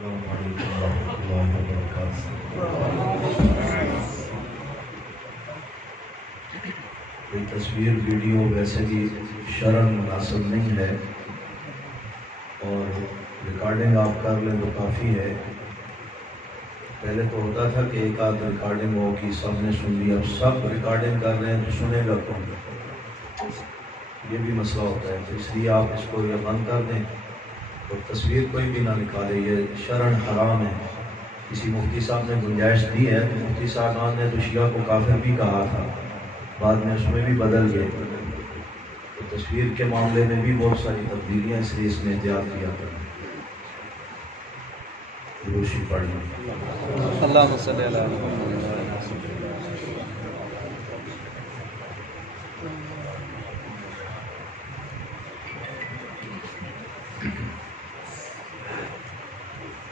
السلام علیکم ورحمۃ اللہ وبرکاتہ۔ یہ تصویر ویڈیو ویسے بھی شرعاً مناسب نہیں ہے، اور ریکارڈنگ آپ کر لیں تو کافی ہے۔ پہلے تو ہوتا تھا کہ ایک آدھ ریکارڈنگ ہو کہ سب نے سن لی، اب سب ریکارڈنگ کر رہے ہیں تو سنے گا کون؟ یہ بھی مسئلہ ہوتا ہے، تو اس لیے آپ اس کو یہ بند کر دیں اور تصویر کوئی بھی نہ نکالے، یہ شرعاً حرام ہے۔ کسی مفتی صاحب نے گنجائش دی ہے تو مفتی صاحب نے تو شیعہ کو کافر بھی کہا تھا، بعد میں اس میں بھی بدل گئے، تو تصویر کے معاملے میں بھی بہت ساری تبدیلیاں، اس لیے اس میں احتیاط کیا کریں۔ روشی پڑھیں۔ اللہم صلی علی محمد۔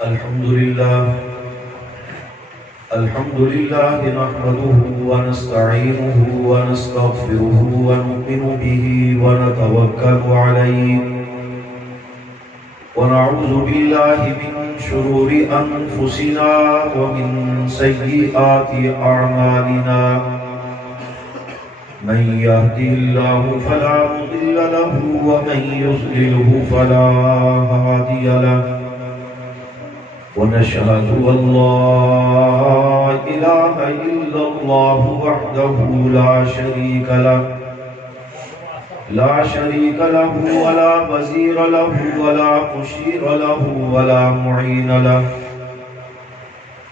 الحمد لله نحمده ونستعينه ونستغفره ونؤمن به ونتوكل عليه ونعوذ بالله من شرور أنفسنا ومن سيئات أعمالنا، من يهده الله فلا مضل له ومن يضلله فلا هادي له، ونشهد أن لا إله إلا الله وحده لا شريك له ولا وزير له ولا مشير له ولا معين له،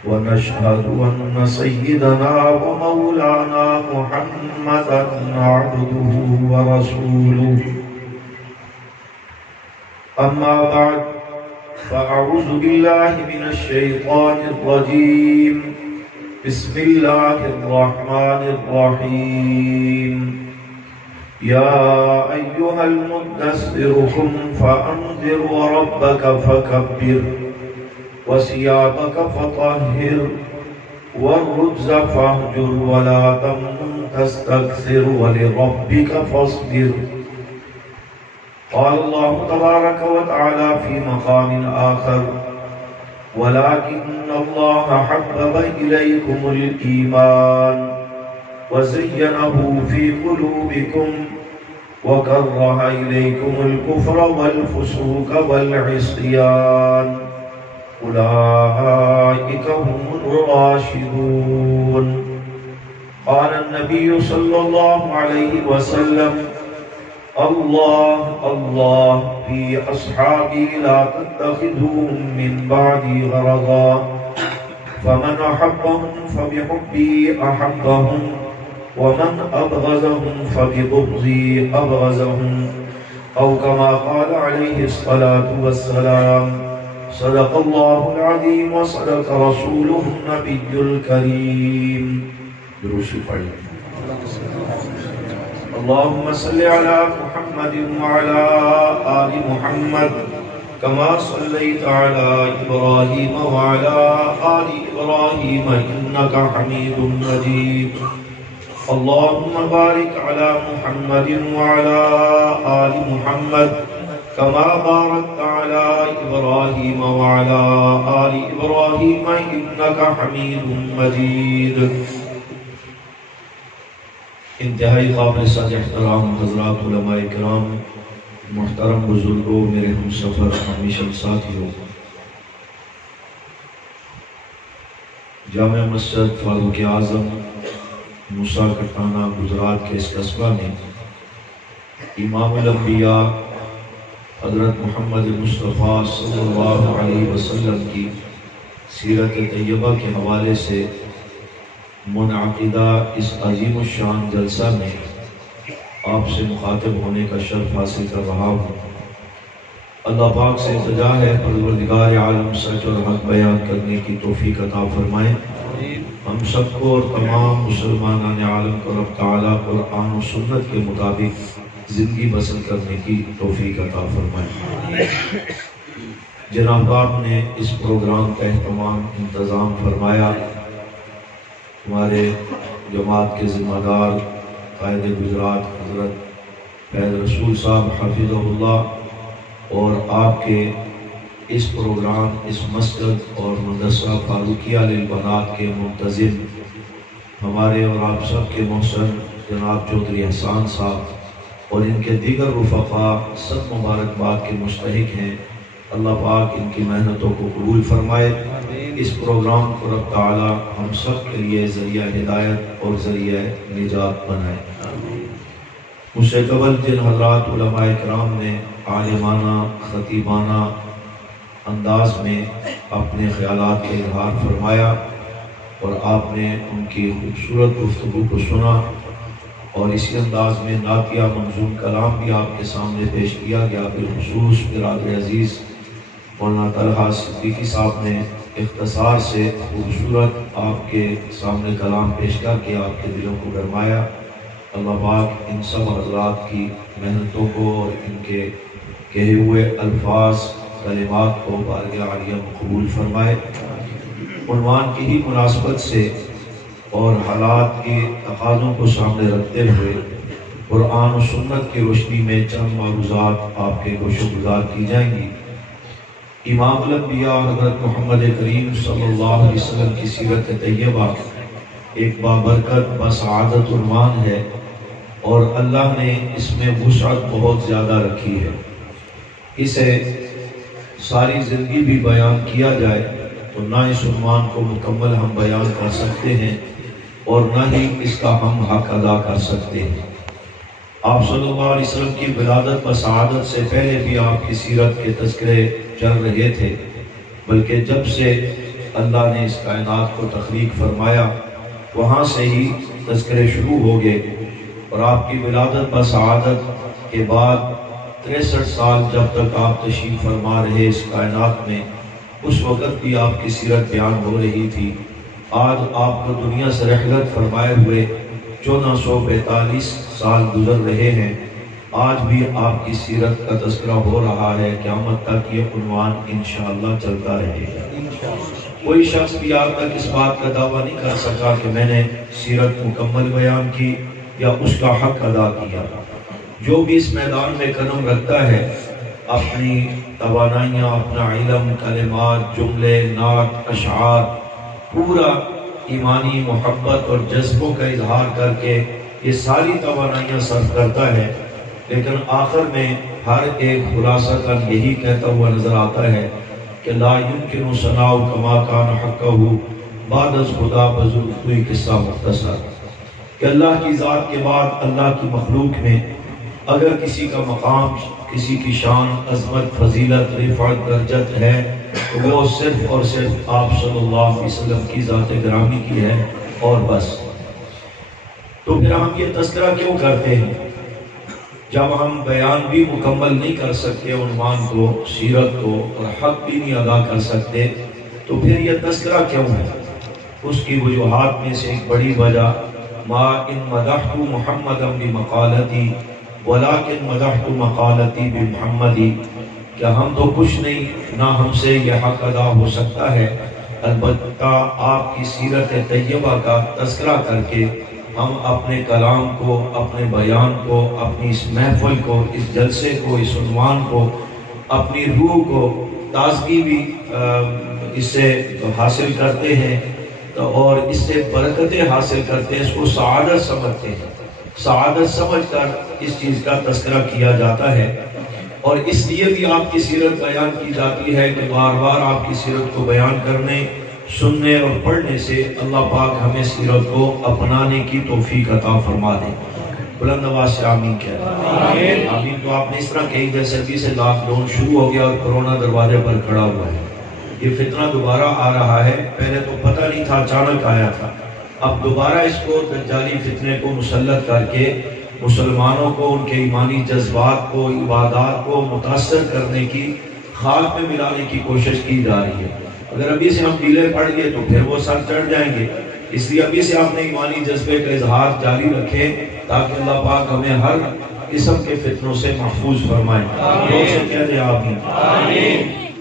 ونشهد أن سيدنا ومولانا محمدا عبده ورسوله، أما بعد فأعوذ بالله من الشيطان الرجيم، بسم الله الرحمن الرحيم، يا أيها المدثر قم فأنذر وربك فكبر وثيابك فطهر والرجز فاهجر ولا تمنن تستكثر ولربك فاصبر۔ قال الله تبارك وتعالى في مقام آخر، ولكن الله حبب إليكم الإيمان وزينه في قلوبكم وكره إليكم الكفر والفسوق والعصيان، أولئك هم الراشدون۔ قال النبي صلى الله عليه وسلم، الله الله في أصحابي لا تتخذوهم من بعدي غرضا، فمن أحبهم فبحبي أحبهم ومن أبغضهم فببغضي أبغضهم، أو كما قال عليه الصلاة والسلام، صدق الله العظيم وصدق رسوله النبي الكريم۔ درود پڑھیں۔ اللهم صل على محمد وعلى آل محمد كما صليت على إبراهيم وعلى آل إبراهيم إنك حميد مجيد، اللهم بارك على محمد وعلى آل محمد كما باركت على إبراهيم وعلى آل إبراهيم إنك حميد مجيد۔ انتہائی قابل صد احترام حضرات علماء کرام، محترم بزرگوں، میرے ہم سفر ہمیشہ ساتھیوں، جامع مسجد فاروق اعظم موسیٰ کٹانہ گجرات کے اس قصبہ میں امام الانبیاء حضرت محمد مصطفیٰ صلی اللہ علیہ وسلم کی سیرت طیبہ کے حوالے سے منعقدہ اس عظیم الشان جلسہ میں آپ سے مخاطب ہونے کا شرف حاصل کر رہا ہوں۔ اللہ پاک سے التجا ہے پروردگار عالم سچ اور حق بیان کرنے کی توفیق عطا فرمائے، ہم سب کو اور تمام مسلمانان عالم کو رب تعالیٰ قرآن و سنت کے مطابق زندگی بسر کرنے کی توفیق عطا فرمائے۔ جناب آپ نے اس پروگرام کا اہتمام انتظام فرمایا، ہمارے جماعت کے ذمہ دار قائد گجرات حضرت فیض رسول صاحب حفظہ اللہ اور آپ کے اس پروگرام، اس مسجد اور مدرسہ فاروقیہ للبنات کے منتظم ہمارے اور آپ سب کے محسن جناب چودھری احسان صاحب اور ان کے دیگر رفقا سب مبارکباد کے مستحق ہیں۔ اللہ پاک ان کی محنتوں کو قبول فرمائے، اس پروگرام کو رب تعالی ہم سب کے لیے ذریعہ ہدایت اور ذریعہ نجات بنائے۔ مجھ سے قبل جن حضرات علماء کرام نے عالمانہ خطیبانہ انداز میں اپنے خیالات کا اظہار فرمایا اور آپ نے ان کی خوبصورت گفتگو کو سنا اور اسی انداز میں نعتیہ منظوم کلام بھی آپ کے سامنے پیش کیا گیا، بالخصوص برادر عزیز مولانا طلحہ صدیقی صاحب نے اختصار سے خوبصورت آپ کے سامنے کلام پیش کر کے آپ کے دلوں کو گرمایا۔ اللہ پاک ان سب حضرات کی محنتوں کو اور ان کے کہے ہوئے الفاظ کلمات کو بارگاہ عالیہ میں قبول فرمائے۔ عنوان کی ہی مناسبت سے اور حالات کے تقاضوں کو سامنے رکھتے ہوئے قرآن و سنت کی روشنی میں چند معروضات آپ کے گوش و گزار کی جائیں گی۔ امام الانبیاء حضرت محمد کریم صلی اللہ علیہ وسلم کی سیرت طیبہ ایک بابرکت بسعادت عنوان ہے اور اللہ نے اس میں وسعت بہت زیادہ رکھی ہے۔ اسے ساری زندگی بھی بیان کیا جائے تو نہ اس عنوان کو مکمل ہم بیان کر سکتے ہیں اور نہ ہی اس کا ہم حق ادا کر سکتے ہیں۔ آپ صلی اللہ علیہ وسلم کی ولادت و سعادت سے پہلے بھی آپ کی سیرت کے تذکرے چل رہے تھے، بلکہ جب سے اللہ نے اس کائنات کو تخلیق فرمایا وہاں سے ہی تذکرے شروع ہو گئے اور آپ کی ولادت و سعادت کے بعد 63 سال جب تک آپ تشریف فرما رہے اس کائنات میں، اس وقت بھی آپ کی سیرت بیان ہو رہی تھی۔ آج آپ کو دنیا سے رحلت فرمائے ہوئے 1442 سال گزر رہے ہیں، آج بھی آپ کی سیرت کا تذکرہ ہو رہا ہے، قیامت تک یہ عنوان انشاءاللہ چلتا رہے گا۔ کوئی شخص بھی آج تک اس بات کا دعویٰ نہیں کر سکا کہ میں نے سیرت مکمل بیان کی یا اس کا حق ادا کیا۔ جو بھی اس میدان میں قدم رکھتا ہے اپنی توانائیاں، اپنا علم، کلمات، جملے، نعت، اشعار، پورا ایمانی محبت اور جذبوں کا اظہار کر کے یہ ساری توانائیاں صرف کرتا ہے، لیکن آخر میں ہر ایک خلاصہ کا یہی کہتا ہوا نظر آتا ہے کہ لا یمکن ثناء کما کان حقہ بعد از خدا بزرگ کوئی قصہ مختصر، کہ اللہ کی ذات کے بعد اللہ کی مخلوق میں اگر کسی کا مقام، کسی کی شان، عظمت، فضیلت، رفعت، درجت ہے تو وہ صرف اور صرف آپ صلی اللہ علیہ وسلم کی ذات گرامی کی ہے اور بس۔ تو پھر ہم یہ تذکرہ کیوں کرتے ہیں؟ جب ہم بیان بھی مکمل نہیں کر سکتے عنوان کو، سیرت کو، اور حق بھی نہیں ادا کر سکتے تو پھر یہ تذکرہ کیوں ہے؟ اس کی وجوہات میں سے ایک بڑی وجہ ما ان مدحت محمدا بمقالتی ولیکن مدحت مقالتی بمحمدی، کہ ہم تو کچھ نہیں، نہ ہم سے یہ حق ادا ہو سکتا ہے، البتہ آپ کی سیرت طیبہ کا تذکرہ کر کے ہم اپنے کلام کو، اپنے بیان کو، اپنی اس محفل کو، اس جلسے کو، اس عنوان کو، اپنی روح کو تازگی بھی اس سے حاصل کرتے ہیں اور اس سے برکتیں حاصل کرتے ہیں، اس کو سعادت سمجھتے ہیں۔ سعادت سمجھ کر اس چیز کا تذکرہ کیا جاتا ہے اور اس لیے بھی آپ کی سیرت بیان کی جاتی ہے کہ بار بار آپ کی سیرت کو بیان کرنے، سننے اور پڑھنے سے اللہ پاک ہمیں سیرت کو اپنانے کی توفیق عطا فرما دے۔ بلند آواز سے آمین کہہ رہے ہیں۔ آمین تو آپ نے اس طرح کہی جیسے ابھی سے لاک ڈاؤن شروع ہو گیا اور کرونا دروازے پر کھڑا ہوا ہے۔ یہ فتنہ دوبارہ آ رہا ہے، پہلے تو پتہ نہیں تھا، اچانک آیا تھا، اب دوبارہ اس کو دجالی فتنے کو مسلط کر کے مسلمانوں کو ان کے ایمانی جذبات کو، عبادات کو متاثر کرنے کی، خاک میں ملانے کی کوشش کی جا رہی ہے۔ اگر ابھی سے ہم ڈھیلے پڑ گئے تو پھر وہ سر چڑھ جائیں گے، اس لیے ابھی سے آپ نے ایمانی جذبے کا اظہار جاری رکھیں تاکہ اللہ پاک ہمیں ہر قسم کے فتنوں سے محفوظ فرمائے۔ کہہ دیں آمین۔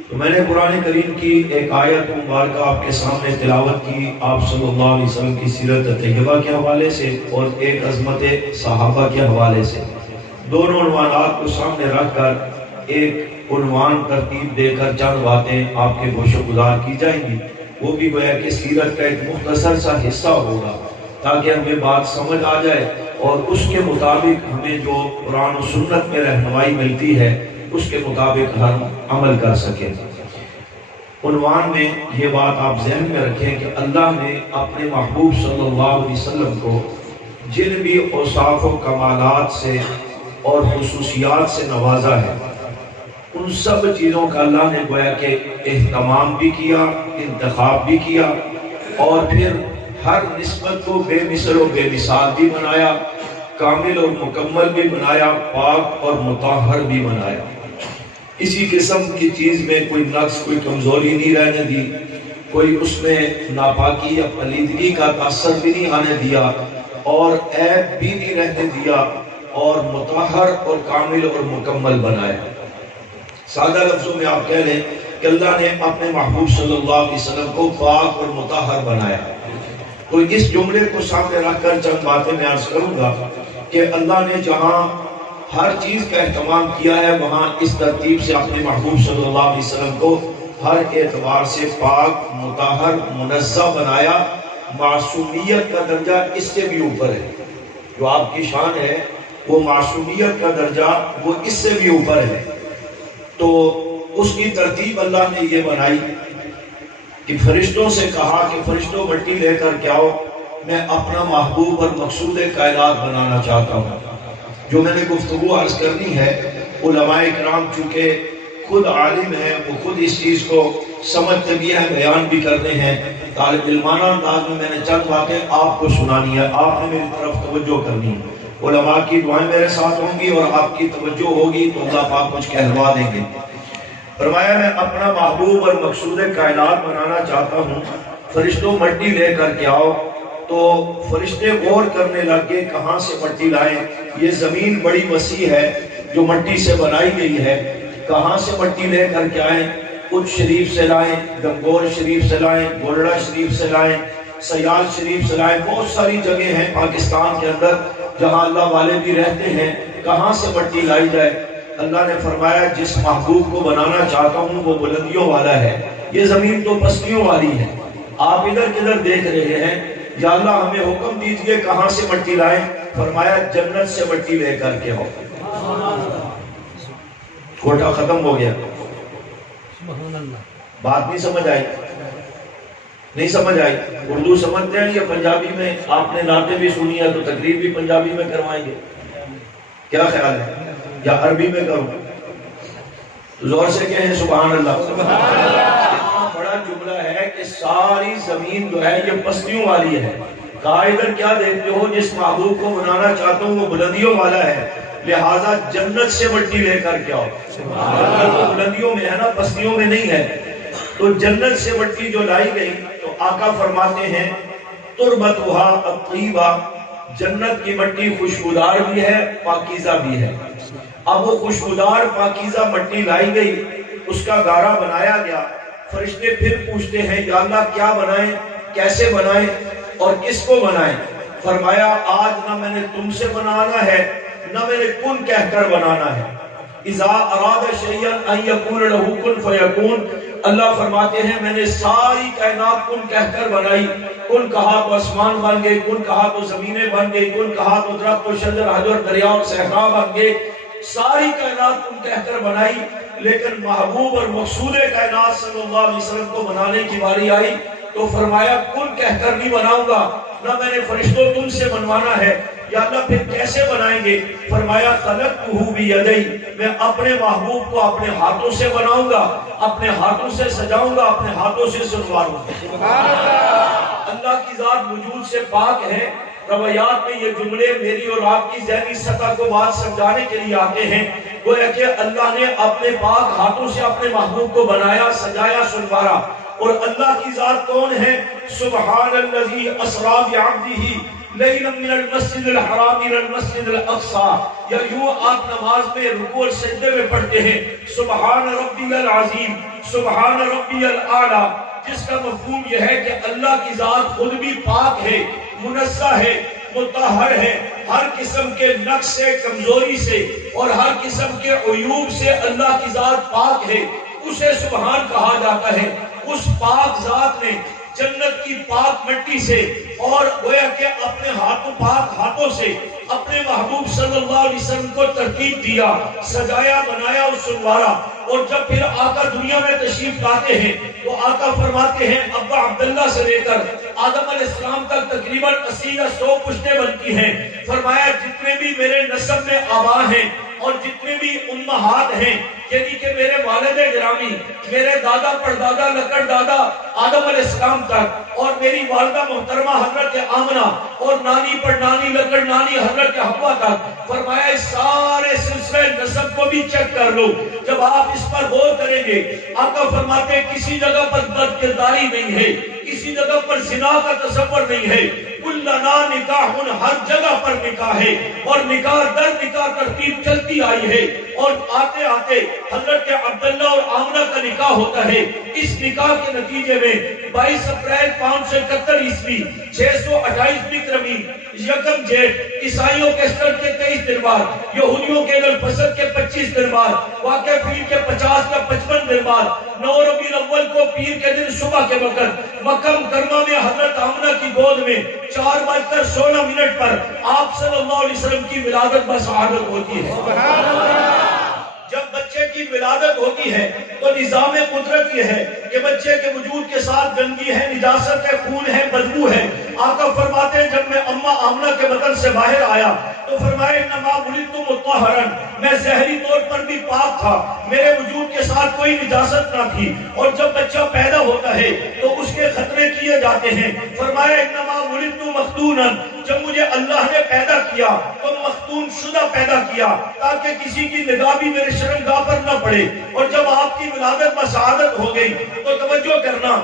تو میں نے قرآن کریم کی ایک آیت مبارکہ آپ کے سامنے تلاوت کی، آپ صلی اللہ علیہ وسلم کی سیرت طیبہ کے حوالے سے اور ایک عظمت صحابہ کے حوالے سے، دونوں عنوانات کو سامنے رکھ کر ایک عنوان ترتیب دے کر چند باتیں آپ کے گوش گزار کی جائیں گی، وہ بھی گویا کہ سیرت کا ایک مختصر سا حصہ ہوگا تاکہ ہمیں بات سمجھ آ جائے اور اس کے مطابق ہمیں جو قرآن و سنت میں رہنمائی ملتی ہے اس کے مطابق ہم عمل کر سکیں۔ عنوان میں یہ بات آپ ذہن میں رکھیں کہ اللہ نے اپنے محبوب صلی اللہ علیہ وسلم کو جن بھی اوصاف و کمالات سے اور خصوصیات سے نوازا ہے، ان سب چیزوں کا اللہ نے گویا کہ اہتمام بھی کیا، انتخاب بھی کیا، اور پھر ہر نسبت کو بے مثل و بے مثال بھی بنایا، کامل اور مکمل بھی بنایا، پاک اور مطہر بھی بنایا۔ اسی قسم کی چیز میں کوئی نقص، کوئی کمزوری نہیں رہنے دی، کوئی اس میں ناپاکی یا پلیدگی کا تاثر بھی نہیں آنے دیا، اور عیب بھی نہیں رہنے دیا، اور مطہر اور کامل اور مکمل بنایا۔ سادہ لفظوں میں آپ کہہ لیں کہ اللہ نے اپنے محبوب صلی اللہ علیہ وسلم کو پاک اور مطہر بنایا۔ تو اس جملے کو سامنے رکھ کر چند باتیں میں عرض کروں گا کہ اللہ نے جہاں ہر چیز کا اہتمام کیا ہے، وہاں اس ترتیب سے اپنے محبوب صلی اللہ علیہ وسلم کو ہر اعتبار سے پاک، مطہر، منزہ بنایا۔ معصومیت کا درجہ اس سے بھی اوپر ہے، جو آپ کی شان ہے وہ معصومیت کا درجہ وہ اس سے بھی اوپر ہے۔ تو اس کی ترتیب اللہ نے یہ بنائی کہ فرشتوں سے کہا کہ فرشتوں مٹی لے کر کے آؤ، میں اپنا محبوب اور مقصود کائنات بنانا چاہتا ہوں۔ جو میں نے گفتگو عرض کرنی ہے، علماء کرام چونکہ خود عالم ہیں، وہ خود اس چیز کو سمجھتے بھی ہیں، بیان بھی کرتے ہیں، طالب علمانہ انداز میں نے چند باتیں آپ کو سنانی ہے، آپ نے میری طرف توجہ کرنی ہے۔ علماء کی دعائیں میرے ساتھ ہوں گی اور آپ کی توجہ ہوگی تو اللہ پاک کچھ کہلوا دیں گے۔ فرمایا میں اپنا محبوب اور مقصود کائنات بنانا چاہتا ہوں، فرشتوں مٹی لے کر کے آؤ۔ تو فرشتے غور کرنے لگ گئے کہاں سے مٹی لائیں، یہ زمین بڑی وسیع ہے جو مٹی سے بنائی گئی ہے، کہاں سے مٹی لے کر کے آئیں؟ اُج شریف سے لائیں، گنگور شریف سے لائیں، گولڑا شریف سے لائیں، سیال شریف سے لائیں، بہت ساری جگہ ہیں پاکستان کے اندر جہاں اللہ والے بھی رہتے ہیں، کہاں سے مٹی لائی جائے؟ اللہ نے فرمایا جس محبوب کو بنانا چاہتا ہوں وہ بلندیوں والا ہے، یہ زمین تو پستیوں والی ہے، آپ ادھر کدھر دیکھ رہے ہیں؟ یا اللہ ہمیں حکم دیجئے کہاں سے مٹی لائیں؟ فرمایا جنت سے مٹی لے کر کے آؤ۔ کوٹا ختم ہو گیا، بات نہیں سمجھ آئی؟ نہیں سمجھ آئی؟ اردو سمجھتے ہیں یا پنجابی میں؟ آپ نے نعتیں بھی سنی ہے تو تقریر بھی پنجابی میں کروائیں گے، کیا خیال ہے؟ یا عربی میں کروں؟ تو زور سے کہیں سبحان اللہ۔ اتنا بڑا جملہ ہے کہ ساری زمین جو ہے یہ پستیوں والی ہے، کہا ادھر کیا دیکھتے ہو؟ جس محبوب کو بنانا چاہتا ہوں وہ بلندیوں والا ہے، لہٰذا جنت سے مٹی لے کر کے آؤ۔ تو بلندیوں میں ہے نا، پستیوں میں نہیں ہے۔ تو جنت سے مٹی جو لائی گئی تو آقا فرماتے ہیں تربتھا الطیبہ، جنت کی مٹی خوشبودار بھی ہے، پاکیزہ بھی ہے۔ اب وہ خوشبودار پاکیزہ مٹی لائی گئی، اس کا گارا بنایا گیا۔ فرشتے پھر پوچھتے ہیں یا اللہ کیا بنائیں، کیسے بنائیں اور کس کو بنائیں؟ فرمایا آج نہ میں نے تم سے بنانا ہے نہ میں نے کن کہہ کر بنانا ہے۔ اذا اراد شیئا ان یکون لہ کن فیکون، اللہ فرماتے ہیں میں نے ساری کائنات کن کہہ کر بنائی، کن کہا تو آسمان بن گئے، کن کہا تو زمینیں بن گئی، کن کہا تو درخت و شجر حجر دریا اور صحرا بن گئے، ساری کائنات کن کہہ کر بنائی۔ لیکن محبوب اور مقصود کائنات صلی اللہ علیہ وسلم کو بنانے کی باری آئی تو فرمایا کن کہہ کر نہیں بناؤں گا، نہ میں نے فرشتوں تم سے بنوانا ہے۔ یا اللہ پھر کیسے بنائیں گے؟ فرمایا خلقتہ بیدی، میں اپنے محبوب کو اپنے ہاتھوں سے بناؤں گا، اپنے ہاتھوں سے سجاؤں گا، اپنے ہاتھوں سے سنواروں گا۔ اللہ کی ذات وجود سے پاک ہے۔ روایات میں یہ جملے میری اور آپ کی ذہنی سطح کو بات سمجھانے کے لیے آتے ہیں، گویا کہ اللہ نے اپنے پاک ہاتھوں سے اپنے محبوب کو بنایا، سجایا، سنوارا۔ اور اللہ کی ذات کون ہے؟ سبحان الذی اسری بعبدہ لیلا من المسجد الحرام الى المسجد الاقصى، یا یوں آپ نماز میں رکوع اور سجدے میں پڑھتے ہیں سبحان ربی العظیم، سبحان ربی الاعلی، جس کا مفہوم یہ ہے کہ اللہ کی ذات خود بھی پاک ہے، منزہ ہے، مطہر ہے، ہر قسم کے نقص سے، کمزوری سے اور ہر قسم کے عیوب سے اللہ کی ذات پاک ہے، اسے سبحان کہا جاتا ہے۔ اس پاک ذات نے جنت کی پاک مٹی سے اور گویا کہ اپنے پاک ہاتھوں سے اپنے محبوب صلی اللہ علیہ وسلم کو ترتیب دیا، سجایا، بنایا اور سنوارا۔ اور جب پھر آقا دنیا میں تشریف لاتے ہیں تو آقا فرماتے ہیں ابا عبداللہ سے لے کر آدم علیہ السلام تک تقریباً 80 یا 100 پشتیں بنتی ہیں۔ فرمایا جتنے بھی میرے نسب میں آبا ہیں اور جتنے بھی امہات ہیں، یعنی کہ میرے والد گرامی، میرے دادا پردادا لکڑ دادا آدم علیہ السلام تک، اور میری والدہ محترمہ حضرت آمنہ، اور نانی پر نانی لکڑ نانی حضرت حوا تک، فرمایا اس سارے سلسلے نسب کو بھی چیک کر لو۔ جب آپ اس پر غور کریں گے، آقا فرماتے کسی جگہ پر بد کرداری نہیں ہے، کسی جگہ پر زنا کا تصور نہیں ہے، کلنا نکاح، ہر جگہ پر نکاح ہے، اور نکاح در نکاح ترتیب چلتی آئی ہے، اور آتے آتے حضرت عبداللہ اور آمنہ کا نکاح ہوتا ہے۔ اس نکاح کے نتیجے میں 22 اپریل 571 عیسوی 628 بکرمی یکم جیٹھ، عیسائیوں کے اسٹر کے 23 دن بعد، یہودیوں کے الفصل کے 25 دن بعد، واقع پیر کے 50 یا 55 دن بعد، 9 ربیع الاول کو پیر کے دن صبح کے وقت مکہ مکرمہ میں حضرت آمنہ کی گود میں 4:16 پر آپ صلی اللہ علیہ وسلم کی ولادت بسعادت ہوتی ہے۔ جب بچے کی ولادت ہوتی ہے تو نظام قدرت یہ ہے کہ بچے کے وجود کے ساتھ گندگی ہے، نجاست ہے، خون ہے، بدبو ہے۔ آقا فرماتے ہیں جب میں اماں آمنہ کے بدن سے باہر آیا تو فرمائے انما ولدت مطہرا، میں ظاہری طور پر بھی پاک تھا، میرے وجود کے ساتھ کوئی نجاست نہ تھی، اور جب بچہ پیدا ہوتا ہے تو اس کے خطرے کیے جاتے ہیں۔ فرمایا انما ولدت مختونا، جب مجھے اللہ نے پیدا کیا تو مختون شدہ پیدا کیا تاکہ کسی کی نگاہ بھی میرے شرمگاہ پر نہ پڑے۔ اور جب آپ کی ولادت بسعادت ہو گئی تو توجہ کرنا،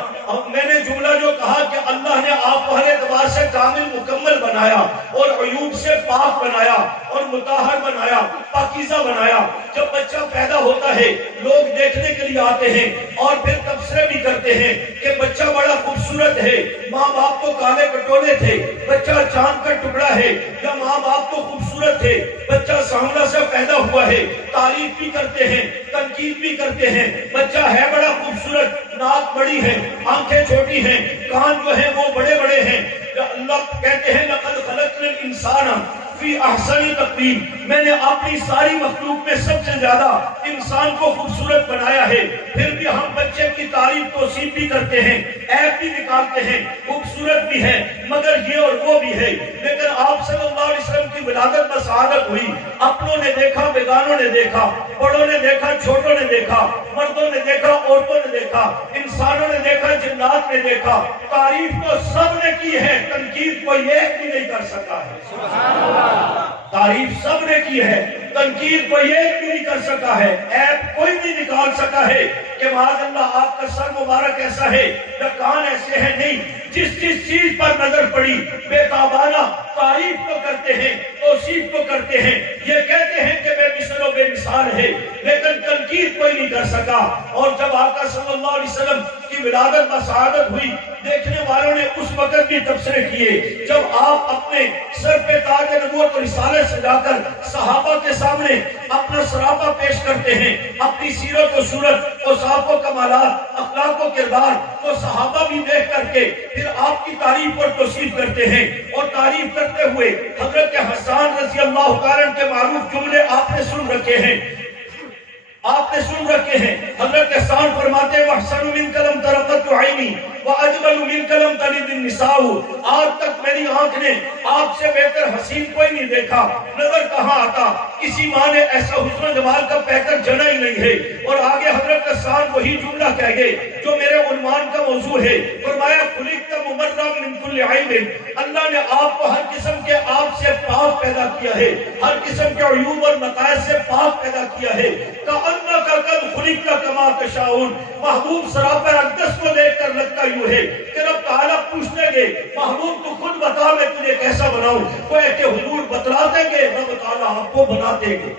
میں نے جملہ جو کہا کہ اللہ نے آپ کو ہر اعتبار سے کامل مکمل بنایا اور عیوب سے پاک بنایا اور مطہر بنایا، پاکیزہ بنایا۔ جب بچہ پیدا ہوتا ہے لوگ دیکھنے کے لیے آتے ہیں اور پھر تبصرے بھی کرتے ہیں کہ بچہ بڑا خوبصورت ہے، ماں باپ تو کالے کٹولے تھے، بچہ چاند کا ٹکڑا ہے، یا ماں باپ تو خوبصورت تھے، بچہ سامنا سے پیدا ہوا ہے۔ تعریف بھی کرتے ہیں، تنقید بھی کرتے ہیں، بچہ ہے بڑا خوبصورت، ناک بڑی ہے، آنکھیں چھوٹی ہیں، کان جو ہیں وہ بڑے بڑے ہیں۔ اللہ کہتے ہیں لقد خلقنا الانسان فی احسن تقویم، میں نے اپنی ساری مخلوق میں سب سے زیادہ انسان کو خوبصورت بنایا ہے۔ پھر بھی ہم بچے کی تعریف توصیف بھی کرتے ہیں، عیب بھی نکالتے ہیں، خوبصورت بھی ہے مگر یہ اور وہ بھی ہے۔ لیکن آپ صلی اللہ علیہ وسلم کی ولادت بسعادت ہوئی، اپنوں نے دیکھا، بیگانوں نے دیکھا، بڑوں نے دیکھا، چھوٹوں نے دیکھا، مردوں نے دیکھا، عورتوں نے دیکھا، انسانوں نے دیکھا، جنات نے دیکھا۔ تعریف تو سب نے کی ہے، تنقید کوئی ایک بھی نہیں کر سکا ہے۔ سبحان اللہ۔ تعریف سب نے کی ہے، تنقید کوئی ایک بھی نہیں کر سکا ہے، عیب کوئی نہیں نکال سکا ہے کہ معاذ اللہ آپ کا سر مبارک ایسا ہے یا کان ایسے ہیں، نہیں۔ جس چیز پر نظر پڑی بے تابانہ تعریف تو کرتے ہیں، توصیف تو کرتے ہیں، یہ کہتے ہیں کہ بے مثل و بے مثال ہے، لیکن تنقید کوئی نہیں کر سکا۔ اور جب آقا صلی اللہ علیہ وسلم کی ولادت بسعادت ہوئی، دیکھنے والوں نے اس وقت بھی تبصرے کیے جب آپ اپنے سر پہ تاج نبوت اور رسالت سجا کر صحابہ کے سامنے اپنا سراپا پیش کرتے ہیں، اپنی سیرت و صورت، اوصاف و کمالات، اخلاق و کردار کو صحابہ بھی دیکھ کر کے پھر آپ کی تعریف اور توصیف کرتے ہیں۔ اور تعریف کرتے ہوئے حضرت حسان رضی اللہ تعالیٰ عنہ کے معروف جملے آپ نے سن رکھے ہیں، حضرت حسان فرماتے ہیں وَحْسَنُ مِنْ كَلَمْ تَرَقَتُ عَيْنِي وَأَجْمَلُ مِنْ كَلَمْ تَلِدِ النِّسَاءُ، آج تک میری آنکھ نے آپ سے بہتر حسین کوئی نہیں دیکھا، نظر کہاں آتا، کسی ماں نے ایسا حسن و جمال کا پیکر جنا ہی نہیں ہے۔ اور آگے حضرت حسان وہی جملہ کہہ گئے جو میرے عنوان کا موضوع ہے، فرمایا خُلِقْتَ مُبَرًّا مِنْ كُلِّ عَيْبٍ، اللہ نے آپ کو ہر قسم کے آپ سے پاک پیدا کیا ہے، ہر قسم کے عیوب اور نقائص سے پاک پیدا کیا ہے۔ کَأَنَّكَ قَدْ خُلِقْتَ كَمَا تَشَاءُ، محبوب سراپا اقدس کو دیکھ کر لگتا یوں ہے کہ رب تعالیٰ پوچھتے گے محبوب تو خود بتا میں تجھے کیسا بناؤں، وہ ہے کہ حضور بتلا دیں گے، رب تعالیٰ آپ کو بنا دیں گے۔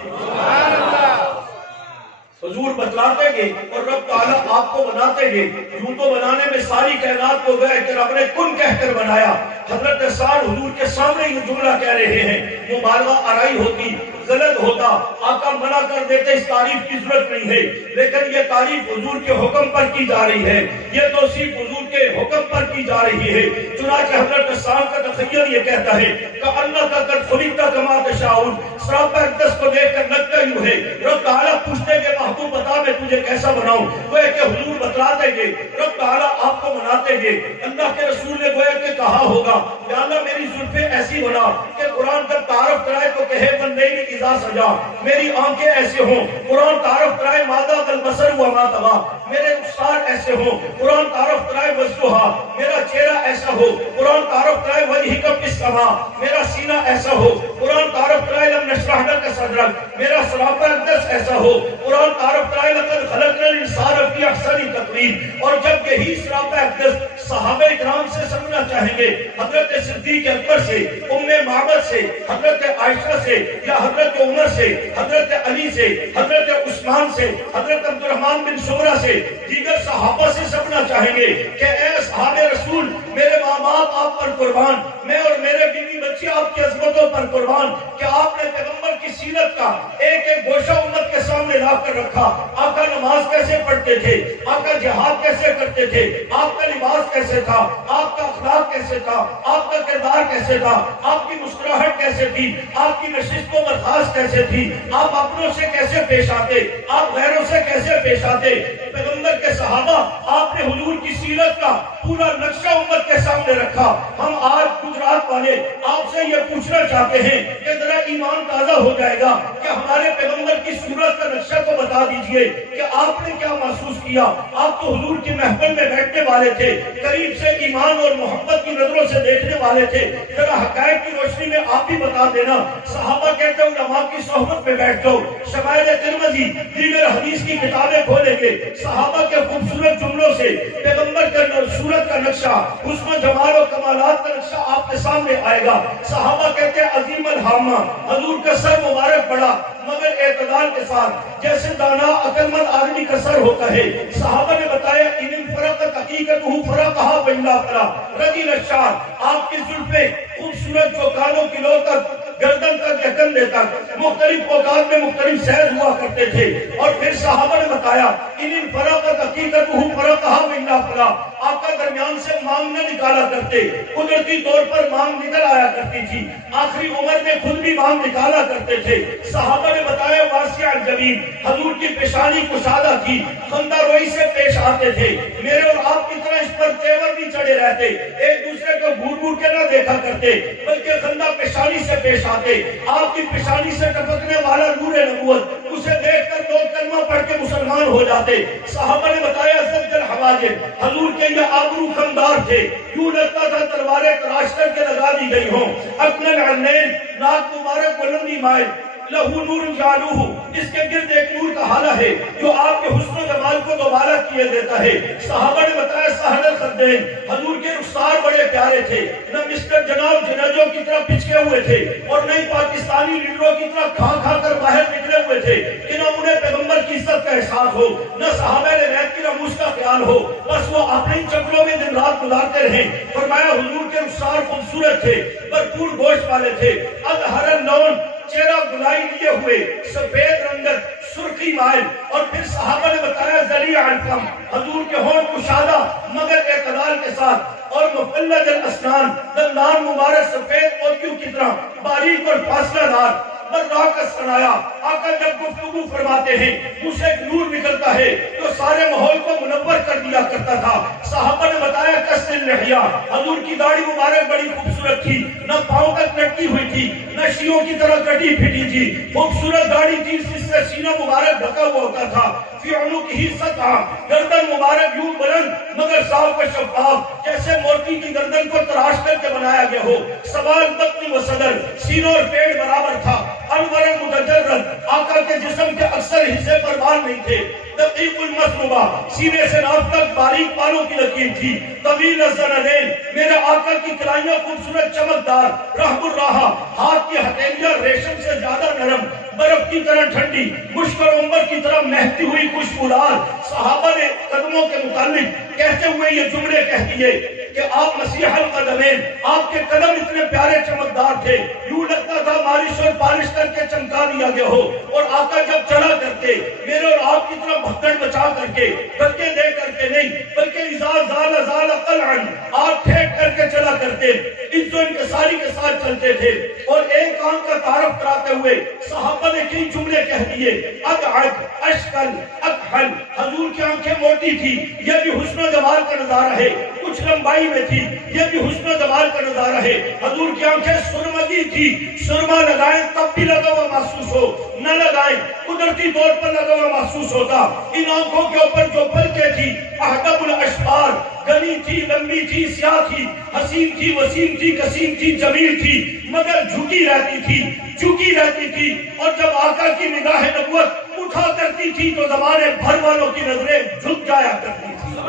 حضور بتلاتے گئے اور رب تعالیٰ آپ کو بناتے گئے. یوں تو بنانے میں ساری کائنات کو گئے کہ رب نے کن کہہ کر بنایا. حضرت سعد حضور کے سامنے یہ جملہ کہہ رہے ہیں. مبالغہ آرائی ہوتی، غلط ہوتا، آقا منع کر دیتے، اس تعریف کی ضرورت نہیں ہے. لیکن یہ تعریف حضور کے حکم پر کی جا رہی ہے، یہ توصیف حضور کے حکم پر کی جا رہی ہے. چنانچہ حضرت سعد کا تخیل یہ کہتا ہے کہ اللہ کا قد خلقت کما تشاء. سراپا اقدس کو دیکھ کر لگتا یوں ہے رب تعالیٰ پوچھتے کہ محبوب بتا میں تجھے کیسا بناؤں. گویا کہ حضور بتلاتے گئے، رب تعالیٰ آپ کو بناتے گئے. اللہ کے رسول نے گویا کہ کہا ہوگا یا اللہ میری زلفیں ایسی بنا کہ قرآن کا تعارف کرائے تو کہے بندئی نے اذا سجا. میری آنکھیں ایسے ہوں قرآن تعارف کرائے مادہ البصر و ما طغى. میرے رخسار ایسے ہوں قرآن تعارف کرائے وجہہا. میرا چہرہ ایسا ہو قرآن تعارف کرائے وجہک فی السماء. میرا سینہ ایسا ہو قرآن تعارف کرائے لم نشرح لک صدرک. میرا سراپا اقدس ایسا ہو قرآن تعارف کرائے لقد خلقنا الانسان فی احسن تقویم. اور جب یہی سراپا اقدس صحابہ اکرام سے سمجھنا چاہیں گے، حضرت صدیق اکبر سے، ام معبد سے، حضرت عائشہ سے، یا حضرت عمر سے، حضرت علی سے، حضرت عثمان سے، حضرت عبد الرحمن بن سمرہ سے، دیگر صحابہ سے سمجھنا چاہیں گے کہ اے اصحاب رسول میرے ماں باپ آپ پر قربان، میں اور میرے بیوی بچے آپ کی عظمتوں پر قربان کہ آپ نے پیغمبر کی سیرت کا ایک ایک گوشہ امت کے سامنے لا کر رکھا. آقا نماز کیسے پڑھتے تھے، آقا جہاد کیسے کرتے تھے، آپ کا لباس کیسے تھا، آپ کا اخلاق کیسے تھا، آپ کا کردار کیسے تھا، آپ کی مسکراہٹ کیسے تھی، آپ کی نشست و برخاست کیسے تھی، آپ اپنوں سے کیسے پیش آتے، آپ غیروں سے کیسے پیش آتے. پیغمبر کے صحابہ آپ نے حضور کی سیرت کا پورا نقشہ امت کے سامنے رکھا. ہم آج گجرات والے آپ سے یہ پوچھنا چاہتے ہیں کہ ذرا ایمان تازہ ہو جائے گا کہ ہمارے پیغمبر کی صورت کا نقشہ کو بتا دیجئے کہ آپ نے کیا محسوس کیا. آپ تو حضور کی محفل میں بیٹھنے والے تھے، قریب سے ایمان اور محبت کی نظروں سے دیکھنے والے تھے. ذرا حقائق کی روشنی میں آپ بھی بتا دینا. صحابہ کہتے علماء کی صحبت میں بیٹھ جاؤ، شمائل ترمذی دیگر حدیث کی کتابیں کھولیں گے، صحابہ کے خوبصورت جملوں سے پیغمبر کے صورت کا نقشہ، حسن و جمال و کمالات کا نقشہ آپ کے سامنے آئے گا. صحابہ کہتے ہیں عظیم الحامہ، حضور کا سر مبارک بڑا مگر اعتدال کے ساتھ، جیسے دانا عقلمند آدمی کا سر ہوتا ہے. صحابہ نے بتایا ان فرقت حقیقتہ فرقہا بین افرا رضی الشعر. آپ کی زلفیں خوبصورت جو کانوں کی لو تک، گردن تک، کندھے تک، مختلف اوقات میں مختلف سیر ہوا کرتے تھے. اور پھر صحابہ نے بتایا ان فرقت حقیقتہ فرقہا بین افرا. آقا درمیان سے مانگ نہ نکالا کرتے، قدرتی طور پر مانگ نکل آیا کرتی تھی. آخری عمر میں خود بھی مانگ نکالا کرتے تھے. صحابہ نے بتایا واسع الجبین، حضور کی پیشانی کشادہ تھی، خندہ روئی سے پیش آتے تھے. میرے اور آپ کی طرح اس پر تیور بھی چڑھے رہتے، ایک دوسرے کو گھور گھور کے نہ دیکھا کرتے بلکہ خندہ پیشانی سے پیش آتے. آپ کی پیشانی سے ٹپکنے والا نور نبوت، اسے دیکھ کر لوگ کلمہ پڑھ کے مسلمان ہو جاتے. صحابہ نے بتایا زد الحواجب، حضور کے یہ آبرو خمدار تھے، یوں لگتا تھا تلواریں تراش کر کے لگا دی گئی ہوں. اپنے العینین، ناک مبارک بلندی مائل، لہو نور جالوہ، اس کے گرد ایک نور کا حالہ ہے جو آپ کے حسن و جمال کو دوبارہ کیے دیتا ہے. صحابہ نے بتایا سہل الخدین، حضور کے رخسار بڑے پیارے تھے، نہ مسٹر جناب جنیجوں کی طرح پچکے ہوئے تھے اور نہ پاکستانی لیڈروں کی طرح کھا کھا کر باہر نکلے ہوئے تھے کہ نہ انہیں پیغمبر کی عزت کا احساس ہو، نہ صحابہ بیت کی ناموس کا خیال ہو، بس وہ اپنی چکروں میں دن رات گزارتے رہے. فرمایا حضور کے رخسار خوبصورت تھے، بھرپور گوشت والے تھے، اظہر اللون، چہرہ گلائی لیے ہوئے، سفید رنگت، سرخی مائل. اور پھر صحابہ نے بتایا ذلیع الفم، حضور کے ہونٹ کشادہ مگر اعتدال کے ساتھ، اور مفلج الاسنان، دندان مبارک سفید موتیوں کی طرح باریک اور فاصلہ دار. براکت سنایا. آقا جب گفتگو فرماتے ہیں اسے ایک نور نکلتا ہے جو سارے ماحول کو منور کر دیا کرتا تھا. صحابہ نے بتایا کسر اللحیہ، حضور کی داڑھی مبارک بڑی خوبصورت تھی، نہ پاؤں تک لٹکی ہوئی تھی، نہ شیوں کی طرح کٹی پھٹی تھی، خوبصورت داڑھی تھی جس سے سینہ مبارک ڈھکا ہوا ہوتا تھا. فی عنقہ سطع، گردن مبارک یوں بلند مگر صاف و شفاف، جیسے موتی کی گردن کو تراش کر کے بنایا گیا ہو. سوال بطن و صدر، سینوں اور پیٹ برابر تھا. انور متجرد، آقا کے جسم کے اکثر حصے پر بال نہیں تھے. دقیق المسلوبہ، سینے سے ناف تک باریک بالوں کی لکیر تھی. طویل الزنادین، میرے آقا کی کلائیاں خوبصورت چمکدار. رحم الراحہ، ہاتھ کی ہتھیلیاں ریشم سے زیادہ نرم. برف کی طرح ٹھنڈی، مشک اور عنبر کی طرح مہکتی ہوئی خوشبودار۔ صحابہ نے قدموں کے متعلق کہتے ہوئے یہ جملے کہہ دیے کہ آپ مسیح القدمین، آپ کے قدم اتنے پیارے چمکدار تھے، یوں لگتا تھا مالش اور پالش کر کے چمکا دیا گیا ہو۔ اور آقا جب چلا کرتے میرے اور آپ کی طرح بھگدڑ بچا کر کے، دھکے دے کر کے نہیں، بلکہ اذا زال زال قلعا، آپ ٹھیک کر کے چلا کرتے، عزت و انکساری کے ساتھ چلتے تھے۔ اور ایک کام کا تعارف کراتے ہوئے صحابہ نے کئی جملے کہہ دیے، اقعد، اشکل، اکحل، حضور کی آنکھیں موٹی تھی، یہ بھی حسن و جمال کا نظارہ ہے، کچھ لمبائی میں تھی، یہ بھی حسن و جمال کا نظارہ ہے۔ حضور کی آنکھیں سرمگی تھی، سرما لگائیں تب بھی لگا ہوا محسوس ہو، نہ لگائیں قدرتی طور پر لگا ہوا محسوس ہوتا۔ ان آنکھوں کے اوپر جو پلکیں تھی، احدب الاشبار، گنی تھی، لمبی تھی، سیاہ تھی، حسین تھی، وسیم تھی، قسیم تھی، جمیل تھی، مگر جھکی رہتی تھی، جھکی رہتی تھی۔ اور جب آقا کی نگاہ نبوت اٹھا کرتی تھی تو زمانے بھر والوں کی نظریں جھک جایا کرتی تھی۔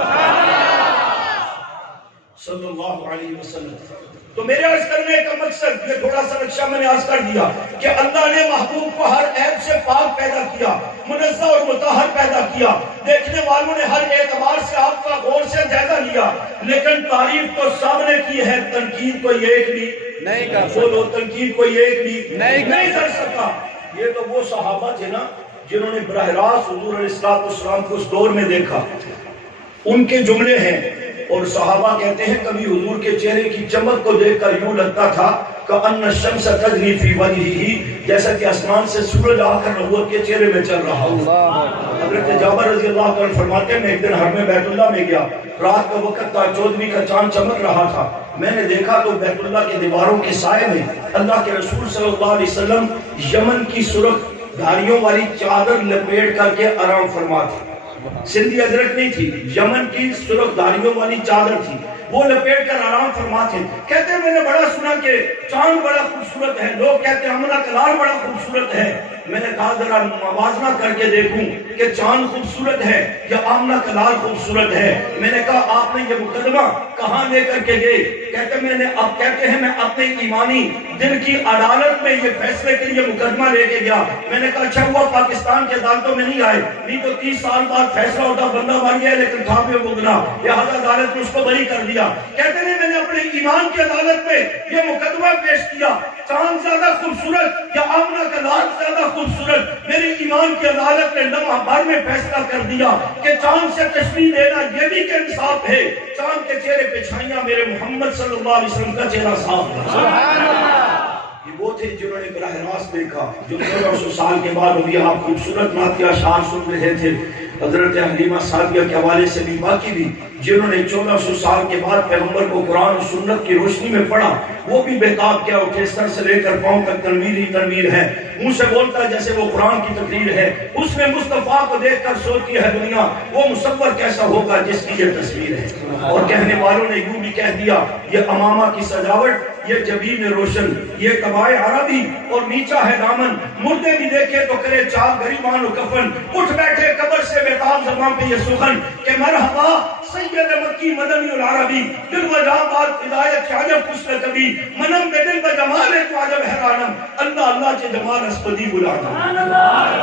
صلی اللہ علیہ وسلم۔ تو میرے عرض کرنے کا مقصد، یہ تھوڑا سا نقشہ میں نے عرض کر دیا کہ اللہ نے محبوب کو ہر عیب سے پاک پیدا کیا، منزہ اور مطہر پیدا کیا۔ دیکھنے والوں نے ہر اعتبار سے آپ کا غور سے جائزہ لیا، لیکن تعریف تو سامنے کی ہے، تنقید کوئی ایک بھی نہیں کر سکتا، بولو تنقید کوئی ایک بھی نہیں کر سکتا۔ یہ تو وہ صحابہ تھے نا جنہوں نے براہ راست حضور علیہ السلام کو اس دور میں دیکھا، ان کے جملے ہیں۔ اور صحابہ کہتے ہیں کبھی حضور کے چہرے کی چمک کو دیکھ کر یوں لگتا تھا کأن الشمس تجری فی وجہہ، جیسا کہ آسمان سے سورج آ کر نبوت کے چہرے میں چل رہا ہو۔ حضرت جابر رضی اللہ عنہ فرماتے ہیں میں ایک دن حرم بیت اللہ میں گیا، رات کا وقت تھا، 14ویں کا چاند چمک رہا تھا۔ میں نے دیکھا تو بیت اللہ کی دیواروں کے سائے میں اللہ کے رسول صلی اللہ علیہ وسلم یمن کی سرخ دھاریوں والی چادر لپیٹ کر کے آرام فرما تھے۔ سندھی ادرک نہیں تھی، یمن کی سرخ دھاریوں والی چادر تھی، وہ لپیٹ کر آرام فرما تھے۔ کہتے ہیں میں نے بڑا سنا کہ چاند بڑا خوبصورت ہے، لوگ کہتے ہیں امنہ کلال بڑا خوبصورت ہے۔ میں نے کہا ذرا موازنہ کر کے دیکھوں کہ چاند خوبصورت ہے یا آمنہ کلال خوبصورت ہے۔ میں نے کہا آپ نے یہ مقدمہ کہاں لے کر کے گئے؟ کہتے ہیں میں اپنے ایمانی دل کی عدالت میں یہ فیصلے کے لیے مقدمہ لے کے گیا۔ میں نے کہا اچھا ہوا پاکستان کے عدالتوں میں نہیں آئے، نہیں تو 30 سال بعد فیصلہ ہوتا بندہ مر گیا لیکن تھا بھی وہ گناہ، لہذا عدالت نے اس کو بری کر دیا۔ کہتے ہیں میں نے اپنے ایمان کی عدالت میں یہ مقدمہ پیش کیا، چاند زیادہ خوبصورت یا آمنہ کا لال زیادہ خوبصورت؟ میری ایمان کی عدالت نے لمحہ بھر میں فیصلہ کر دیا کہ چاند سے تشبیہ دینا یہ بھی کہ انصاف ہے۔ چاند کے چہرے پہ چھائیاں میرے محمد صلی اللہ علیہ وسلم کا چہرہ صاف ہے۔ یہ وہ تھے جنہوں نے براہ راست دیکھا، جو 1400 سال کے بعد ابھی آپ خوبصورت نعت کے اشعار سن رہے تھے، حضرت حلیمہ سعدیہ کے حوالے سے بھی، باقی بھی جنہوں نے 1400 سال کے بعد پیغمبر کو قرآن و سنت کی روشنی میں پڑھا، وہ بھی بےتاب کیا اٹھے، سر سے لے کر پاؤں تک تنویر ہی تنویر ہے، منہ سے بولتا جیسے وہ قرآن کی تقریر ہے۔ اس میں مصطفیٰ کو دیکھ کر سوچتی ہے دنیا وہ مصور کیسا ہوگا جس کی یہ تصویر ہے۔ اور کہنے والوں نے یوں بھی کہہ دیا یہ امامہ کی سجاوٹ، یہ جبین روشن، یہ قبائے عربی اور نیچا ہے دامن، مردے بھی دیکھے تو کرے چاک گریبان و کفن، اٹھ بیٹھے قبر سے بیتاب زبان پہ یہ سخن کہ مرحبا سید مکی مدنی العربی، دل و جاں بات ہدایت عجب حسن کبھی، منم بے دل و جمال تو عجب حیرانم، اللہ اللہ کے جمال اسپدی بلانا۔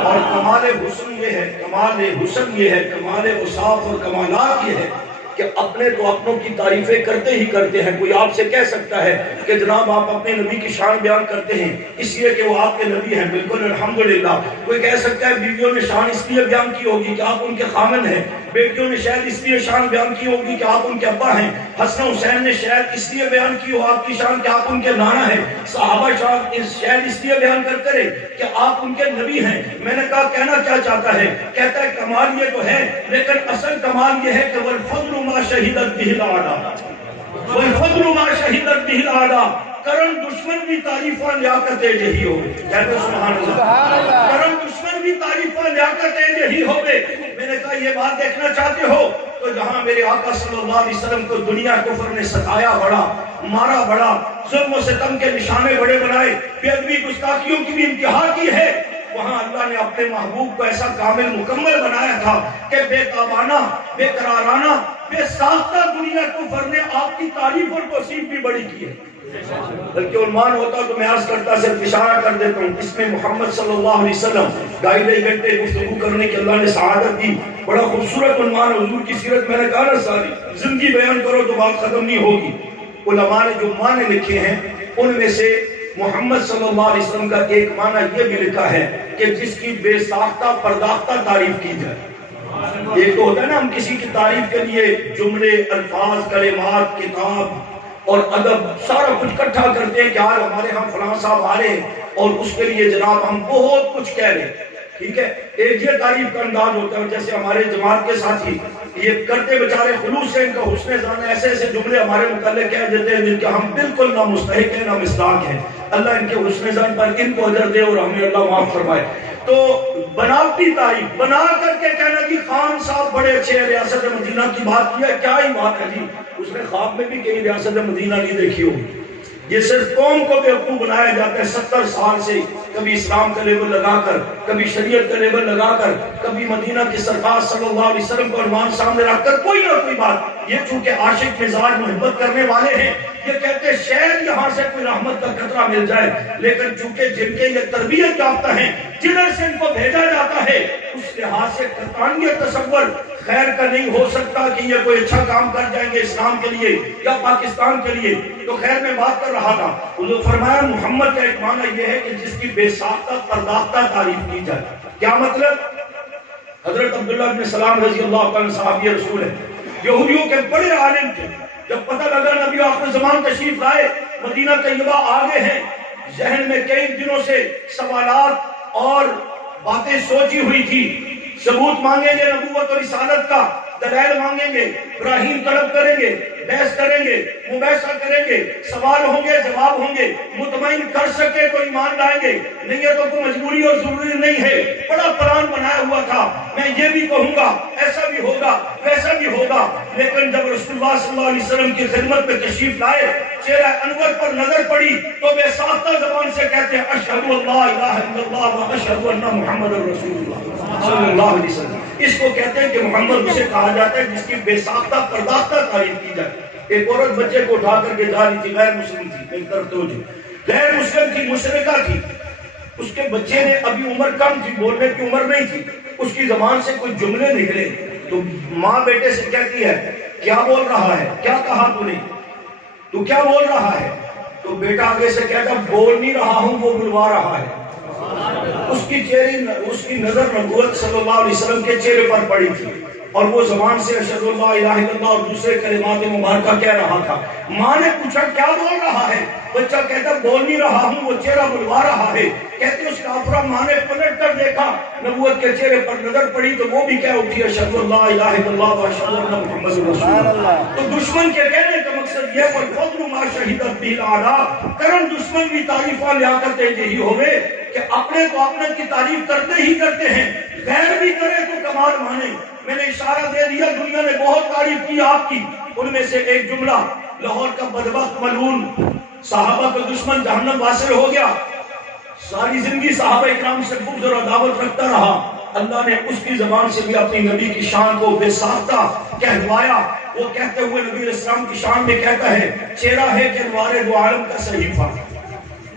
اور کمال حسن یہ ہے، کمال حسن یہ ہے، کمال اوصاف اور کمالات یہ ہے کہ اپنے تو اپنوں کی تعریفیں کرتے ہی کرتے ہیں۔ کوئی آپ سے کہہ سکتا ہے کہ جناب آپ اپنے نبی کی شان بیان کرتے ہیں اس لیے کہ وہ آپ کے نبی ہیں، بالکل الحمدللہ۔ کوئی کہہ سکتا ہے بیویوں نے شان اس لیے بیان کی ہوگی کہ آپ ان کے خامن ہیں، بیٹیوں نے شاید اس لیے شان بیان کی ہوگی کہ آپ ان کے ابا ہیں، حسن حسین نے شاید اس لیے بیان کی ہو آپ کی شان کہ آپ ان کے نانا ہیں، صحابہ شاید اس لیے بیان کرتے رہے کہ آپ ان کے نبی ہیں۔ میں نے کہا کہنا کیا چاہتا ہے؟ کہتا ہے کمال یہ تو ہے، لیکن اصل کمال یہ ہے کہ والفضل ما شہدت به الاعداء، والفضل ما شہدت به الاعداء، کرن دشمن بھی تعریفاں لیاقت یہی ہو گئے۔ کہتے سبحان اللہ، کرن دشمن بھی تعریفاں لیاقت یہی ہو گئے۔ میں نے کہا یہ بات دیکھنا چاہتے ہو تو جہاں میرے آقا صلی اللہ علیہ وسلم کو دنیا کفر نے ستایا بڑا، مارا بڑا، ظلم و ستم کے نشانے بڑے بنائے، بے ادبی گستاخیوں کی بھی انتہا کی ہے، وہاں اللہ نے اپنے محبوب کو ایسا کامل مکمل بنایا تھا کہ بے تابانہ، بے قرارانہ، بے ساختہ دنیا کفر نے آپ کی تعریف اور توصیف بھی بڑی کی ہے. بلکہ عنوان ہوتا تو میں عرض کرتا صرف اشارہ کر دیتا ہوں. اس میں محمد صلی اللہ علیہ وسلم ڈھائی گھنٹے گفتگو کرنے کی اللہ نے سعادت دی. بڑا خوبصورت عنوان حضور کی سیرت. میں نے کہا نا ساری زندگی بیان کرو تو بات ختم نہیں ہوگی. علماء نے جو معنی لکھے ہیں ان میں سے محمد صلی اللہ علیہ وسلم کا ایک معنی یہ بھی لکھا ہے کہ جس کی بے ساختہ پرداختہ تعریف کی جائے. ایک تو ہوتا ہے نا ہم کسی کی تعریف کے لیے جملے، الفاظ، کلمات، کتاب اور ادب سارا کچھ اکٹھا کرتے ہیں کہ آج ہمارے ہم فلاں صاحب آ رہے ہیں اور اس کے لیے جناب ہم بہت کچھ کہہ رہے ہیں. ٹھیک ہے، ایک یہ تعریف کا انداز ہوتا ہے. جیسے ہمارے جماعت کے ساتھی یہ کرتے بیچارے خلوص سے ان کا حسن ظن ایسے ایسے جملے ہمارے متعلق کہہ دیتے ہیں جن کے ہم بالکل نہ مستحق ہیں نہ مصداق ہیں. اللہ ان کے حسن ظن پر ان کو اجر دے اور ہمیں اللہ معاف فرمائے. تو بناوٹی تعریف بنا کر کے کہنا کہ خان صاحب بڑے اچھے ہیں، ریاست مدینہ کی بات کیا، کیا ہی بات ہے جی. اس نے خواب میں بھی کہیں ریاست مدینہ نہیں دیکھی ہوگی. یہ صرف قوم کو بیوقوف بنایا جاتا ہے. 70 سال سے کبھی اسلام کا لیبل لگا کر، کبھی شریعت کا لیبل لگا کر، کبھی مدینہ کی سرکار صلی اللہ علیہ وسلم کو عنوان سامنے رکھ کر کوئی نہ کوئی بات. یہ چونکہ عاشق مزاج محبت کرنے والے ہیں یہ کہتے ہیں شاید یہاں سے کوئی رحمت کا قطرہ مل جائے. لیکن چونکہ جن کے یہ تربیت یافتہ ہیں جدھر سے ان کو بھیجا جاتا ہے اس لحاظ سے قطعاً یہ تصور خیر کا نہیں ہو سکتا کہ یہ کوئی اچھا کام کر جائیں گے اسلام کے لیے یا پاکستان کے لیے. تو خیر میں بات کر رہا تھا. حضور فرمایا محمد کا ایک معنی یہ ہے کہ جس کی بے ساختہ پرداختہ تعریف کی جائے. کیا مطلب؟ حضرت عبداللہ بن سلام رضی اللہ عنہ صحابی رسول ہے، یہودیوں کے بڑے عالم تھے. جب پتہ لگا نبی آخر زمان تشریف لائے مدینہ طیبہ آگے ہیں، ذہن میں کئی دنوں سے سوالات اور باتیں سوچی ہوئی تھی. ثبوت مانگیں گے نبوت اور رسالت کا، دلائل مانگیں گے، ابراہیم طلب کریں گے، بحث کریں گے، مباحثہ کریں گے، سوال ہوں گے، جواب ہوں گے. مطمئن کر سکے تو ایمان لائیں گے، نہیں ہے تو کوئی مجبوری اور ضروری نہیں ہے. بڑا پلان بنایا ہوا تھا، میں یہ بھی کہوں گا ایسا بھی ہوگا ویسا بھی ہوگا. لیکن جب رسول اللہ صلی اللہ علیہ وسلم کی خدمت میں تشریف لائے چہرہ انور پر نظر پڑی تو بے ساختہ زبان سے کہتے ہیں اشہد ان لا الہ الا اللہ و اشہد ان محمد رسول اللہ صلی اللہ علیہ وسلم. اس کو کہتے ہیں کہ محمد اسے کہا جاتا ہے جس کی بے ساختہ پرداختہ تعریف کی جائے. ایک عورت بچے کو اٹھا کر کے جا رہی تھی، غیر مسلم تھی، ایک طرف توجہ، غیر مسلم تھی، مشرکہ تھی. اس کے بچے نے ابھی عمر کم تھی، بولنے کی عمر نہیں تھی. اس کی زبان سے کچھ جملے نکلے تو ماں بیٹے سے کہتی ہے کیا بول رہا ہے، کیا کہا تو نے، تو کیا بول رہا ہے؟ تو بیٹا آگے سے کہتا بول نہیں رہا ہوں، وہ بلوا رہا ہے. اس کی نظر نبوت صلی اللہ علیہ وسلم کے چہرے پر پڑی تھی اور وہ زبان سے اشہد اللہ الہ الا اللہ اور دوسرے کلمات مبارکہ کہہ رہا تھا. ماں نے پوچھا کیا بول رہا ہے؟ بچہ کہتا بول نہیں رہا ہوں، وہ چہرہ بلوا رہا ہے. کہتے اس کافرہ ماں نے پلٹ کر دیکھا، نبوت کے چہرے پر نظر پڑی تو وہ بھی کہہ اٹھی اشہد اللہ الہ الا اللہ و اشہد ان محمد رسول اللہ. تو دشمن کے کہنے کا مقصد یہ والفضل ما شہدت به الاعداء. کرن دشمن بھی تعریفاں لیا کرتے یہی ہوئے کہ اپنے کو اپنے کی تعریف کرتے ہی کرتے ہیں، غیر بھی کرے تو کمال مانے. میں نے اشارہ دے دیا دنیا نے بہت تعریف کی آپ کی. ان میں سے ایک جملہ لاہور کا بدبخت ملعون صحابہ کا دشمن جہنم واصل ہو گیا، ساری زندگی صحابہ اکرام سے بغض اور عداوت رکھتا رہا. اللہ نے اس کی زبان سے بھی اپنی نبی کی شان کو بے ساختہ کہلوایا. وہ کہتے ہوئے نبی علیہ السلام کی شان میں کہتا ہے چہرہ ہے کہ انوار دو عالم کا صحیفہ،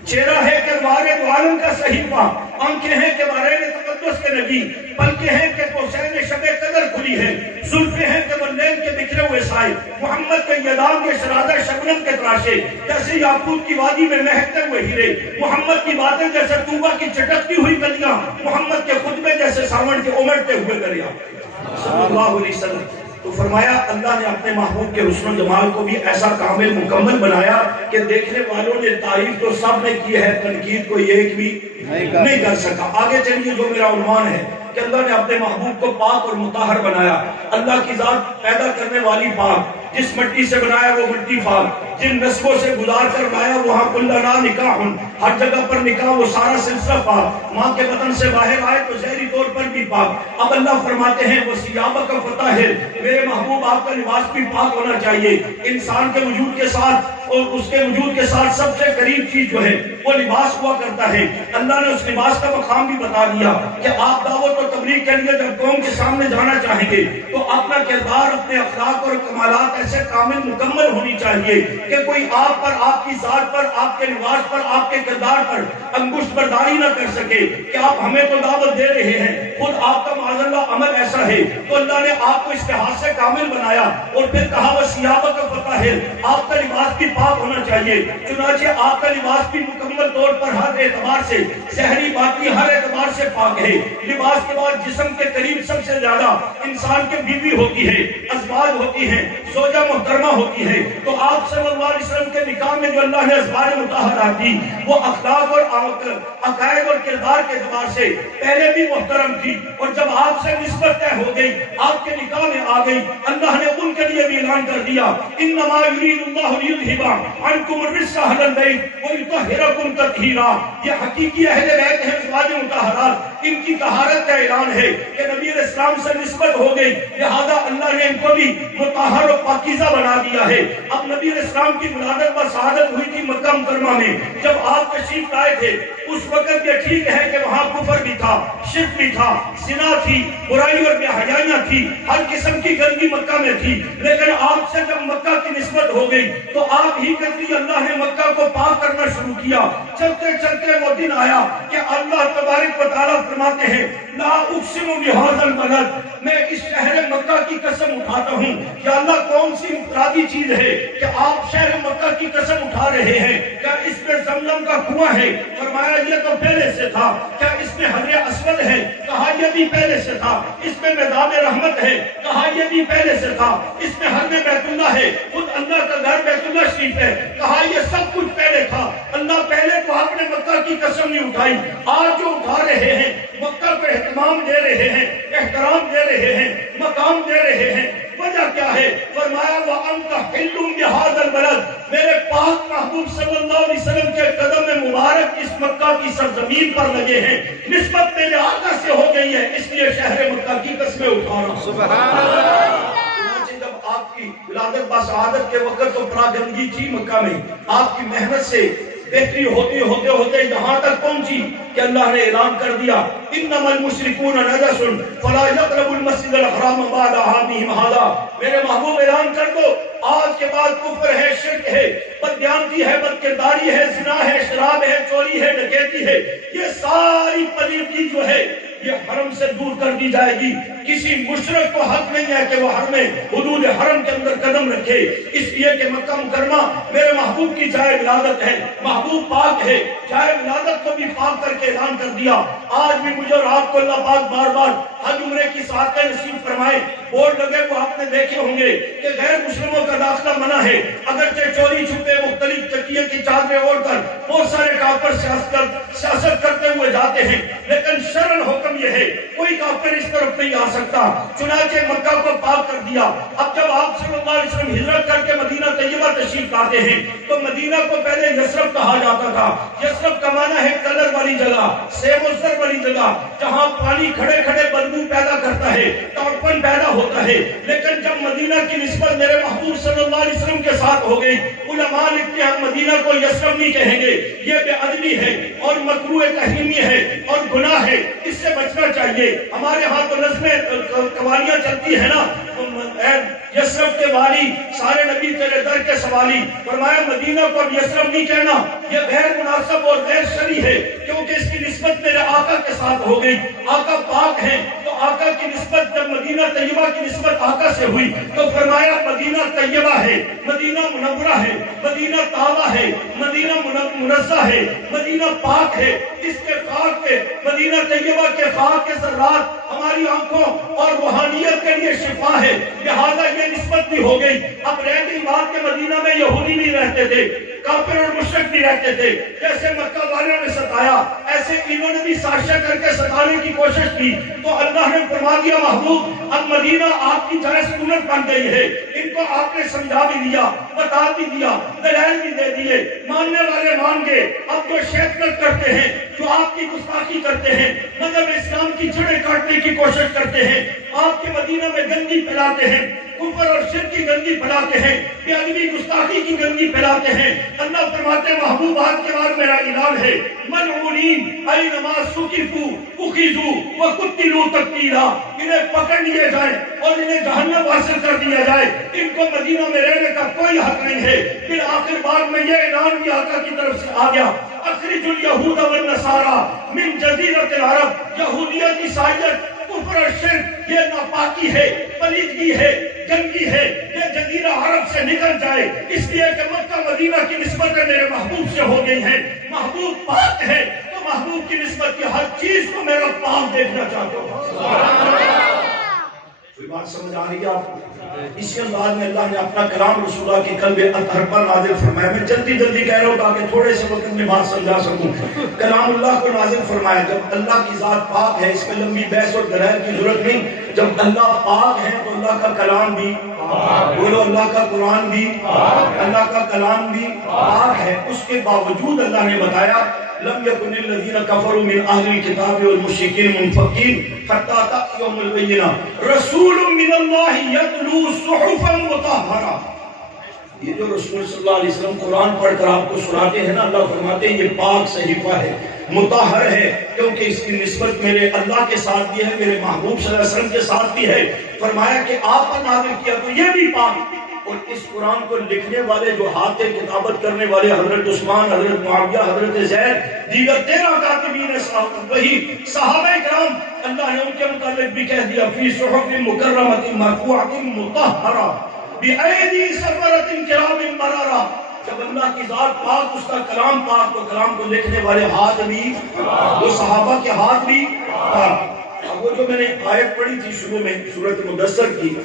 چہرہ ہے کہ انوار دو عالم کا صحیفہ، آنکھیں ہیں کہ بارین تقدس کے نبی، پلکیں ہیں کہ کوسین شب قدر کھلی ہے، زلفیں ہیں کہ واللیل کے بکھرے ہوئے سائے، محمد کے یدام کے شرادہ شبنم کے تراشے، جیسے یاقوت کی وادی میں مہکتے ہوئے ہیرے، محمد کی باتیں جیسے طوبہ کی چٹکتی ہوئی کلیاں، محمد کے خطبے جیسے ساون کے امڑتے ہوئے دریا صلی اللہ علیہ وسلم. تو فرمایا اللہ نے اپنے محبوب کے حسن و جمال کو بھی ایسا کامل مکمل بنایا کہ دیکھنے والوں نے تعریف تو سب نے کی ہے، تنقید کوئی ایک بھی نہیں کر سکا. آگے چلیے جو میرا عنوان ہے کہ اللہ نے اپنے محبوب کو پاک اور مطہر بنایا. اللہ کی ذات پیدا کرنے والی پاک، جس مٹی سے بنایا وہ مٹی پاک، جن نسبوں سے گزار کر لایا وہاں کلنا نکاح، ہر جگہ پر نکاح، وہ سارا سلسلہ پاک، ماں کے بدن سے باہر آئے تو ظاہری طور پر بھی پاک۔ اب اللہ فرماتے ہیں وَثِيَابَكَ فَطَهِّرْ، میرے محبوب آپ کا لباس بھی پاک ہونا چاہیے۔ انسان کے وجود کے ساتھ اور اس کے وجود کے ساتھ سب سے قریب چیز جو ہے وہ لباس ہوا کرتا ہے۔ اللہ نے اس لباس کا مقام بھی بتا دیا کہ آپ دعوت و تبلیغ کے لیے جب قوم کے سامنے جانا چاہیں گے تو اپنا کردار، اپنے اخلاق اور کمالات ایسے کامل مکمل ہونی چاہیے کہ کوئی آپ پر، آپ کی ذات پر، آپ کے لباس پر، آپ کے کردار پر انگشت برداری نہ کر سکے کہ آپ ہمیں تو دعوت دے رہے ہیں، خود آپ کا معاذ اللہ عمل ایسا ہے۔ تو اللہ نے آپ کو اس لحاظ سے کامل بنایا اور پھر کہا وَثِيَابَكَ فَطَهِّرْ، آپ کا لباس بھی پاک ہونا چاہیے۔ چنانچہ آپ کا لباس بھی مکمل طور پر ہر اعتبار سے، ظاہری باطنی ہر اعتبار سے پاک ہے۔ لباس کے بعد جسم کے قریب سب سے زیادہ انسان کے بیوی ہوتی ہے، ازواج ہوتی ہیں، زوجہ محترمہ ہوتی ہے۔ تو آپ صلی اللہ علیہ وسلم کے نکاح میں جو اللہ نے ازواج مطہرات دی وہ اخلاق اور عقائد اور کردار کے اعتبار سے پہلے بھی محترم تھی، اور جب آپ سے نسبت طے ہو گئی، آپ کے نکاح میں آ گئی، اللہ نے ان کے لیے بھی اعلان کر دیا انما یرید اللہ لیذھب عنکم الرجس اہل البیت ویطہرکم تطہیرا۔ یہ حقیقی اہل بیت ہیں ازواج مطہرات، ان کی طہارت کا اعلان ہے کہ نبی علیہ السلام سے نسبت ہو گئی، لہذا اللہ نے ان کو بھی مطہر و پاکیزہ بنا دیا ہے۔ اب نبی علیہ السلام کی ولادت و شہادت ہوئی تھی مکہ مکرمہ میں، جب آپ تشریف لائے تھے اس وقت یہ ٹھیک ہے کہ وہاں کفر بھی تھا، شرک بھی تھا، زنا تھی، برائی اور بے حیائیاں تھی، ہر قسم کی گندگی مکہ میں تھی، لیکن آپ سے جب مکہ کی نسبت ہو گئی تو آپ ہی کے لیے اللہ نے مکہ کو پاک کرنا شروع کیا۔ چلتے چلتے وہ دن آیا کہ اللہ تبارک و تعالیٰ فرماتے ہیں لا اقسم بہذا البلد، میں اس شہر مکہ کی قسم اٹھاتا ہوں۔ یا اللہ کون سی انفرادی چیز ہے کہ آپ شہر مکہ کی قسم اٹھا رہے ہیں؟ کیا اس میں زمزم کا کنواں ہے؟ فرمایا یہ تو پہلے سے تھا۔ کیا اس میں حجر اسود ہے؟ کہا یہ بھی پہلے سے تھا۔ اس میں میدان رحمت ہے؟ کہا یہ بھی پہلے سے تھا۔ اس میں حرم بیت اللہ ہے، خود اللہ کا گھر بیت اللہ شریف ہے؟ کہا یہ سب کچھ پہلے تھا۔ اللہ پہلے تو آپ نے مکہ کی قسم نہیں اٹھائی، آج جو اٹھا رہے ہیں مکہ کو اہتمام دے رہے ہیں، احترام دے رہے ہیں، مقام دے رہے ہیں، وجہ کیا ہے؟ فرمایا وَأَنْتَ حِلٌّ بِهَذَا الْبَلَدِ، میرے پاک محبوب صلی اللہ علیہ وسلم کے قدم مبارک اس مکہ کی سرزمین پر لگے ہیں، نسبت میرے آقا سے ہو گئی ہے، اس لیے شہر مکہ کی قسمیں اٹھا رہا ہوں۔ سبحان اللہ۔ جب آپ کی ولادت با شہادت کے وقت تو بڑا گندگی تھی مکہ میں، آپ کی محنت سے بہتری ہوتے ہوتے ہوتے یہاں تک پہنچی کہ اللہ نے اعلان کر دیا انما المشرکون نجس فلا یقربوا المسجد الحرام بعد عامهم هذا۔ میرے محبوب اعلان کر دو آج کے بعد کفر ہے، شرک ہے، بددیانتی ہے، بدکرداری ہے، زنا ہے، شراب ہے، چوری ہے، ڈکیتی ہے، یہ ساری پلیتی جو ہے یہ حرم سے دور کر دی جائے گی۔ کسی مشرک کو حق نہیں ہے کہ وہ حرم حدود حرم کے اندر قدم رکھے، اس لیے کہ مکہ مکرمہ میرے محبوب کی جائے ولادت ہے، محبوب پاک ہے، جائے ولادت کو بھی پاک کر کے اعلان کر دیا۔ آج بھی مجھے اور آپ کو اللہ پاک بار بار حج عمرے کی سعادتیں نصیب فرمائے۔ بورڈ لگے وہ آپ نے دیکھے ہوں گے کہ غیر مسلموں کا داخلہ منع ہے، اگرچہ چوری چھپے مختلف تکیے کی چادریں اوڑھ کر بہت سارے کافر سیاست کرتے ہوئے جاتے ہیں، لیکن شرعاً حکم یہ ہے کوئی کافر اس طرف نہیں آ سکتا۔ چنانچہ مکہ کو پاک کر دیا۔ اب جب آپ صلی اللہ علیہ وسلم ہجرت کر کے مدینہ طیبہ تشریف لاتے ہیں تو مدینہ کو پہلے یثرب کہا جاتا تھا۔ یثرب کا معنی ہے کلر والی جگہ، سیب و زر والی جگہ، جہاں پانی کھڑے کھڑے بدبو پیدا کرتا ہے، تڑپن پیدا ہوتا ہے۔ لیکن جب مدینہ کی نسبت میرے محبوب صلی اللہ علیہ وسلم کے ساتھ ہو گئی، علماء لکھتے ہیں مدینہ کو یثرب نہیں کہیں گے، یہ بے ادبی ہے اور مکروہ تحریمی ہے اور گناہ ہے، اس سے بچنا چاہیے۔ ہمارے ہاں تو نظمیں قوالیاں چلتی ہیں نا، یثرب کے والی سارے نبی تیرے در کے سوالی۔ فرمایا مدینہ کو اب یثرب نہیں کہنا، یہ غیر مناسب اور غیر شرعی ہے، کیونکہ اس کی نسبت میرے آقا کے ساتھ ہو گئی۔ آقا پاک ہیں تو آقا کی نسبت جب مدینہ طیبہ کی نسبت آقا سے ہوئی تو فرمایا مدینہ طیبہ ہے، مدینہ منورہ ہے، مدینہ طاہرہ ہے، مدینہ منزہ ہے، مدینہ پاک ہے۔ اس کے خاک پہ مدینہ طیبہ کے خاک کے ذرات ہماری آنکھوں اور روحانیت کے لیے شفا ہے، لہذا یہ نسبت بھی ہو گئی۔ اب رہ گئی بات کہ مدینہ میں یہودی نہیں رہتے تھے، کافر اور مشرک بھی رہتے تھے. جیسے مکہ والوں نے ستایا ایسے انہوں نے بھی سازشیں کر کے ستانے کی کوشش کی. تو اللہ نے فرما دیا محبوب اب مدینہ آپ کی جرسپونت بن گئی ہے. ان کو آپ نے سمجھا بھی دیا, بتا بھی دیا, دلائل بھی دے دیے, ماننے والے مان گئے. اب جو شیطنت کرتے ہیں, جو آپ کی گستاخی کرتے ہیں, مذہب اسلام کی جڑیں کاٹنے کی کوشش کرتے ہیں, آپ کے مدینہ میں گندگی پھیلاتے ہیں, کفر اور شرک کی گندگی پھیلاتے ہیں, بے ادبی گستاخی کی گندگی پھیلاتے ہیں, اللہ فرماتے ہیں محبوب آج کے بعد میرا اعلان ہے ملعونین اینما ثقفوا اخذوا وقتلوا تقتیلا. انہیں پکڑ لیے جائیں اور انہیں جہنم حاصل کر دیا جائے. ان کو مدینہ میں رہنے کا کوئی حق نہیں ہے. پھر آخر بعد میں یہ اعلان بھی آقا کی طرف سے آ گیا اخرج الیہود والنصارى من جزیرۃ العرب. یہودیت عیسائیت کفر اور شرک یہ ناپاکی ہے, پلیدگی ہے, گندگی ہے, یہ جزیرہ عرب سے نکل جائے. اس لیے کہ مکہ مدینہ کی نسبتیں میرے محبوب سے ہو گئی ہیں. محبوب پاک ہے تو محبوب کی نسبت کی ہر چیز کو میرا پاک دیکھنا چاہتا ہوں. کوئی بات سمجھ آ رہی ہے آپ کو؟ اسی انداز میں اللہ نے اپنا کلام رسول اللہ کے قلب اطہر پر نازل فرمایا. میں جلدی جلدی کہہ رہا ہوں تاکہ تھوڑے سے وقت میں بات سمجھا سکوں. کلام اللہ کو نازل فرمایا. جب اللہ کی ذات پاک ہے اس میں لمبی بحث اور دلائل کی ضرورت نہیں. جب اللہ پاک ہے تو اللہ کا کلام بھی بولو, اللہ کا قرآن بھی, اللہ کا کلام بھی پاک ہے. اس کے باوجود اللہ نے بتایا لم يكن الذين كفروا من اهل الكتاب والمشركين منفكين حتى تأتيهم البينة رسول من الله يتلو صحفا مطهرة. یہ جو رسول صلی اللہ علیہ وسلم قرآن پڑھ کر آپ کو سناتے ہیں نا, اللہ فرماتے ہیں یہ پاک صحیفہ ہے, مطہر ہے, کیونکہ اس کی نسبت میرے اللہ کے ساتھ بھی ہے, میرے محبوب صلی اللہ علیہ وسلم کے ساتھ بھی ہے. فرمایا کہ آپ پر نازل کیا تو یہ بھی پاک. اور اس قرآن کو لکھنے والے جو ہاتھ کتابت کرنے والے حضرت عثمان, حضرت معاویہ, حضرت زید, دیگر 13 کاتبین صحابہ, وہی صحابہ کرام, اللہ نے ان کے متعلق بھی کہہ دیا فی صحف مکرمۃ مرفوعۃ مطہرہ بأیدی سفرۃ کرام بررہ. جب اللہ کی ذات پاک, اس کا کلام پاک, تو کلام کو لکھنے والے ہاتھ بھی, وہ صحابہ کے ہاتھ بھی پاک. اب وہ جو میں نے آیت پڑھی تھی شروع میں سورۃ مدثر کی,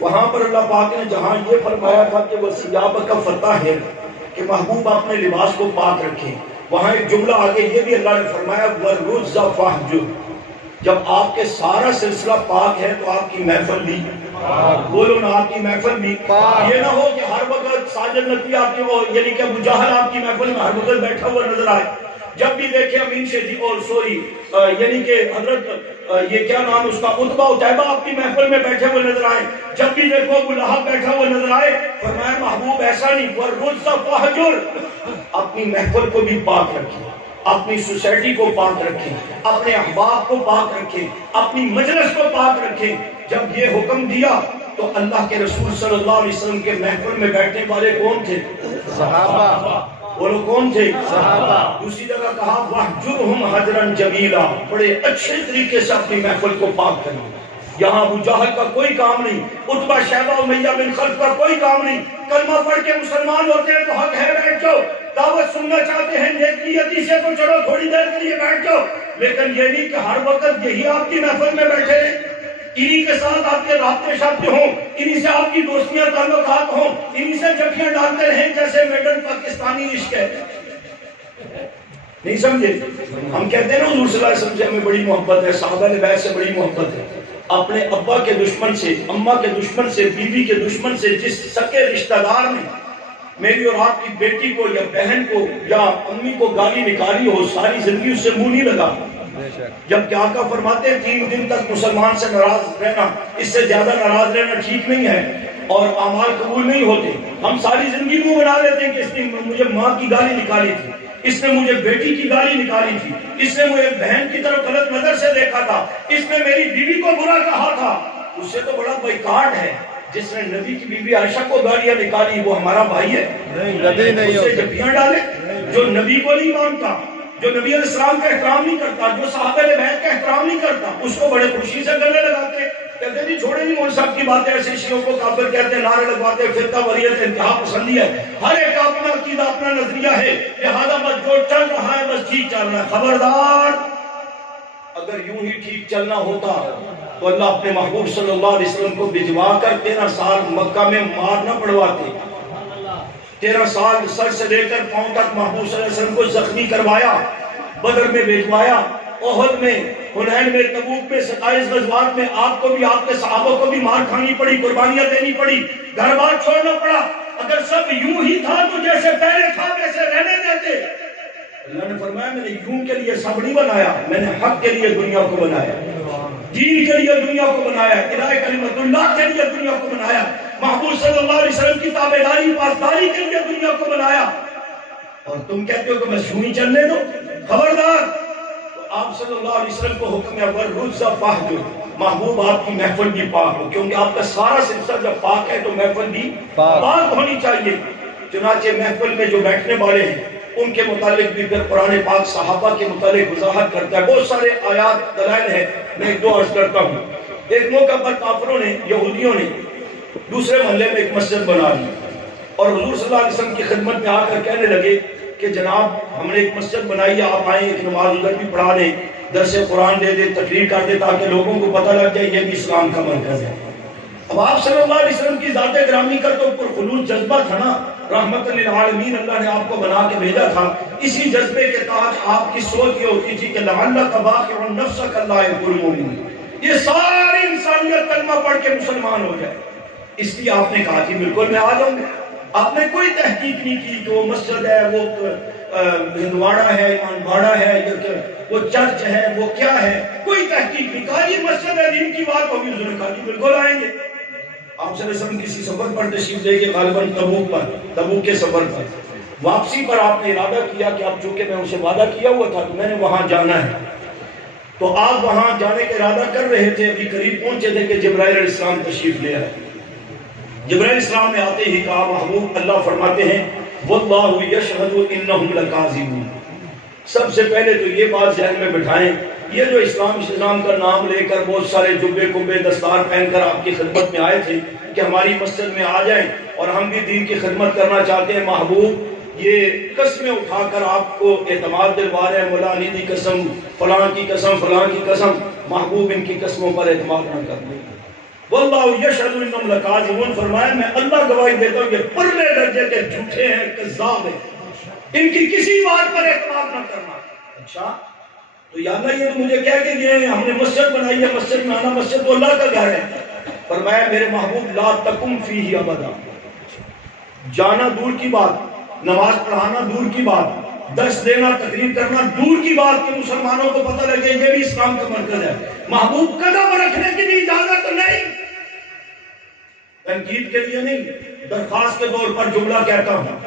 وہاں پر اللہ پاک نے جہاں یہ فرمایا تھا کہ وَثِيَابَكَ فَطَهِّرْ کہ محبوب اپنے لباس کو پاک رکھیں, وہاں ایک جملہ آگے یہ بھی اللہ نے فرمایا وَالرُّجْزَ فَاهْجُرْ. جب آپ کے سارا سلسلہ پاک ہے تو آپ کی محفل بھی بولو نا, آپ کی محفل بھی. یہ نہ ہو کہ ہر وقت ساجد نقوی آپ کی وہ یعنی کہ ابو جہل آپ کی محفل میں ہر وقت بیٹھا ہوا نظر آئے. جب بھی دیکھیں امین شیخی اور سوری یعنی کہ حضرت یہ کیا نام اس کا عتبہ عتیبہ آپ کی محفل میں بیٹھے ہوئے نظر آئے. جب بھی دیکھو ابو لہب بیٹھا ہوا نظر آئے. فرمایا محبوب ایسا نہیں, وَالرُّجْزَ فَاهْجُرْ اپنی محفل کو بھی پاک رکھیں, اپنی سوسائٹی کو پاک رکھیں, اپنے احباب کو پاک رکھیں, اپنی مجلس کو پاک رکھیں. جب یہ حکم دیا تو اللہ کے رسول صلی اللہ علیہ وسلم کے محفل میں بیٹھنے والے کون تھے؟ صحابہ. بولو کون تھے؟ صحابہ. دوسری جگہ کہا وَاحْجُرْهُمْ حَجْرًا جَمِيلًا بڑے اچھے طریقے سے اپنی محفل کو پاک کرنا. یہاں ابو جہل کا کوئی کام نہیں, عتبہ شیبہ امیہ بن خلف کا کوئی کام نہیں. کلمہ پڑھ کے مسلمان ہوتے ہیں تو حق ہے بیٹھ جاؤ, دعوت سننا چاہتے ہیں نیک نیتی سے تو چلو تھوڑی دیر کے لیے بیٹھ جاؤ, لیکن یہ نہیں کہ ہر وقت یہی آپ کی محفل میں بیٹھے رہیں, انہی کے ساتھ آپ کے رابطے شابطے ہوں, انہی سے آپ کی دوستیاں تعلقات ہوں, انہی سے جھپیاں ڈالتے رہیں جیسے میڈل پاکستانی عشق ہے. نہیں سمجھے؟ ہم کہتے ہیں نا حضور صلی اللہ علیہ وسلم سے ہمیں بڑی محبت ہے, صحابہ بیت سے بڑی محبت ہے. اپنے ابا کے دشمن سے, اماں کے دشمن سے, بیوی کے دشمن سے, جس سکے رشتہ دار نے میری اور آپ کی بیٹی کو یا بہن کو یا امی کو گالی نکالی ہو, ساری زندگی اس سے منہ نہیں لگا. جبکہ آقا فرماتے ہیں 3 دن تک مسلمان سے ناراض رہنا, اس سے زیادہ ناراض رہنا ٹھیک نہیں ہے اور اعمال قبول نہیں ہوتے. ہم ساری زندگی منہ بنا لیتے ہیں کہ اس نے مجھے ماں کی گالی نکالی تھی, اس نے مجھے بیٹی کی گالی نکالی تھی, اس نے مجھے بہن کی طرف غلط نظر سے دیکھا تھا, اس نے میری بیوی کو برا کہا تھا. اس سے تو بڑا بائیکاٹ ہے جس نے نبی کی بیوی عائشہ کو گالیاں نکالی, وہ ہمارا بھائی ہے؟ نہیں. اسے جھپیاں ڈالے جو نبی کو نہیں مانتا, جو نبی علیہ السلام کا احترام نہیں کرتا, جو صحابہ بیت کا احترام نہیں کرتا, اس کو بڑے خوشی سے گلے لگاتے, کہتے ہیں چھوڑے نہیں مول صاحب کی باتیں, ایسے شیعوں کو کافر کہتے ہیں, نعرے لگواتے, فرقہ واریت انتہا پسندی ہے. ہر ایک کا اپنا عقیدہ, اپنا نظریہ ہے, لہذا بس جو چل رہا ہے بس ٹھیک چل رہا ہے. خبردار, اگر یوں ہی ٹھیک چلنا ہوتا تو اللہ اپنے محبوب صلی اللہ علیہ وسلم کو بھجوا کر 13 سال مکہ میں مار نہ پڑواتے. 13 سال سر سے لے کر پاؤں تک محبوب صلی اللہ علیہ وسلم کو زخمی کروایا، بدر میں بھیجوایا، احد میں، حنین میں، تبوک میں، 27 غزوات میں آپ کو بھی، آپ کے صحابوں کو بھی مار کھانی پڑی، قربانیاں دینی پڑی، گھر بار چھوڑنا پڑا۔ اگر سب یوں ہی تھا تو جیسے پہلے تھا ویسے رہنے دیتے۔ اللہ نے فرمایا میں نے یوں کے لیے سب نہیں بنایا، میں نے حق کے لیے دنیا کو بنایا، دین کے لیے دنیا کو بنایا، الہ کلمت اللہ کے لیے دنیا کو بنایا، محبوب صلی اللہ علیہ وسلم کی تابعداری پاسداری کے لیے دنیا کو بنایا، اور تم کہتے ہو کہ میں یوں ہی چلنے دو؟ خبردار۔ تو آپ صلی اللہ علیہ وسلم کو حکم ہے وَالرُّزَّ فَاحْجُرْ، محبوب آپ کی محفل بھی پاک ہو، کیونکہ آپ کا سارا سلسلہ جب پاک ہے تو محفل بھی پاک ہونی چاہیے۔ چنانچہ محفل میں جو بیٹھنے والے ہیں ان کے متعلق بھی پھر قرآن پاک صحابہ کے متعلق وضاحت کرتا ہے، بہت سارے آیات دلائل ہیں، میں ایک دو عرض کرتا ہوں۔ ایک موقع پر کافروں نے، یہودیوں نے دوسرے محلے میں ایک مسجد بنا لی اور حضور صلی اللہ علیہ وسلم کی خدمت میں آ کر کہنے لگے کہ جناب ہم نے ایک مسجد بنائی ہے، آپ آئیں ایک نماز ادھر بھی پڑھا دیں، درس قرآن دے دیں، تقریر کر دیں تاکہ لوگوں کو پتہ لگ جائے یہ بھی اسلام کا مرکز ہے۔ اب آپ صلی اللہ علیہ وسلم کی ذات گرامی کا تو پرخلوص جذبہ تھا نا، رحمت للعالمین اللہ نے آپ کو بنا کے بھیجا تھا، اسی جذبے کے تحت آپ کی سوچ یہ ہوتی تھی کہ لعلک باخع نفسک اللہ یکون مؤمن، یہ ساری انسانیت کلمہ پڑھ کے مسلمان ہو جائے۔ اس لیے آپ نے کہا کہ بالکل میں آ جاؤں گا۔ آپ نے کوئی تحقیق نہیں کی کہ وہ مسجد ہے، وہ ہندواڑا ہے، ایمان باڑا ہے، وہ چرچ ہے، وہ کیا ہے، کوئی تحقیق نہیں۔ کہا یہ مسجد ہے، دین کی بات ہوگی، حضور نے کہا کہ بالکل آئیں گے۔ آپ صلی اللہ علیہ وسلم کسی سفر پر تشریف لے کے غالباً تبوک کے سفر پر واپسی پر آپ نے ارادہ کیا کہ اب چونکہ میں اسے وعدہ کیا ہوا تھا تو میں نے وہاں جانا ہے، تو آپ وہاں جانے کا ارادہ کر رہے تھے، ابھی قریب پہنچے تھے کہ جبرائیل علیہ السلام تشریف لے آئے۔ جبرائیل علیہ السلام نے آتے ہی کہا محبوب اللہ فرماتے ہیں واللہ یشہد انہم لکاذبون۔ سب سے پہلے تو یہ بات ذہن میں بٹھائیں، یہ جو اسلام کا نام لے کر بہت سارے جبے کبے دستار پہن کر آپ کی خدمت میں آئے تھے کہ ہماری مسجد میں آ جائیں اور ہم بھی دین کی خدمت کرنا چاہتے ہیں، محبوب یہ قسمیں اٹھا کر آپ کو اعتماد دلوا رہے ہیں، مولا علی کی قسم، فلاں کی قسم، فلاں کی قسم، محبوب ان کی قسموں پر اعتماد نہ کر دیں۔ واللہ یشہد انہم لکاذبون، فرمایا میں اللہ گواہی دیتا ہوں یہ پرلے درجے کے جھوٹے ہیں، کذاب ہیں، ان کی کسی بات پر اعتماد نہ کرنا۔ اچھا تو یا اللہ یہ تو مجھے کہہ کے گئے ہیں ہم نے مسجد بنائی ہے، مسجد میں آنا، مسجد تو اللہ کا گھر ہے۔ فرمایا میرے محبوب لا تقم فیہ ابدا، جانا دور کی بات، نماز پڑھانا دور کی بات، درس دینا، تقریر کرنا دور کی بات کہ مسلمانوں کو پتہ لگے یہ بھی اسلام کا مرکز ہے۔ محبوب قدم رکھنے کی بھی اجازت نہیں، تنقید کے لیے نہیں، درخواست کے طور پر جملہ کہتا ہوں۔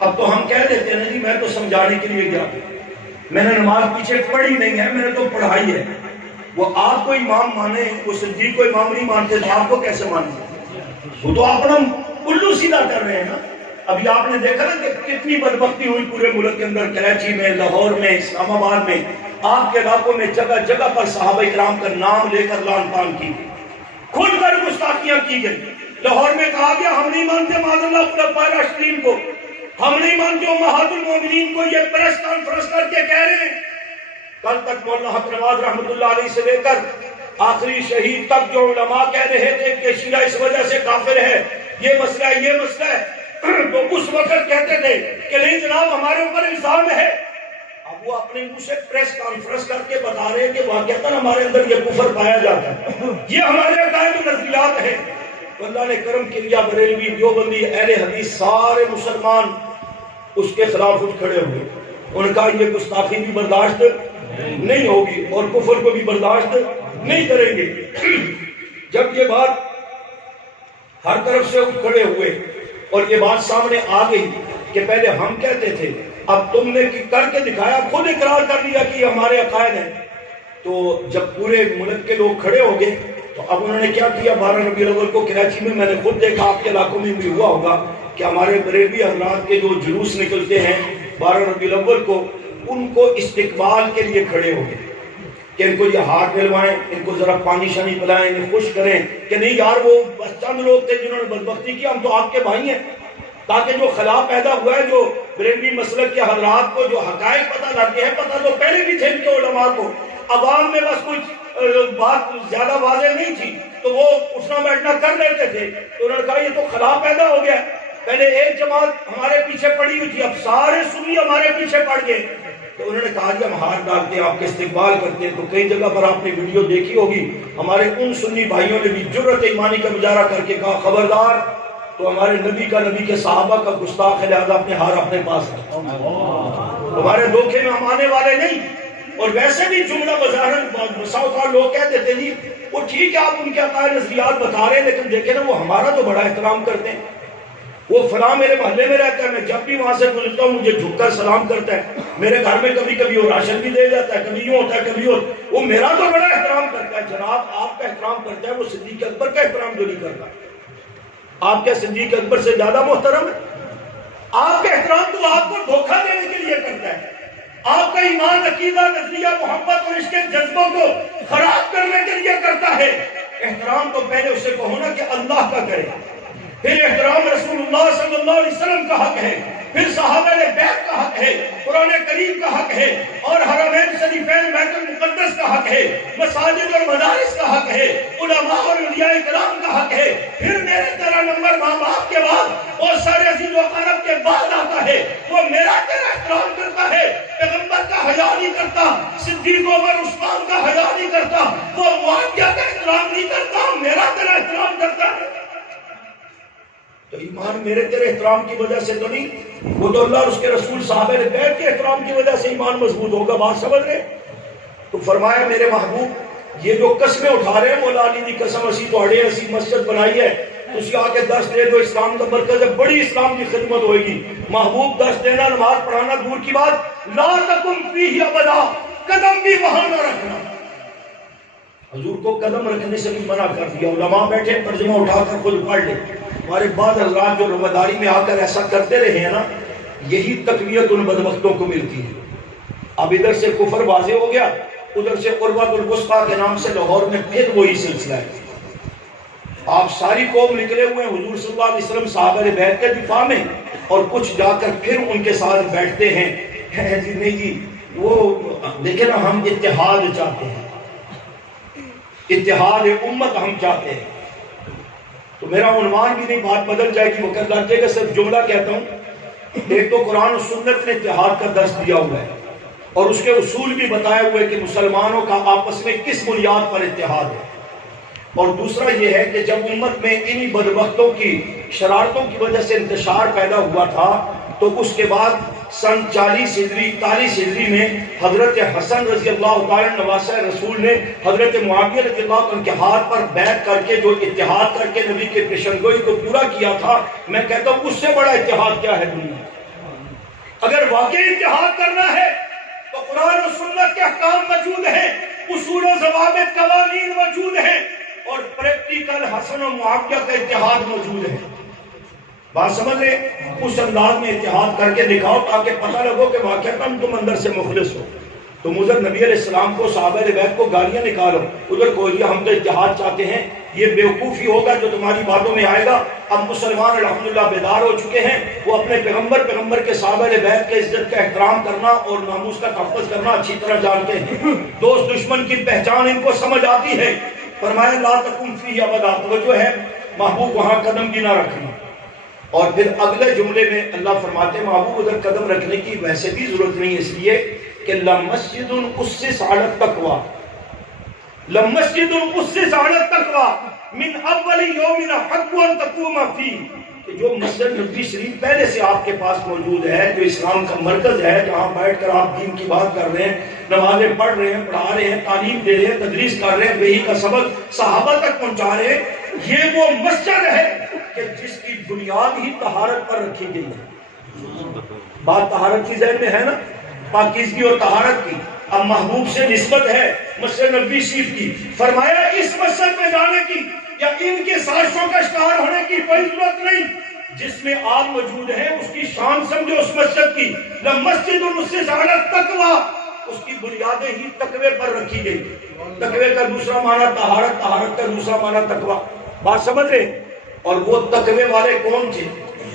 اب تو ہم کہہ دیتے ہیں جی میں تو سمجھانے کے لیے گیا، میں نے نماز پیچھے پڑھی نہیں ہے، میں نے تو پڑھائی ہے۔ وہ آپ کو امام مانے، وہ صدیق کو امام نہیں مانتے تو آپ کو کیسے مانے؟ وہ تو اپنا الو سیدھا کر رہے ہیں نا۔ ابھی آپ نے دیکھا نا کہ کتنی بدبختی ہوئی پورے ملک کے اندر، کراچی میں، لاہور میں، اسلام آباد میں، آپ کے علاقوں میں جگہ جگہ پر صحابہ کرام کا نام لے کر لعن طعن کی، کھل کر گستاخیاں کی گئی۔ لاہور میں کہا گیا ہم نہیں مانتے معاذ اللہ خلفائے راشدین کو، ہم نہیں مانتے امہات المومنین کو، یہ پریس کانفرنس کر کے کہہ رہے ہیں۔ کل تک مولانا حق نواز رحمۃ اللہ علیہ سے لے کر آخری شہید تک جو علماء کہہ رہے تھے کہ شیعہ اس وجہ سے کافر ہے، یہ مسئلہ ہے، یہ مسئلہ ہے، تو اس وقت کہتے تھے کہ نہیں جناب ہمارے اوپر الزام ہے۔ اب وہ اپنے منہ سے پریس کانفرنس کر کے بتا رہے ہیں کہ واقعتاً ہمارے اندر یہ کفر پایا جاتا ہے، یہ ہمارے عقائد و نظریات ہیں۔ تو اللہ نے کرم کیا، بریلوی، دیوبندی، اہل حدیث سارے مسلمان اس کے خلاف اٹھ کھڑے ہوئے، انہوں نے کہا یہ گستاخی بھی برداشت نہیں ہوگی اور کفر کو بھی برداشت نہیں کریں گے۔ جب یہ بات ہر طرف سے اٹھ کھڑے ہوئے اور یہ بات سامنے آ گئی کہ پہلے ہم کہتے تھے اب تم نے کر کے دکھایا، خود اقرار کر لیا کہ ہمارے عقائد ہیں، تو جب پورے ملک کے لوگ کھڑے ہو گئے تو اب انہوں نے کیا کیا، 12 ربیع الاول کو کراچی میں نے خود دیکھا، آپ کے علاقوں میں بھی ہوا ہوگا کہ ہمارے بریلوی حضرات کے جو جلوس نکلتے ہیں 12 ربیع الاول کو، ان کو استقبال کے لیے کھڑے ہو گئے کہ ان کو یہ ہاتھ ملوائیں، ان کو ذرا پانی شانی پلائیں، انہیں خوش کریں کہ نہیں یار وہ بس چند لوگ تھے جنہوں نے بدبختی کی، ہم تو آپ کے بھائی ہیں، تاکہ جو خلا پیدا ہوا ہے، جو بریلوی مسلک کے حضرات کو جو حقائق پتہ لگ گئے ہیں، پتہ تو پہلے بھی تھے ان کے علماء کو، عوام میں بس کچھ بات زیادہ واضح نہیں تھی تو وہ اٹھنا بیٹھنا کر لیتے تھے، تو انہوں نے کہا یہ تو خلا پیدا ہو گیا۔ پہلے ایک جماعت ہمارے پیچھے پڑی ہوئی تھی، اب سارے سنی ہمارے پیچھے پڑ گئے۔ تو انہوں نے کہا کہ ہم ہاتھ ڈالتے ہیں، آپ کے استقبال کرتے ہیں۔ تو کئی جگہ پر آپ نے ویڈیو دیکھی ہوگی، ہمارے ان سنی بھائیوں نے بھی جرأت ایمانی کا مظاہرہ کر کے کہا خبردار، تو ہمارے نبی کا، نبی کے صحابہ کا گستاخ ہے، لہذا اپنے ہار اپنے پاس ہے، ہمارے دھوکے میں ہم آنے والے نہیں۔ اور ویسے بھی جملہ بظاہر لوگ کہہ دیتے نہیں، وہ ٹھیک ہے آپ ان کے عقائد نظریات بتا رہے ہیں، لیکن دیکھیں نا وہ ہمارا تو بڑا احترام کرتے ہیں۔ وہ فلاں میرے محلے میں رہتا ہے، میں جب بھی وہاں سے گزرتا ہوں مجھے جھک کر سلام کرتا ہے، میرے گھر میں کبھی کبھی وہ راشن بھی دے جاتا ہے، کبھی یوں ہوتا ہے کبھی وہ میرا تو بڑا احترام کرتا ہے۔ جناب آپ کا احترام کرتا ہے، وہ صدیق اکبر کا احترام جو نہیں کرتا۔ آپ کیا صدیق اکبر سے زیادہ محترم ہے؟ آپ کا احترام تو آپ کو دھوکہ دینے کے لیے کرتا ہے۔ آپ کا ایمان، عقیدہ، نظریہ، محبت اور اس کے جذبوں کو خراب کرنے کے لیے کرتا ہے۔ احترام تو پہلے اسے کہو نا کہ اللہ کا کرے، پھر احترام رسول اللہ صلی اللہ علیہ وسلم کا حق ہے، پھر صحابہ بیت کا حق ہے، قرآن کریم کا حق ہے، اور حرمین شریفین بیت المقدس کا حق ہے، مساجد اور مدارس کا حق ہے، علماء اور اولیاء کرام کا حق ہے، پھر میرے تیرا نمبر ماں باپ کے بعد اور سارے عزیز و اقارب کے بعد آتا ہے۔ وہ میرا تیرا احترام کرتا ہے، پیغمبر کا حیا نہیں کرتا، صدیق عمر عثمان کا حیا نہیں کرتا، وہ معاویہ کا احترام نہیں کرتا، میرا تیرا احترام کرتا ہے۔ تو ایمان میرے تیرے احترام کی وجہ سے تو نہیں، وہ تو اللہ اور اس کے رسول صحابہ بیت کے احترام کی وجہ سے ایمان مضبوط ہوگا۔ بات سمجھ رہے؟ تو فرمایا میرے محبوب یہ جو قسمیں اٹھا رہے ہیں، مولا علی دی قسم اسی توڑے اسی مسجد بنائی ہے، تسی آ کے درس دے دو، اسلام کا مرکز ہے، بڑی اسلام کی خدمت ہوئے گی۔ محبوب درس دینا، نماز پڑھانا دور کی بات، لا تکم فیہ ابدا، قدم بھی وہاں نہ رکھنا۔ حضور کو قدم رکھنے سے بھی منع کر دیا۔ علماء بیٹھے ترجمہ اٹھا کر خود پڑھ لے۔ ہمارے بعض حضرات جو رواداری میں آ کر ایسا کرتے رہے ہیں نا، یہی تقویت ان بدبختوں کو ملتی ہے۔ اب ادھر سے کفر واضح ہو گیا، ادھر سے قربت الوسطیٰ کے نام سے لاہور میں پھر وہی سلسلہ ہے۔ آپ ساری قوم نکلے ہوئے ہیں حضور صلی اللہ علیہ وسلم صحابہ بیت کے دفاع میں، اور کچھ جا کر پھر ان کے ساتھ بیٹھتے ہیں جی نہیں جی وہ دیکھیں نا، ہم اتحاد چاہتے ہیں، اتحاد امت ہم چاہتے ہیں۔ تو میرا عنوان بھی نہیں، بات بدل جائے گی، مقدر دے گا، صرف جملہ کہتا ہوں۔ ایک تو قرآن و سنت نے اتحاد کا درس دیا ہوا ہے، اور اس کے اصول بھی بتائے ہوئے کہ مسلمانوں کا آپس میں کس بنیاد پر اتحاد ہے۔ اور دوسرا یہ ہے کہ جب امت میں انہی بدبختوں کی شرارتوں کی وجہ سے انتشار پیدا ہوا تھا، تو اس کے بعد سن 40 ہجری 41 ہجری میں حضرت حسن رضی اللہ تعالیٰ نواسہ رسول نے حضرت معاویہ رضی اللہ عنہ کے ہاتھ پر بیعت کر کے جو اتحاد کر کے نبی کے پیشنگوئی کو پورا کیا تھا، میں کہتا ہوں اس سے بڑا اتحاد کیا ہے دنیا۔ اگر واقعی اتحاد کرنا ہے تو قرآن و سنت کے احکام موجود ہیں، اصول و ضوابط قوانین موجود ہیں، اور پریکٹیکل حسن و معاویہ کا اتحاد موجود ہے۔ بات سمجھ رہے؟ اس انداز میں اتحاد کر کے دکھاؤ تاکہ پتہ لگو کہ واقعتاً تم اندر سے مخلص ہو۔ تم ادھر نبی علیہ السلام کو، صحابہ بیت کو گالیاں نکالو، ادھر کوئی ہم تو اتحاد چاہتے ہیں، یہ بیوقوفی ہوگا جو تمہاری باتوں میں آئے گا۔ اب مسلمان الحمدللہ بیدار ہو چکے ہیں، وہ اپنے پیغمبر کے صحابہ بیت کے عزت کا احترام کرنا اور ناموس کا تحفظ کرنا اچھی طرح جانتے ہیں۔ دوست دشمن کی پہچان ان کو سمجھ آتی ہے۔ فرمایا لا تکم فیہ ابدا، توجہ ہے محبوب وہاں قدم بھی نہ رکھنا۔ اور پھر اگلے جملے میں اللہ فرماتے ہیں محبوب ادھر قدم رکھنے کی ویسے بھی ضرورت نہیں، اس لیے کہ لمسجد اسس علی التقوی، لمسجد اسس علی التقوی من اول یوم حق ان تقوم فیہ، کہ جو مسجد نبوی شریف پہلے سے آپ کے پاس موجود ہے، جو اسلام کا مرکز ہے، جہاں بیٹھ کر آپ دین کی بات کر رہے ہیں، نمازیں پڑھ رہے ہیں، پڑھا رہے ہیں، تعلیم دے رہے ہیں، تدریس کر رہے ہیں، وحی کا سبق صحابہ تک پہنچا رہے ہیں، یہ وہ مسجد ہے کہ جس کی بنیاد ہی طہارت پر رکھی گئی ہے۔ بات طہارت کی ذہن میں ہے نا، پاکیزگی اور طہارت کی۔ اب محبوب سے نسبت ہے مسجد نبوی شریف کی، فرمایا اس مسجد میں جانے کی یا ان کے سازشوں کا شکار ہونے کی کوئی ضرورت نہیں، جس میں آپ موجود ہیں اس کی شان سمجھو اس مسجد کی۔ لمسجد اسس علی التقوی، اس کی بنیادیں ہی تقوی پر رکھی گئی۔ تقوی کا دوسرا معنی طہارت، طہارت کا دوسرا معنی تقوی۔ بات سمجھ رہے؟ اور وہ تقوی والے کون تھے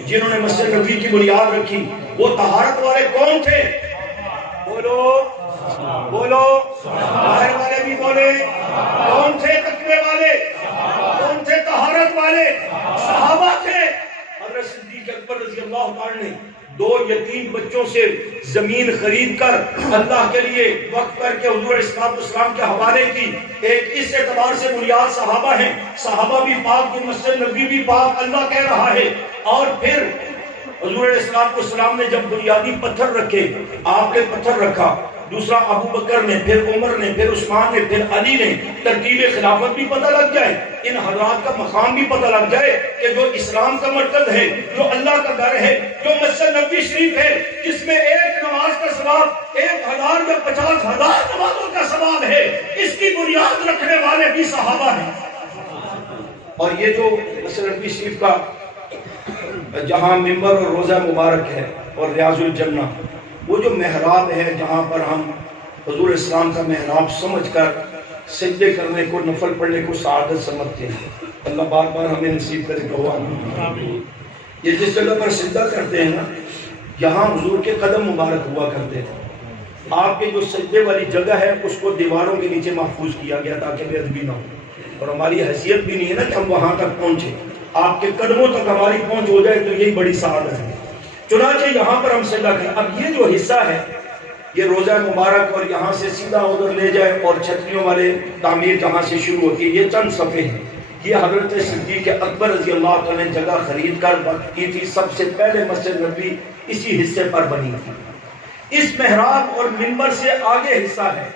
جنہوں نے مسجد نبوی کی بنیاد رکھی؟ وہ طہارت والے کون تھے؟ بولو بولو، طاہر والے بھی بولے۔ کون تھے تقوی والے؟ کون تھے طہارت والے؟ صحابہ تھے۔ حضرت صدیق صدیق اکبر رضی اللہ تعالی نے 2 یتیم بچوں سے زمین خرید کر اللہ کے لیے وقف کر کے حضور اسلام کے حوالے کی. ایک اس اعتبار سے بنیاد صحابہ ہیں، صحابہ بھی پاک، جو مسجد نبی بھی پاک اللہ کہہ رہا ہے. اور پھر حضور اسلام نے جب بنیادی پتھر رکھے، آپ نے پتھر رکھا، دوسرا ابو بکر نے، پھر عمر نے، پھر عثمان نے، پھر علی نے. ترتیب خلافت بھی پتہ لگ جائے، ان حضرات کا مقام بھی پتہ لگ جائے کہ جو اسلام کا مرکز ہے، جو اللہ کا گھر ہے، جو مسجد نبوی شریف ہے، جس میں ایک نماز کا ثواب 1000 یا 50,000 نمازوں کا ثواب ہے، اس کی بنیاد رکھنے والے بھی صحابہ ہیں. اور یہ جو مسجد نبوی شریف کا جہاں ممبر اور روضہ مبارک ہے اور ریاض الجنہ، وہ جو محراب ہے جہاں پر ہم حضور اسلام کا محراب سمجھ کر سجدے کرنے کو، نفل پڑھنے کو سعادت سمجھتے ہیں. اللہ بار بار ہمیں نصیب کرے کہ آمین. یہ جس جگہ پر سجدہ کرتے ہیں نا، یہاں حضور کے قدم مبارک ہوا کرتے تھے. آپ کے جو سجدے والی جگہ ہے اس کو دیواروں کے نیچے محفوظ کیا گیا تاکہ بے ادبی نہ ہو، اور ہماری حیثیت بھی نہیں ہے نا کہ ہم وہاں تک پہنچے. آپ کے قدموں تک ہماری پہنچ ہو جائے تو یہی بڑی سعادت ہے. چنانچہ یہاں پر ہم سجدہ کریں. اب یہ جو حصہ ہے یہ روضہ مبارک، اور یہاں سے سیدھا ادھر لے جائے اور چھتریوں والے تعمیر جہاں سے شروع ہوتی ہے، یہ چند صفحے ہیں. یہ حضرت صدیق اکبر رضی اللہ تعالی نے جگہ خرید کر وقف کی تھی. سب سے پہلے مسجد نبوی اسی حصے پر بنی تھی. اس محراب اور منبر سے آگے حصہ ہے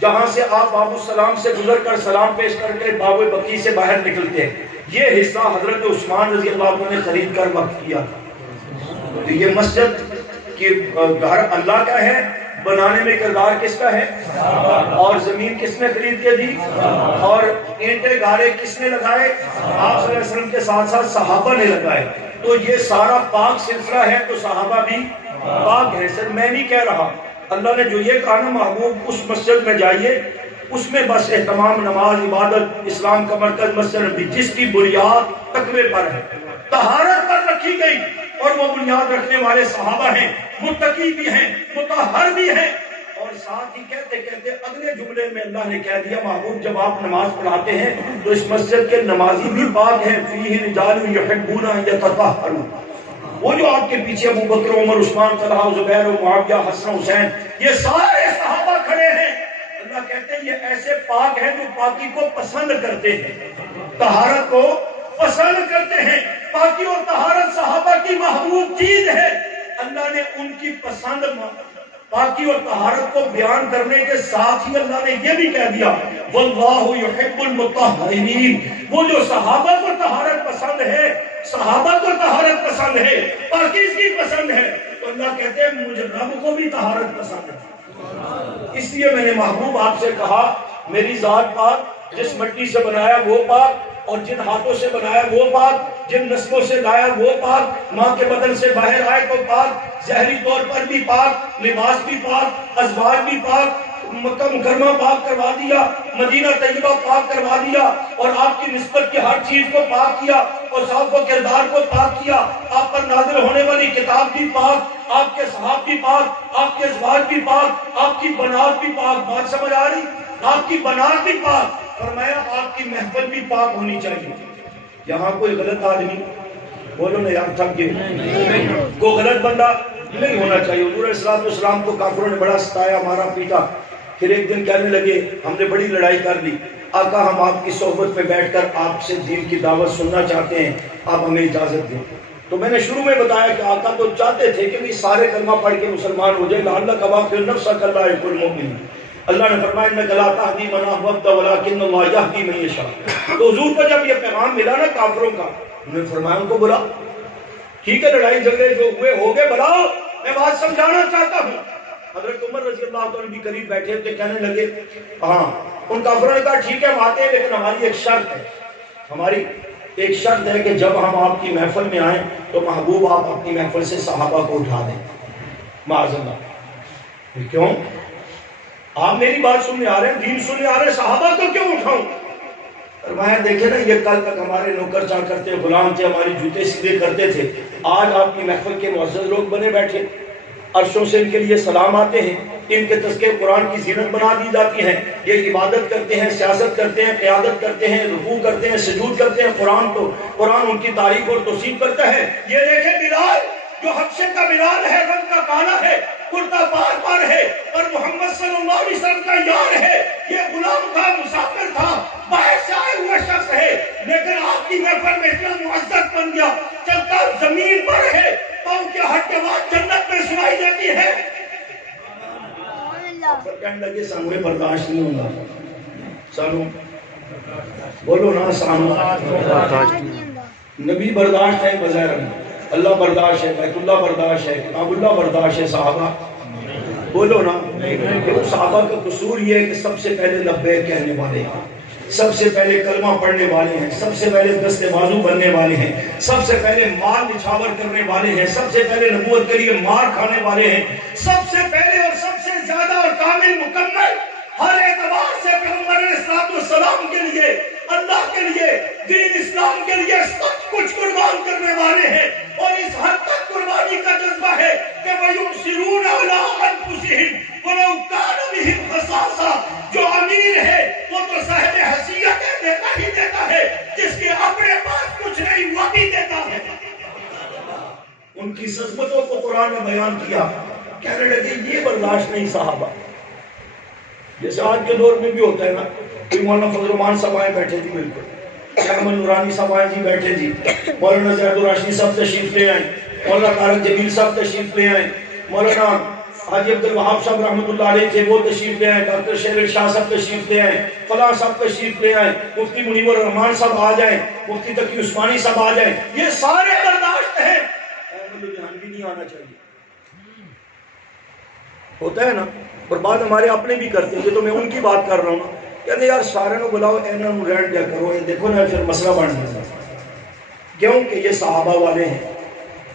جہاں سے آپ باب السلام سے گزر کر سلام پیش کر کے باب بقی سے باہر نکلتے ہیں. یہ حصہ حضرت عثمان رضی اللہ عنہ نے خرید کر وقف کیا تھا. تو یہ مسجد کی گھر اللہ کا ہے، بنانے میں کردار کس کا ہے، اور زمین کس نے خرید کے دی، اور اینٹیں گارے کس نے لگائے، آپ صلی اللہ علیہ وسلم کے ساتھ ساتھ صحابہ نے لگائے. تو یہ سارا پاک سلسلہ ہے، تو صحابہ بھی پاک ہے. سر میں نہیں کہہ رہا، اللہ نے جو یہ کہا نا محبوب اس مسجد میں جائیے، اس میں بس اہتمام، نماز، عبادت، اسلام کا مرکز مسجد نبوی، جس کی بنیاد تقوی پر ہے، طہارت پر رکھی گئی، اور وہ بنیاد رکھنے والے صحابہ ہیں، متقی بھی ہیں، مطہر بھی ہیں. اور ساتھ ہی کہتے کہتے اگلے جملے میں اللہ نے کہہ دیا محبوب جب آپ نماز پڑھاتے ہیں تو اس مسجد کے نمازی بھی پاک ہیں. فیہ رجال یحبون ان یتطہروا. وہ جو آپ کے پیچھے ابو بکر، عمر، عثمان، طلحہ، زبیر، معاویہ، حسن، حسین، یہ سارے صحابہ کھڑے ہیں. اللہ کہتے ہیں یہ ایسے پاک ہیں جو پاکی کو پسند کرتے ہیں، طہارت کو پسند کرتے ہیں. پاکی اور طہارت صحابہ کی محبوب چیز ہے. اللہ نے ان کی پسند پاکی اور طہارت کو بیان کرنے کے ساتھ ہی اللہ نے یہ بھی کہہ دیا واللہ یحب المطہرین. وہ جو صحابہ کو طہارت پسند ہے، صحابہ کو طہارت پسند ہے، پاکی اس کی پسند ہے، تو اللہ کہتے ہیں مجھے رب کو بھی طہارت پسند ہے. اس لیے میں نے محبوب آپ سے کہا میری ذات پاک، جس مٹی سے بنایا وہ پاک، اور جن ہاتھوں سے بنایا وہ پاک، جن نسلوں سے لایا وہ پاک، ماں کے بدن سے باہر آئے تو پاک، ظاہری طور پر بھی پاک، لباس بھی پاک، ازواج بھی پاک، مکہ مکرمہ پاک کروا دیا، مدینہ طیبہ پاک کروا دیا، اور آپ کی نسبت کی ہر چیز کو پاک کیا، اور صاحب و کردار کو پاک کیا. آپ پر نازل ہونے والی کتاب بھی پاک، آپ کے صحاب بھی پاک، آپ کے ازواج بھی پاک، آپ کی بنات بھی پاک. بات سمجھ آ رہی؟ آپ کی بنات بھی پاک. فرمایا آپ کی محفل بھی پاک ہونی چاہیے. یہاں کوئی غلط آدمی، بولو نا یار تھک گئے، کوئی غلط بندہ نہیں ہونا چاہیے. حضور اسلام اسلام کو کافروں نے بڑا ستایا، مارا پیٹا. پھر ایک دن کہنے لگے ہم نے بڑی لڑائی کر لی، آقا ہم آپ کی صحبت پہ بیٹھ کر آپ سے دین کی دعوت سننا چاہتے ہیں، آپ ہمیں اجازت دیں. تو میں نے شروع میں بتایا کہ آقا تو چاہتے تھے کہ سارے کلمہ پڑھ کے مسلمان ہو جائے، لعلک باخع نفسک الا یکونوا مؤمنین. اللہ نے فرمایا انک لا تہدی من احببت ولکن اللہ یہدی من یشاء. تو حضور کو جب یہ پیغام ملا نا کافروں کا، انہوں نے فرمایا ان کو بلا، ٹھیک ہے لڑائی جھگڑے جو ہوئے ہو گئے، بلاؤ میں بات سمجھانا چاہتا ہوں. حضرت عمر رضی اللہ عنہ بھی قریب بیٹھے تھے، کہنے لگے ہاں. ان کافروں نے کہا ٹھیک ہے ہم آتے ہیں، لیکن ہماری ایک شرط ہے، ہماری ایک شرط ہے کہ جب ہم آپ کی محفل میں آئیں تو محبوب آپ اپنی محفل سے صحابہ کو اٹھا دیں. معاذ اللہ. کیوں؟ آپ میری بات سننے آ رہے ہیں، دین سننے آ رہے ہیں، صحابہ کو کیوں اٹھاؤں؟ فرمایا دیکھیں نا یہ کل تک ہمارے نوکر چاہ کرتے، غلام تھے، ہماری جوتے سیدھے کرتے تھے، آج آپ کی محفل کے معزز لوگ بنے بیٹھے، عرشوں سے ان کے لیے سلام آتے ہیں، ان کے تذکرے قرآن کی زینت بنا دی جاتی ہیں. یہ عبادت کرتے ہیں، سیاست کرتے ہیں، قیادت کرتے ہیں، رکوع کرتے ہیں، سجود کرتے ہیں. قرآن ان کی تعریف اور توصیف کرتا ہے. یہ دیکھیں بلال جو حبشے کا بلال ہے، رنگ کا کالا ہے، کرتا پار ہے، اور محمد صلی اللہ علیہ وسلم کا یار ہے. یہ غلام تھا، مسافر تھا، باہر سے آئے ہوئے شخص ہے، لیکن آپ کی محفل میں اتنا معزز بن گیا. چلتا زمین پر ہے، پاؤں کے ہٹ کے بعد جنت میں سنائی دیتی ہے. کہنے لگے سامنے برداشت نہیں ہوگا. سانو بولو نا، سانو نبی برداشت ہے بظاہر، اللہ برداشت ہے، بیت اللہ برداشت ہے، کتاب اللہ برداشت ہے. صحابہ بولو نا. صحابہ کا قصور یہ ہے کہ سب سے پہلے لبیک کہنے والے ہیں، سب سے پہلے کلمہ پڑھنے والے ہیں، سب سے پہلے دست بازو بننے والے ہیں، سب سے پہلے مال نچھاور کرنے والے ہیں، سب سے پہلے نبوت کے لیے مار کھانے والے ہیں، سب سے پہلے اور سب سے زیادہ اور کامل مکمل ہر اعتبار سے پیغمبر علیہ الصلوۃ والسلام کے لیے، اللہ کے لیے، دین اسلام کے لیے سب کچھ قربان کرنے والے ہیں. اور اس حد تک قربانی کا جذبہ ہے کہ وَيُؤْثِرُونَ عَلَىٰ أَنفُسِهِمْ وَلَوْ كَانَ بِهِمْ خَصَاصَةٌ. جو امیر ہے وہ تو صاحب حیثیت دیتا ہی دیتا ہے، جس کے اپنے پاس کچھ نہیں وہ بھی دیتا ہے. ان کی عظمتوں کو قرآن نے بیان کیا. کہنے لگے یہ برداشت نہیں صحابہ. جیسے آج کے دور میں بھی ہوتا ہے نا، مولانا فضل الرحمان صاحب آئے بیٹھے جی، بالکل احمد نورانی صاحب آئے جی بیٹھے جی، مولانا زید الراشدی صاحب تشریف لے آئیں، مولانا طارق جمیل صاحب تشریف لے آئیں، مولانا حاجی عبد الوہاب صاحب رحمۃ اللہ علیہ تھے وہ تشریف لے آئیں، ڈاکٹر شیر شاہ صاحب تشریف لے آئیں، فلاں صاحب تشریف لے آئیں، مفتی منیب الرحمان صاحب آ جائیں، مفتی تقی عثمانی صاحب آ جائیں. یہ سارے برداشت ہیں. احمد الجہان بھی نہیں آنا چاہیے. ہوتا ہے نا، اور بات ہمارے اپنے بھی کرتے ہیں. یہ تو میں ان کی بات کر رہا ہوں. کہتے ہیں یار سارے نو بلاؤ، اینا نو رینڈ کیا کرو، یہ دیکھو نا پھر مسئلہ بن جائے. کیوں کہ یہ صحابہ والے ہیں.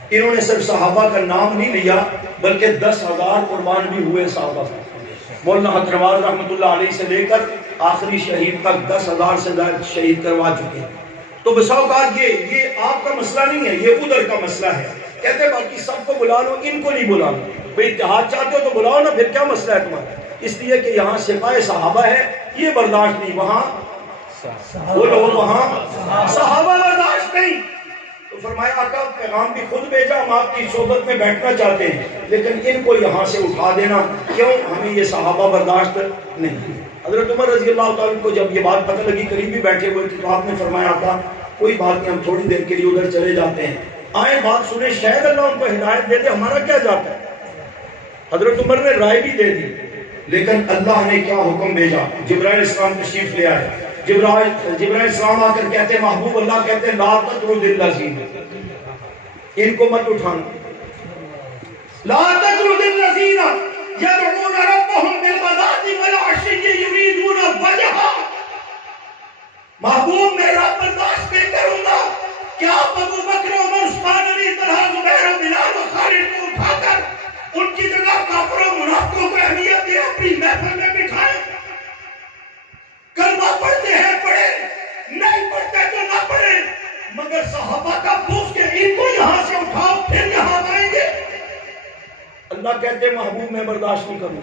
انہوں نے صرف صحابہ کا نام نہیں لیا بلکہ 10,000 قربان بھی ہوئے صحابہ. مولانا حضرت نواز رحمۃ اللہ علیہ سے لے کر آخری شہید تک 10,000 سے زیادہ شہید کروا چکے ہیں. تو بسا اوقات یہ آپ کا مسئلہ نہیں ہے، یہ ادھر کا مسئلہ ہے. کہتے ہیں باقی سب کو بلا لو، ان کو نہیں بلا لو. بھئی اتحاد چاہتے ہو تو بلاؤ نا، پھر کیا مسئلہ ہے تمہارا؟ اس لیے کہ یہاں سپاہ صحابہ ہے، یہ برداشت نہیں. وہاں وہ لوگ وہاں صحابہ برداشت نہیں. تو فرمایا آقا پیغام بھی خود بھیجا، ہم آپ کی صحبت میں بیٹھنا چاہتے ہیں، لیکن ان کو یہاں سے اٹھا دینا. کیوں؟ ہمیں یہ صحابہ برداشت نہیں. حضرت عمر رضی اللہ تعالیٰ کو جب یہ بات پتہ لگی، قریبی بیٹھے ہوئے تھے، تو آپ نے فرمایا آقا کوئی بات نہیں، ہم تھوڑی دیر کے لیے ادھر چلے جاتے ہیں، آئیں بات سنیں، شاید اللہ ان کو ہدایت دے دے، ہمارا کیا جاتا ہے. حضرت عمر نے رائے بھی دے دی، لیکن اللہ نے کیا حکم بھیجا؟ جبرائیل اسلام تشریف لے آئے. جبرائیل اسلام آ کر کہتے ہیں محبوب اللہ کہتے ہیں لا تطرد الذین، ان کو مت اٹھانا. لا تطرد الذین یدعون ربهم بالغداۃ والعشی یریدون وجہہ. محبوب میں رب برداشت نہیں کروں گا کہ آپ ابو بکر عمر عثمان علی طلحہ زبیر و بلال و خالد کو اٹھا کر ان کی جگہ کافروں منافقوں کو اہمیت دے اپنی محفل میں بٹھائیں. کلمہ پڑھتے ہیں پڑھیں، نہیں پڑھتے تو نہ پڑھیں، مگر صحابہ کا پوچھ کے ان کو یہاں سے اٹھاؤ پھر یہاں آئیں گے. اللہ کہتے ہیں محبوب میں برداشت نہیں کروں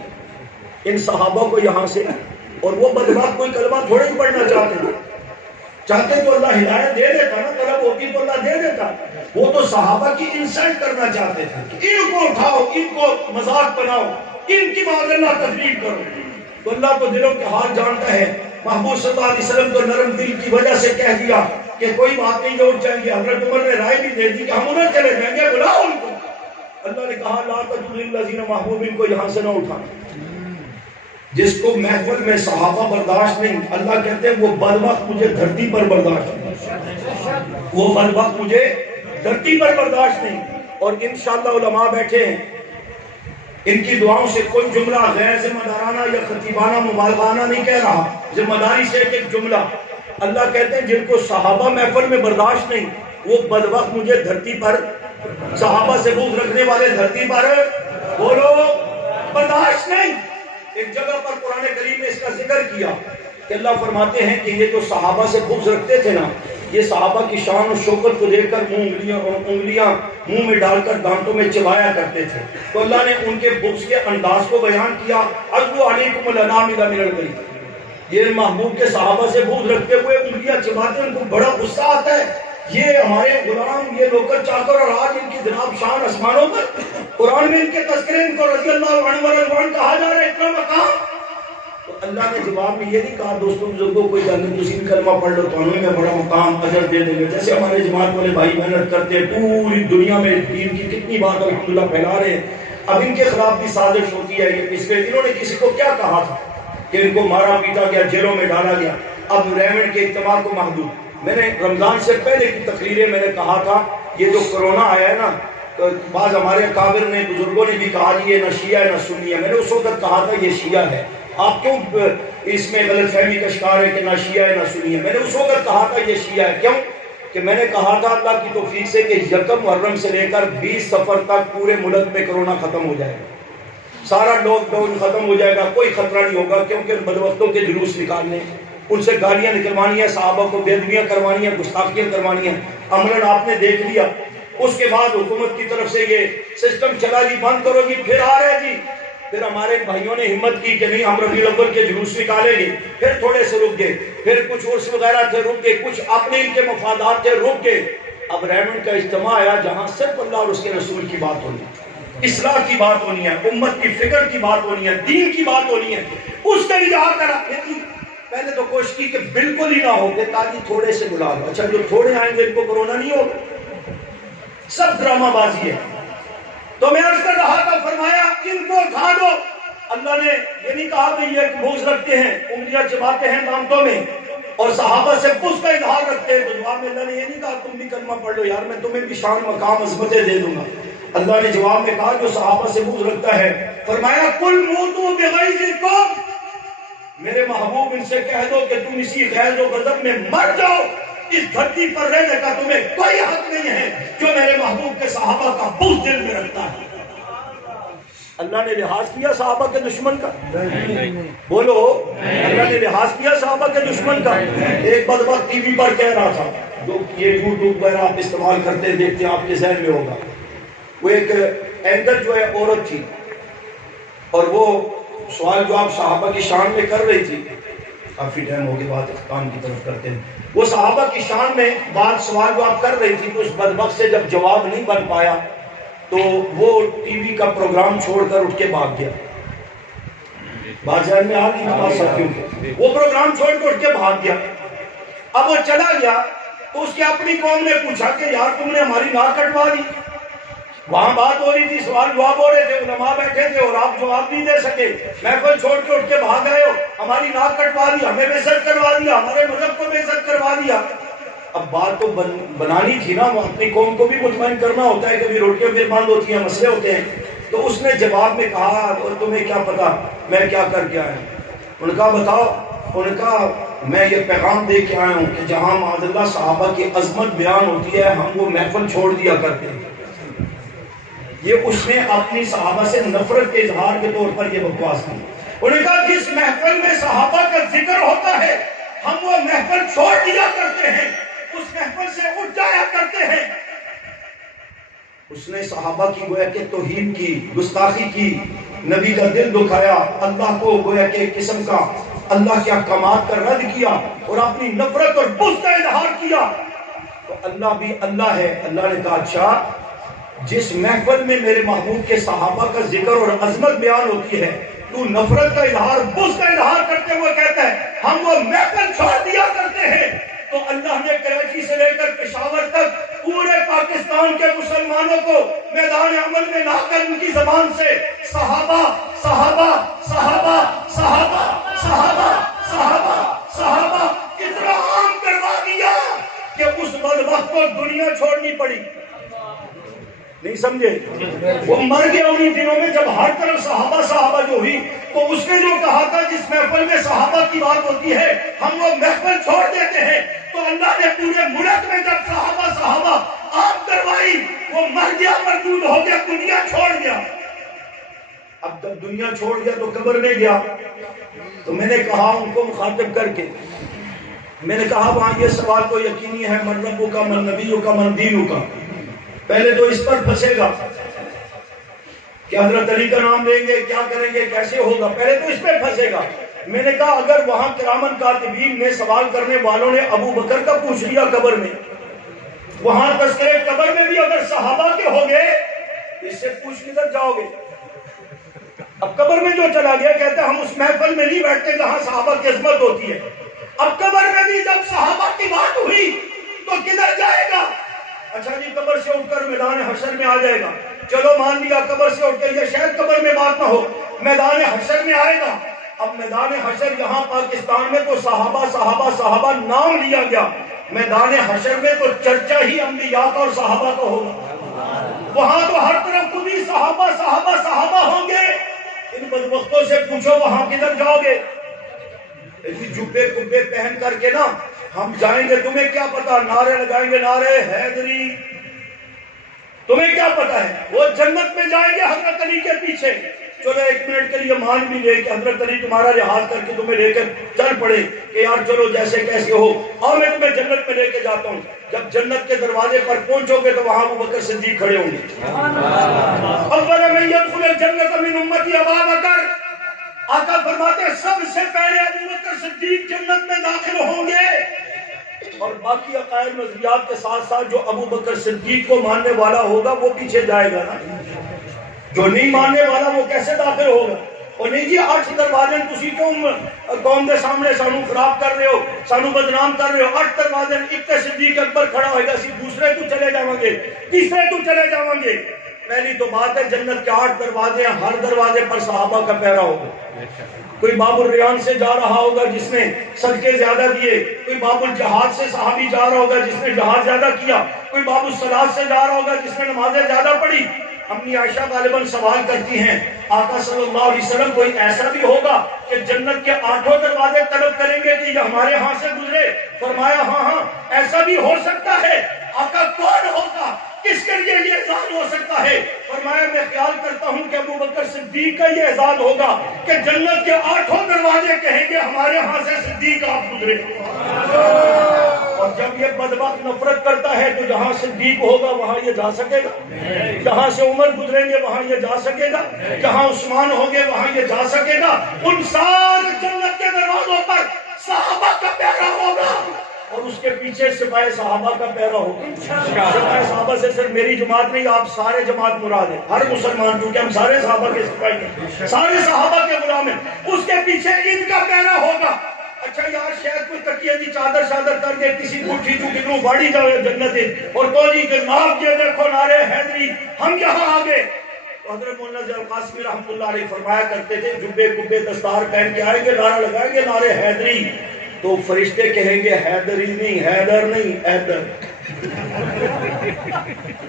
ان صحابہ کو یہاں سے. اور وہ بدبخت کوئی کلمہ تھوڑے ہی پڑھنا چاہتے تو اللہ ہدایت دے دیتا نا، طلب ہوتی تو اللہ دے دیتا. وہ تو صحابہ کی انسلٹ کرنا چاہتے تھے، ان کو اٹھاؤ، ان کو مذاق بناؤ، ان کی بات اللہ تقریر کرو. تو اللہ تو دلوں کے حال جانتا ہے. محبوب صلی اللہ علیہ وسلم تو نرم دل کی وجہ سے کہہ دیا کہ کوئی بات نہیں، جو اٹھ جائیں گے. حضرت عمر نے رائے بھی دے دی کہ ہم ادھر چلے جائیں گے، بلاؤ ان کو. اللہ نے کہا لا تطرد الذین، محبوب ان کو یہاں سے نہ اٹھانا. جس کو محفل میں صحابہ برداشت نہیں، اللہ کہتے ہیں وہ بدبخت مجھے دھرتی پر برداشت نہیں، وہ بدبخت مجھے دھرتی پر برداشت نہیں. اور انشاءاللہ علماء بیٹھے ہیں، ان کی دعاؤں سے کوئی جملہ غیر ذمہ دارانہ یا خطیبانہ مبالغانہ نہیں کہہ رہا، ذمہ داری سے ایک جملہ. اللہ کہتے ہیں جن کو صحابہ محفل میں برداشت نہیں، وہ بدبخت مجھے دھرتی پر، صحابہ سے بغض رکھنے والے دھرتی پر بولو برداشت نہیں. ایک جگہ پر قرآن کریم نے اس کا ذکر کیا کہ اللہ فرماتے ہیں کہ یہ جو صحابہ سے بغض رکھتے تھے نا، یہ صحابہ کی شان و شوکت کو دیکھ کر انگلیاں منہ میں ڈال کر دانتوں میں چبایا کرتے تھے. تو اللہ نے ان کے بغض کے انداز کو بیان کیا. عَضُّ عَلَيْكُمُ الْأَنَامِلَ مِنَ الْغَيْظِ. یہ محبوب کے صحابہ سے بغض رکھتے ہوئے انگلیاں چباتے ہیں, ان کو بڑا غصہ آتا ہے. یہ ہمارے غلام, یہ نوکر چاکر, اور آج ان کی جناب شان آسمانوں پر. قرآن میں ان کے تذکرے, ان کو رضی اللہ عنہ ورضوان کہا جا رہا ہے, اتنا مقام. تو اللہ نے جواب میں یہ نہیں کہا دوستوں بزرگوں کوئی جاننے تسی بھی کلمہ پڑھ لو تو ہمیں بڑا مقام اجر دے دیں گے. جیسے ہمارے جماعت والے بھائی محنت کرتے ہیں, پوری دنیا میں دین کی کتنی بات الحمدللہ پھیلا رہے ہیں. اب ان کے خلاف بھی سازش ہوتی ہے. یہ اس میں انہوں نے کسی کو کیا کہا تھا کہ ان کو مارا پیٹا گیا, جیلوں میں ڈالا گیا. اب ریمنڈ کے اجتماع کو محدود. میں نے رمضان سے پہلے کی تقریریں میں نے کہا تھا یہ جو کرونا آیا ہے نا, تو بعض ہمارے کابر نے بزرگوں نے بھی کہا یہ نہ شیعہ ہے نہ سنی ہے. میں نے اس وقت کہا تھا یہ شیعہ ہے, آپ کیوں اس میں غلط فہمی کا شکار ہے کہ نہ شیعہ ہے نہ سنی ہے. میں نے اس وقت کہا تھا یہ شیعہ ہے. کیوں کہ میں نے کہا تھا اللہ کی توفیق سے کہ 1 محرم سے لے کر 20 صفر تک پورے ملک میں کرونا ختم ہو جائے گا, سارا لاک ڈاؤن ختم ہو جائے گا, کوئی خطرہ نہیں ہوگا. کیونکہ بدبختوں کے جلوس نکالنے, ان سے گالیاں نکلوانی ہیں, صحابہ کو بے ادبیاں کروانی ہیں, گستاخیاں کروانی ہیں. عملاً آپ نے دیکھ لیا. اس کے بعد حکومت کی طرف سے یہ سسٹم چلا جی بند کرو جی, پھر آ رہے جی. پھر ہمارے بھائیوں نے ہمت کی کہ نہیں ہم ربیع الاول کے جلوس نکالیں گے. پھر تھوڑے سے رک گئے, پھر کچھ عرس وغیرہ تھے رک گئے, کچھ اپنے ان کے مفادات تھے رک گئے. اب ریمنڈ کا اجتماع آیا جہاں صرف اللہ اور اس کے رسول کی بات ہونی ہے, اصلاح کی بات ہونی ہے, امت کی فکر کی بات ہونی ہے, دین کی بات ہونی ہے. اس کے لیے آ کر آپ پہلے تو کوشش کی کہ بالکل ہی نہ ہو کہ تاکہ تھوڑے سے بلا لو. اچھا جو تھوڑے آئیں گے ان کو کرونا نہیں ہوگا, سب ڈرامہ بازی ہے. تو میں عرض کر رہا تھا, فرمایا ان کو اٹھا دو. اللہ نے یہ نہیں کہا کہ یہ بغض رکھتے ہیں, انگلیاں چباتے ہیں دانتوں میں اور صحابہ سے بغض کا اظہار رکھتے ہیں. تو جواب میں اللہ نے یہ نہیں کہا تم بھی کلمہ پڑھ لو یار میں تمہیں بھی شان مقام عظمتیں دے دوں گا. اللہ نے جواب میں کہا جو صحابہ سے بغض رکھتا ہے, فرمایا قل موتوا بغیظکم, میرے محبوب ان سے کہہ دو کہ تم اسی غیظ و غضب میں مر جاؤ. اس دھرتی پر رہنے کا تمہیں کوئی حق نہیں ہے جو میرے محبوب کے صحابہ کا بغض دل میں رکھتا ہے. اللہ نے لحاظ کیا صحابہ کے دشمن کا؟ بولو, اللہ نے لحاظ کیا صحابہ کے دشمن کا؟ ایک بدبخت ٹی وی پر کہہ رہا تھا, جو یہ یوٹیوب پر آپ استعمال کرتے دیکھتے ہیں آپ کے ذہن میں ہوگا, وہ ایک اینکر جو ہے عورت تھی اور وہ سوال جو آپ صحابہ کی شان میں کر رہی تھی, کافی ٹائم ہو گیا بات اختتام کی طرف کرتے ہیں, وہ صحابہ کی شان میں بات سوال جو آپ کر رہی تھی, تو اس بدبخت سے جب جواب نہیں بن پایا تو وہ ٹی وی کا پروگرام چھوڑ کر اٹھ کے بھاگ گیا. بات ذہن میں آ گئی بات ساتھیوں کے, وہ پروگرام چھوڑ کے اٹھ کے بھاگ گیا. اب وہ چلا گیا تو اس کی اپنی قوم نے پوچھا کہ یار تم نے ہماری ناک کٹوا دی. وہاں بات ہو رہی تھی, سوال جواب ہو رہے تھے, علماء بیٹھے تھے اور آپ جواب نہیں دے سکے, محفل چھوڑ کے اٹھ کے بھاگ گئے ہو, ہماری ناک کٹوا دی, ہمیں بے عزت کروا دیا, ہمارے مذہب کو بے عزت کروا دیا. اب بات تو بنانی تھی نا, اپنی قوم کو بھی مطمئن کرنا ہوتا ہے, کبھی روٹیاں پھر بند ہوتی ہیں, مسئلے ہوتے ہیں. تو اس نے جواب میں کہا اور تمہیں کیا پتا میں کیا کر کے آیا ہوں. ان کا بتاؤ, ان کا میں یہ پیغام دے کے آیا ہوں کہ جہاں معاذ اللہ صحابہ کی عظمت بیان ہوتی ہے ہم وہ محفل چھوڑ دیا کرتے ہیں. یہ اس نے اپنی صحابہ سے نفرت کے اظہار کے طور پر یہ بکواس کی. انہوں نے کہا جس محفل میں صحابہ کا ذکر ہوتا ہے ہم وہ محفل چھوڑ دیا کرتے ہیں, اس محفل سے اٹھ جایا کرتے ہیں. اس نے صحابہ کی گویا کہ توہین کی, گستاخی کی, نبی کا دل دکھایا, اللہ کو گویا کہ ایک قسم کا اللہ کے احکامات کا رد کیا اور اپنی نفرت اور بغض کا اظہار کیا. تو اللہ بھی اللہ ہے. اللہ نے کہا اچھا جس محفل میں میرے محبوب کے صحابہ کا ذکر اور عظمت بیان ہوتی ہے تو نفرت کا اظہار, بغض کا اظہار کرتے ہوئے کہتا ہے ہم وہ محفل چھوڑ دیا کرتے ہیں. تو اللہ نے کراچی سے لے کر پشاور تک پورے پاکستان کے مسلمانوں کو میدان عمل میں لا کر ان کی زبان سے صحابہ صحابہ صحابہ صحابہ صحابہ صحابہ صحابہ اتنا عام کروا دیا کہ اس بدبخت کو دنیا چھوڑنی پڑی. نہیں سمجھے, وہ مر گیا انہی دنوں میں جب ہر طرف صحابہ صحابہ جو ہوئی. تو اس نے جو کہا تھا جس محفل میں صحابہ کی بات ہوتی ہے ہم وہ محفل چھوڑ دیتے ہیں, تو اللہ نے پورے ملک میں جب صحابہ صحابہ آپ کروائی وہ مر گیا, مردود ہو گیا, دنیا چھوڑ گیا. اب جب دنیا چھوڑ گیا تو قبر میں گیا. تو میں نے کہا ان کو مخاطب کر کے میں نے کہا وہاں یہ سوال تو یقینی ہے، من ربو کا، من نبیو کا، من دینو کا، پہلے تو اس پر پھنسے گا کہ حضرت علی کا نام لیں گے، کیا کریں گے، کیسے ہوگا، پہلے تو اس پہ پھنسے گا۔ میں نے کہا اگر وہاں کرامن کاتبین نے، سوال کرنے والوں نے ابو بکر کا پوچھ لیا قبر میں، وہاں تذکرے قبر میں بھی اگر صحابہ کے ہو گئے، اس سے پوچھ کدھر جاؤ گے؟ اب قبر میں جو چلا گیا کہتے ہیں ہم اس محفل میں نہیں بیٹھتے جہاں صحابہ کی عظمت ہوتی ہے۔ اب قبر میں بھی جب صحابہ کی بات ہوئی تو کدھر جائے گا؟ اچھا جی قبر سے اٹھ کر میدان حشر میں آ جائے گا، چلو مان لیا قبر سے اٹھ کر، یہ شاید قبر میں بات نہ ہو، میدان حشر میں آئے گا۔ اب میدان حشر یہاں پاکستان میں تو صحابہ صحابہ صحابہ نام لیا گیا، میدان حشر میں تو چرچا ہی انبیاء کا اور صحابہ کا ہوگا، وہاں تو ہر طرف خود ہی صحابہ صحابہ صحابہ ہوں گے۔ ان بدبختوں سے پوچھو وہاں کدھر جاؤ گے؟ جبے کبے پہن کر کے نا ہم جائیں گے، تمہیں کیا پتا، نعرے لگائیں گے، نعرے حیدری، تمہیں کیا پتا ہے، وہ جنت میں جائیں گے حضرت علی کے پیچھے۔ چلو ایک منٹ کے لیے مان بھی لے کہ حضرت علی تمہارا لحاظ کر کے تمہیں لے کر چل پڑے کہ یار چلو جیسے کیسے ہو، اور میں تمہیں جنت میں لے کے جاتا ہوں۔ جب جنت کے دروازے پر پہنچو گے تو وہاں ابو بکر صدیق کھڑے ہوں گے۔ اول من يدخل الجنة من امتی ابو بکر، آقا فرماتے ہیں سب سے پہلے ابو بکر صدیق جنت میں داخل ہوں گے، اور باقی عقائد نظریات کے ساتھ ساتھ جو ابو بکر صدیق کو ماننے والا ہوگا وہ پیچھے جائے گا نا، جو نہیں ماننے والا وہ کیسے داخل ہوگا؟ اور نہیں جی 8 دروازے تسی کیوں قوم کے سامنے سانو خراب کر رہے ہو، سانو بدنام کر رہے ہو، 8 دروازے ابتے صدیق اکبر کھڑا ہوئے گا، اسی دوسرے تو چلے جاؤں گے، تیسرے تو چلے جاؤں گے۔ پہلی تو بات ہے جنت کے 8 دروازے ہیں، ہر دروازے پر صحابہ کا پہرا ہوگا۔ کوئی باب الریان سے جا رہا ہوگا جس نے صدقے زیادہ دیے، کوئی باب الجہاد سے صحابی جا رہا ہوگا جس نے جہاد زیادہ کیا، کوئی باب الصلاۃ سے جا رہا ہوگا جس نے نمازیں زیادہ پڑھی۔ امی عائشہ غالباً سوال کرتی ہیں آقا صلی اللہ علیہ وسلم کوئی ایسا بھی ہوگا کہ جنت کے 8 دروازے طلب کریں گے کہ یہ ہمارے ہاں سے گزرے؟ فرمایا ہاں ہاں ایسا بھی ہو سکتا ہے۔ آقا کون ہوگا، کس کے لیے یہ اعزاز ہو سکتا ہے؟ فرمایا میں خیال کرتا ہوں کہ ابو بکر صدیق کا یہ اعزاز ہوگا کہ جنت کے 8 دروازے کہیں گے ہمارے ہاں سے صدیق آپ گزرے۔ اور جب یہ بدبخت نفرت کرتا ہے تو جہاں صدیق ہوگا وہاں یہ جا سکے گا، جہاں سے عمر گزریں گے وہاں یہ جا سکے گا، جہاں عثمان ہوں گے وہاں یہ جا سکے گا۔ ان سارے جنت کے دروازوں پر صحابہ کا پہرا ہوگا، اور اس کے پیچھے سپاہی صحابہ کا پہرا ہوگا۔ سپاہی صحابہ سے صرف میری جماعت نہیں، آپ سارے جماعت مراد ہے، ہر مسلمان، کیونکہ ہم سارے صحابہ کے سپاہی ہیں، سارے صحابہ کے غلام ہیں، اس کے پیچھے ان کا پہرا ہوگا۔ اچھا یار شاید کوئی تکیے دی چادر شادر کر کے کسی پٹھی تو کتنوں باڑی جائے جنت ہے، اور تو جی کہ ناب یہ دیکھو نعرے حیدری، ہم یہاں آگے۔ تو حضرت مولانا ضیاء القاسمی رحمۃ اللہ علیہ فرمایا کرتے تھے جبے کبے دستار پہن کے آئیں گے، نعرہ لگائیں گے نعرے حیدری، تو فرشتے کہیں گے حیدری نہیں، حیدر نہیں، حیدر۔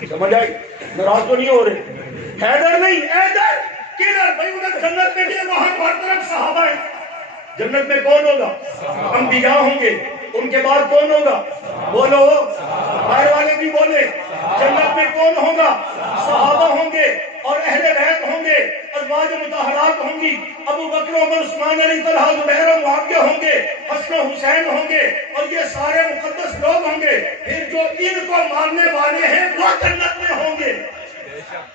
سمجھ آئی؟ ناراض تو نہیں ہو رہے؟ حیدر نہیں، حیدر۔ کدھر بھائی؟ انہیں جنت میں گئے وہاں ہر طرف صحابہ ہیں۔ جنت میں کون ہوگا؟ انبیاء ہوں گے۔ ان کے بعد کون ہوگا؟ بولو، باہر والے بھی بولے۔ جنت میں کون ہوگا؟ صحابہ ہوں گے اور اہل بیت ہوں گے، ازواج مطہرات ہوں گی، ابو بکر عمر عثمان علی طلحہ زبیر و معاویہ ہوں گے، حسن و حسین ہوں گے، اور یہ سارے مقدس لوگ ہوں گے۔ پھر جو ان کو ماننے والے ہیں وہ جنت میں ہوں گے،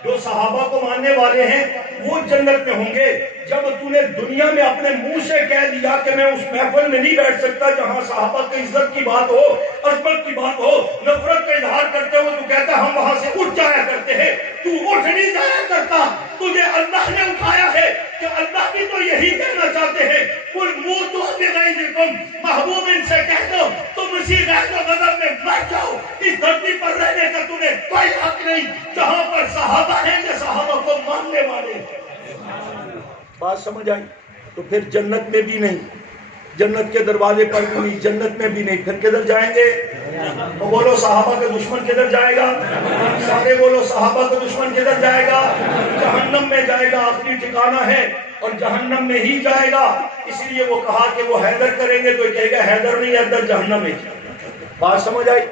جو صحابہ کو ماننے والے ہیں وہ جنت میں ہوں گے۔ جب تو نے دنیا میں اپنے منہ سے کہہ دیا کہ میں اس محفل میں نہیں بیٹھ سکتا جہاں صحابہ کی عزت کی بات ہو، عظمت کی بات ہو، نفرت کا اظہار کرتے ہو، تو کہتا ہم وہاں سے اٹھ جایا کرتے ہیں، تو اٹھ نہیں جایا کرتا، تجھے اللہ نے اٹھایا ہے کہ اللہ بھی تو یہی کہنا چاہتے ہیں، قل موتوا بغیظکم، محبوب ان سے کہہ دو تم اسی غیظ و غضب میں مر جاؤ، اس دھرتی پر رہنے کا تمہیں کوئی حق نہیں جہاں پر صحابہ ہیں جو صحابہ کو ماننے والے ہیں۔ بات سمجھ آئی؟ تو پھر جنت میں بھی نہیں، جنت کے دروازے پر بھی نہیں، جنت میں بھی نہیں، پھر کدھر جائیں گے؟ تو بولو صحابہ کا دشمن کدھر جائے گا؟ سارے بولو صحابہ کا دشمن کدھر جائے گا؟ جہنم میں جائے گا، آخری ٹھکانہ ہے اور جہنم میں ہی جائے گا۔ اس لیے وہ کہا کہ وہ حیدر کریں گے تو کہے گا حیدر نہیں، حیدر جہنم ہے۔ بات سمجھ آئی؟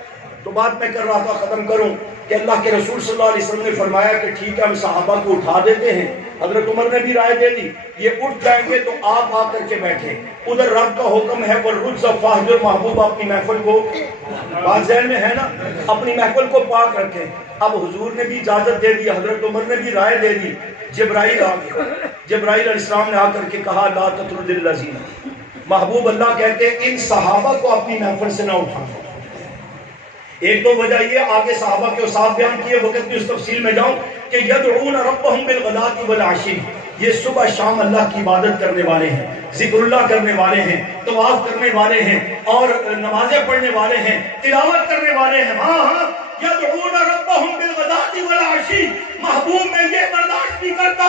تو بات میں کر رہا تھا، ختم کروں۔ کہ اللہ کے رسول صلی اللہ علیہ وسلم نے فرمایا کہ ٹھیک ہے ہم صحابہ کو اٹھا دیتے ہیں. حضرت عمر نے بھی رائے دے دی یہ اٹھ جائیں گے تو آپ آ کر کے بیٹھے. ادھر رب کا حکم ہے والرجز فاہجر، محبوب اپنی محفل کو، بات ذہن میں ہے نا، اپنی محفل کو پاک رکھیں. اب حضور نے بھی اجازت دے دی، حضرت عمر نے بھی رائے دے دی. جبرائیل آ گئے. جبرائیل علیہ السلام نے آ کر کے کہا لا تطرد الذین، محبوب اللہ کہتے ہیں ان صحابہ کو اپنی محفل سے نہ اٹھانا. ایک تو وجہ یہ آگے صحابہ کے اوصاف بیان کیے، وقت بھی اس تفصیل میں جاؤں کہ یدعون ربهم بالغداۃ والعشی، یہ صبح شام اللہ کی عبادت کرنے والے ہیں، ذکر اللہ کرنے والے ہیں، طواف کرنے والے ہیں اور نمازیں پڑھنے والے ہیں، تلاوت کرنے والے ہیں. ہاں ہاں یدعون ربهم بالغداۃ والعشی. محبوب میں یہ برداشت نہیں کرتا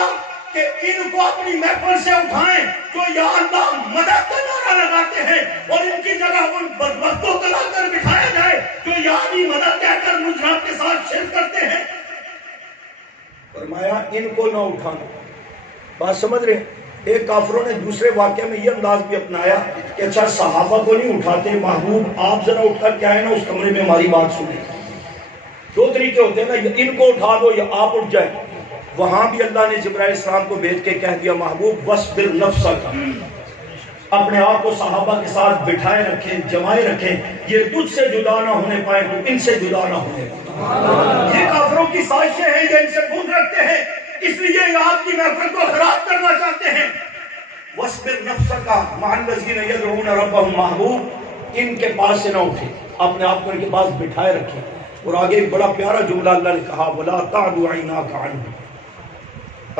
کہ ان کو اپنی محفل سے اٹھائیں جو یا اللہ مدد کا نعرہ لگاتے ہیں اور ان کی جگہ ان بدبختوں کو لا کر بٹھایا جائے جو یا علی مدد کہہ کر مجرم کے ساتھ شرک کرتے ہیں. فرمایا ان کو نہ اٹھانا. بات سمجھ رہے ہیں؟ ایک کافروں نے دوسرے واقعے میں یہ انداز بھی اپنایا کہ اچھا صحابہ کو نہیں اٹھاتے، محبوب آپ ذرا اٹھ کر کیا ہے نا اس کمرے میں ہماری بات سنیں. دو طریقے ہوتے ہیں نا، ان کو اٹھا دو یا آپ اٹھ جائیں. وہاں بھی اللہ نے جبرائیل السلام کو بھیج کے کہہ دیا محبوب وَاصْبِرْ نَفْسَكَ، اپنے آپ کو صحابہ کے ساتھ بٹھائے رکھیں، جمائے رکھیں. یہ تجھ سے جدا نہ ہونے پائے تو ان سے جدا نہ ہونے پائے. یہ کافروں کی سازشیں ہیں، یہ ان سے بغض رکھتے ہیں، اس لیے یہ آپ کی محفل کو خراب کرنا چاہتے ہیں. وَاصْبِرْ نَفْسَكَ مَعَ الَّذِينَ يَدْعُونَ رَبَّهُمْ، محبوب ان کے پاس سے نہ اٹھے، اپنے آپ کو ان کے پاس بٹھائے رکھیں. اور آگے ایک بڑا پیارا جملہ اللہ نے کہا وَلَا تَعْدُ عَيْنَاكَ عَنْهُمْ.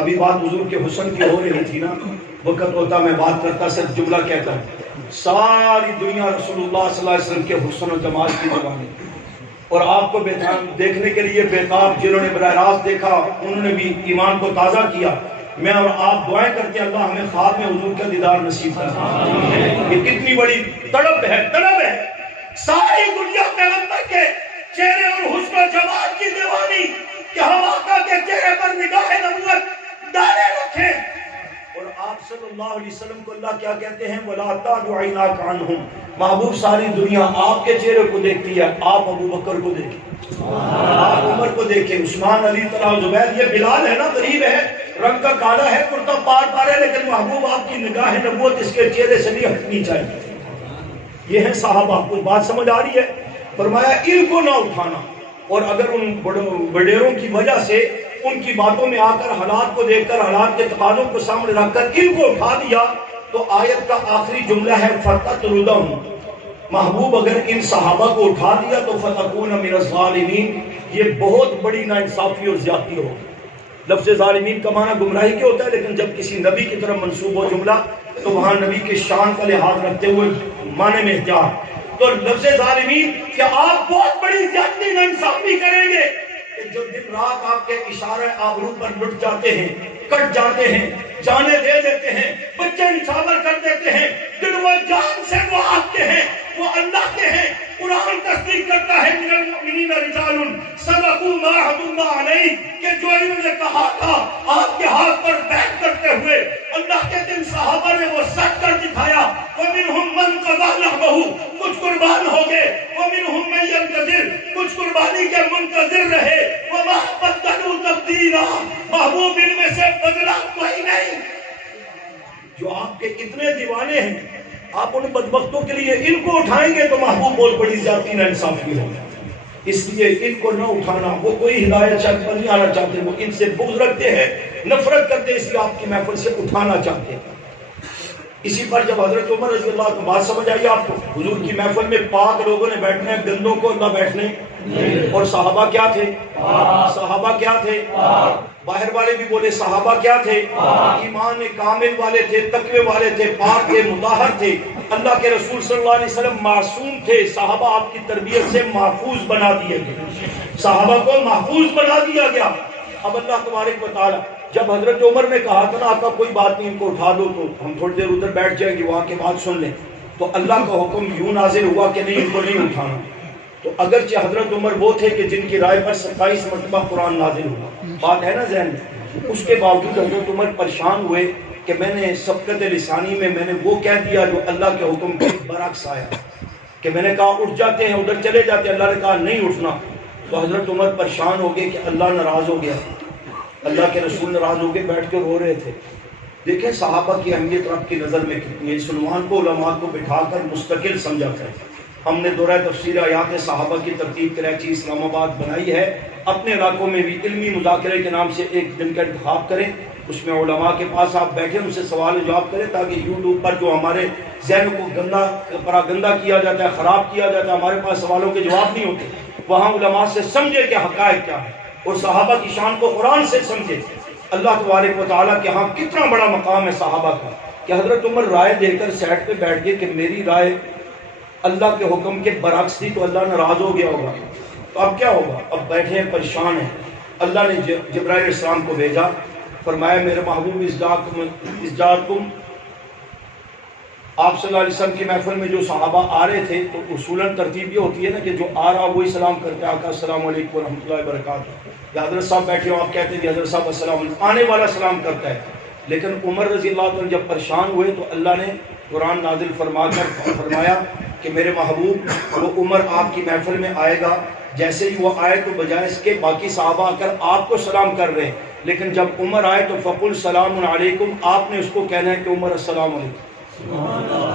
ابھی بات حضور کے حسن کی ہو رہی تھی نا، وقت ہوتا میں بات کرتا صرف جملہ کہتا ہوں. ساری دنیا رسول اللہ صلی اللہ علیہ وسلم کے حسن و جمال کی دیوانی، اور آپ کو دیکھنے کے لیے بےتاب جنہوں نے براہ راست دیکھا انہوں نے بھی ایمان کو تازہ کیا. میں اور آپ دعائیں کرتے ہیں اللہ ہمیں خواب میں حضور کا دیدار نصیب کرے. یہ کتنی بڑی طلب ہے، طلب ہے. ساری دنیا پیغمبر کے چہرے اور حسن و جمال کی دیوانی کہ ہم آقا کے چہرے پر نگاہ نبوت ڈالے رکھیں. اور آپ صلی اللہ علیہ وسلم کو اللہ کیا کہتے ہیں وَلَا تَعْدُ عَيْنَاكَ عَنْهُمْ. محبوب ساری دنیا آپ کے چہرے کو دیکھتی ہے، آپ ابو بکر کو دیکھیں، آپ عمر کو دیکھیں، عثمان، علی، طلحہ، زبیر. یہ بلال ہے نا، غریب ہے، رنگ کا کالا ہے، کرتا پار پار ہے، لیکن محبوب آپ کی نگاہ نبوت اس کے چہرے سے نہیں ہٹنی چاہیے. یہ ہے صحابہ. کوئی بات سمجھ آ رہی ہے؟ فرمایا ان کو نہ اٹھانا. اور اگر ان وڈیروں کی وجہ سے ان کی باتوں میں آ کر حالات کو دیکھ کر حالات کے تقاضوں کو سامنے رکھ کر ان کو اٹھا دیا تو آیت کا آخری جملہ ہے فَتَطْرُدَهُمْ. محبوب اگر ان صحابہ کو اٹھا دیا تو فَتَكُونَ مِنَ الظَّالِمِينَ، یہ بہت بڑی ناانصافی اور زیادتی ہو. لفظ ظالمین کا معنی گمراہی کے ہوتا ہے، لیکن جب کسی نبی کی طرف منسوب ہو جملہ تو وہاں نبی کے شان کا لحاظ رکھتے ہوئے معنی میں احتیاط. تو لفظ ظالمین کہ آپ بہت بڑی زیادتی ناانصافی کریں گے کہ جو دن رات آپ کے اشارے آبرو پر لٹ جاتے ہیں، کٹ جاتے ہیں، جانے دے دیتے ہیں، بچے نچھاور کر دیتے ہیں، دل و جان سے وہ آپ کے ہیں، وہ اللہ کے ہیں. قرآن تصدیق کرتا ہے من المؤمنین رجال صدقوا ما عهدوا الله علیہ کہ جو انہوں نے کہا تھا آپ کے ہاتھ پر بیعت کرتے ہوئے اللہ کے دن صحابہ نے وہ سچ کر دکھایا. ومنهم من قضى نحبه، کچھ قربان ہو گئے. ومنهم من ينتظر، کچھ قربانی کے منتظر رہے. وما بدلوا تبدیلا، محبوب ان میں سے بدلا کوئی نہیں. جو آپ کے اتنے دیوانے ہیں آپ ان بدبختوں کے لیے ان کو اٹھائیں گے تو محبوب بہت بڑی زیادتی ناانصافی ہوگی. اس لیے ان کو نہ اٹھانا. وہ کوئی ہدایت شک پر نہیں آنا چاہتے، وہ ان سے بغض رکھتے ہیں، نفرت کرتے ہیں، اس لیے آپ کی محفل سے اٹھانا چاہتے ہیں. اسی پر جب حضرت عمر رضی اللہ عنہ بات سمجھ آئی آپ کو، حضور کی محفل میں پاک لوگوں نے بیٹھنا ہے، گندوں کو نہ بیٹھنے. اور صحابہ کیا تھے؟ صحابہ کیا تھے؟ باہر والے بھی بولے صحابہ کیا تھے؟ ایمان کامل والے تھے، تقوی والے تھے، پاک تھے، مطہر تھے. اللہ کے رسول صلی اللہ علیہ وسلم معصوم تھے. صحابہ آپ کی تربیت سے محفوظ بنا دیے گئے، صحابہ کو محفوظ بنا دیا گیا. اب اللہ تبارک و تعالی جب حضرت عمر نے کہا تھا نا آقا کوئی بات نہیں ان کو اٹھا دو تو ہم تھوڑی دیر ادھر بیٹھ جائیں گے وہاں کے بات سن لیں، تو اللہ کا حکم یوں نازل ہوا کہ نہیں ان کو نہیں اٹھانا. تو اگرچہ حضرت عمر وہ تھے کہ جن کی رائے پر 27 مرتبہ قرآن نازل ہوا، بات ہے نا ذہن میں، اس کے باوجود حضرت عمر پریشان ہوئے کہ میں نے سبقت لسانی میں نے وہ کہہ دیا جو اللہ کے حکم کے برعکس آیا، کہ میں نے کہا اٹھ جاتے ہیں ادھر چلے جاتے ہیں. اللہ نے کہا نہیں اٹھنا. تو حضرت عمر پریشان ہو گئے کہ اللہ ناراض ہو گیا، اللہ کے رسول ناراض ہو گئے، بیٹھ کے رو رہے تھے۔ دیکھیں صحابہ کی اہمیت رب کی نظر میں کتنی ہے۔ اس عنوان کو علماء کو بٹھا کر مستقل سمجھا کریں۔ ہم نے دورہ تفسیر آیات صحابہ کی ترتیب کراچی اسلام آباد بنائی ہے، اپنے علاقوں میں بھی علمی مذاکرے کے نام سے ایک دن کا انتخاب کریں، اس میں علماء کے پاس آپ بیٹھیں، ان سے سوال جواب کریں، تاکہ یوٹیوب پر جو ہمارے ذہن کو گندہ کیا جاتا ہے، خراب کیا جاتا ہے، ہمارے پاس سوالوں کے جواب نہیں ہوتے، وہاں علماء سے سمجھے کہ حقائق کیا ہے اور صحابہ کی شان کو قرآن سے سمجھے۔ اللہ تبارک و تعالیٰ کے ہاں کتنا بڑا مقام ہے صحابہ کا، کہ حضرت عمر رائے دے کر سیٹ پہ بیٹھ گئے کہ میری رائے اللہ کے حکم کے برعکس تھی تو اللہ ناراض ہو گیا ہوگا، تو اب کیا ہوگا؟ اب بیٹھے ہیں، پریشان ہیں۔ اللہ نے جبرائیل علیہ السلام کو بھیجا، فرمایا میرے محبوب ازدادتم، آپ صلی اللہ علیہ وسلم کی محفل میں جو صحابہ آ رہے تھے تو اصولاً ترتیب یہ ہوتی ہے نا کہ جو آ رہا وہی سلام کرتا ہے، آقا السلام علیکم ورحمۃ اللہ وبرکاتہ، یا حضرت صاحب بیٹھے ہو آپ کہتے ہیں کہ حضرت صاحب السلام علیکم، آنے والا سلام کرتا ہے۔ لیکن عمر رضی اللہ عنہ جب پریشان ہوئے تو اللہ نے قرآن نازل فرما کر فرمایا کہ میرے محبوب وہ عمر آپ کی محفل میں آئے گا، جیسے ہی وہ آئے تو بجائے اس کے باقی صحابہ آ کر آپ کو سلام کر رہے ہیں، لیکن جب عمر آئے تو فقل سلام علیکم، آپ نے اس کو کہنا ہے کہ عمر السلام علیکم۔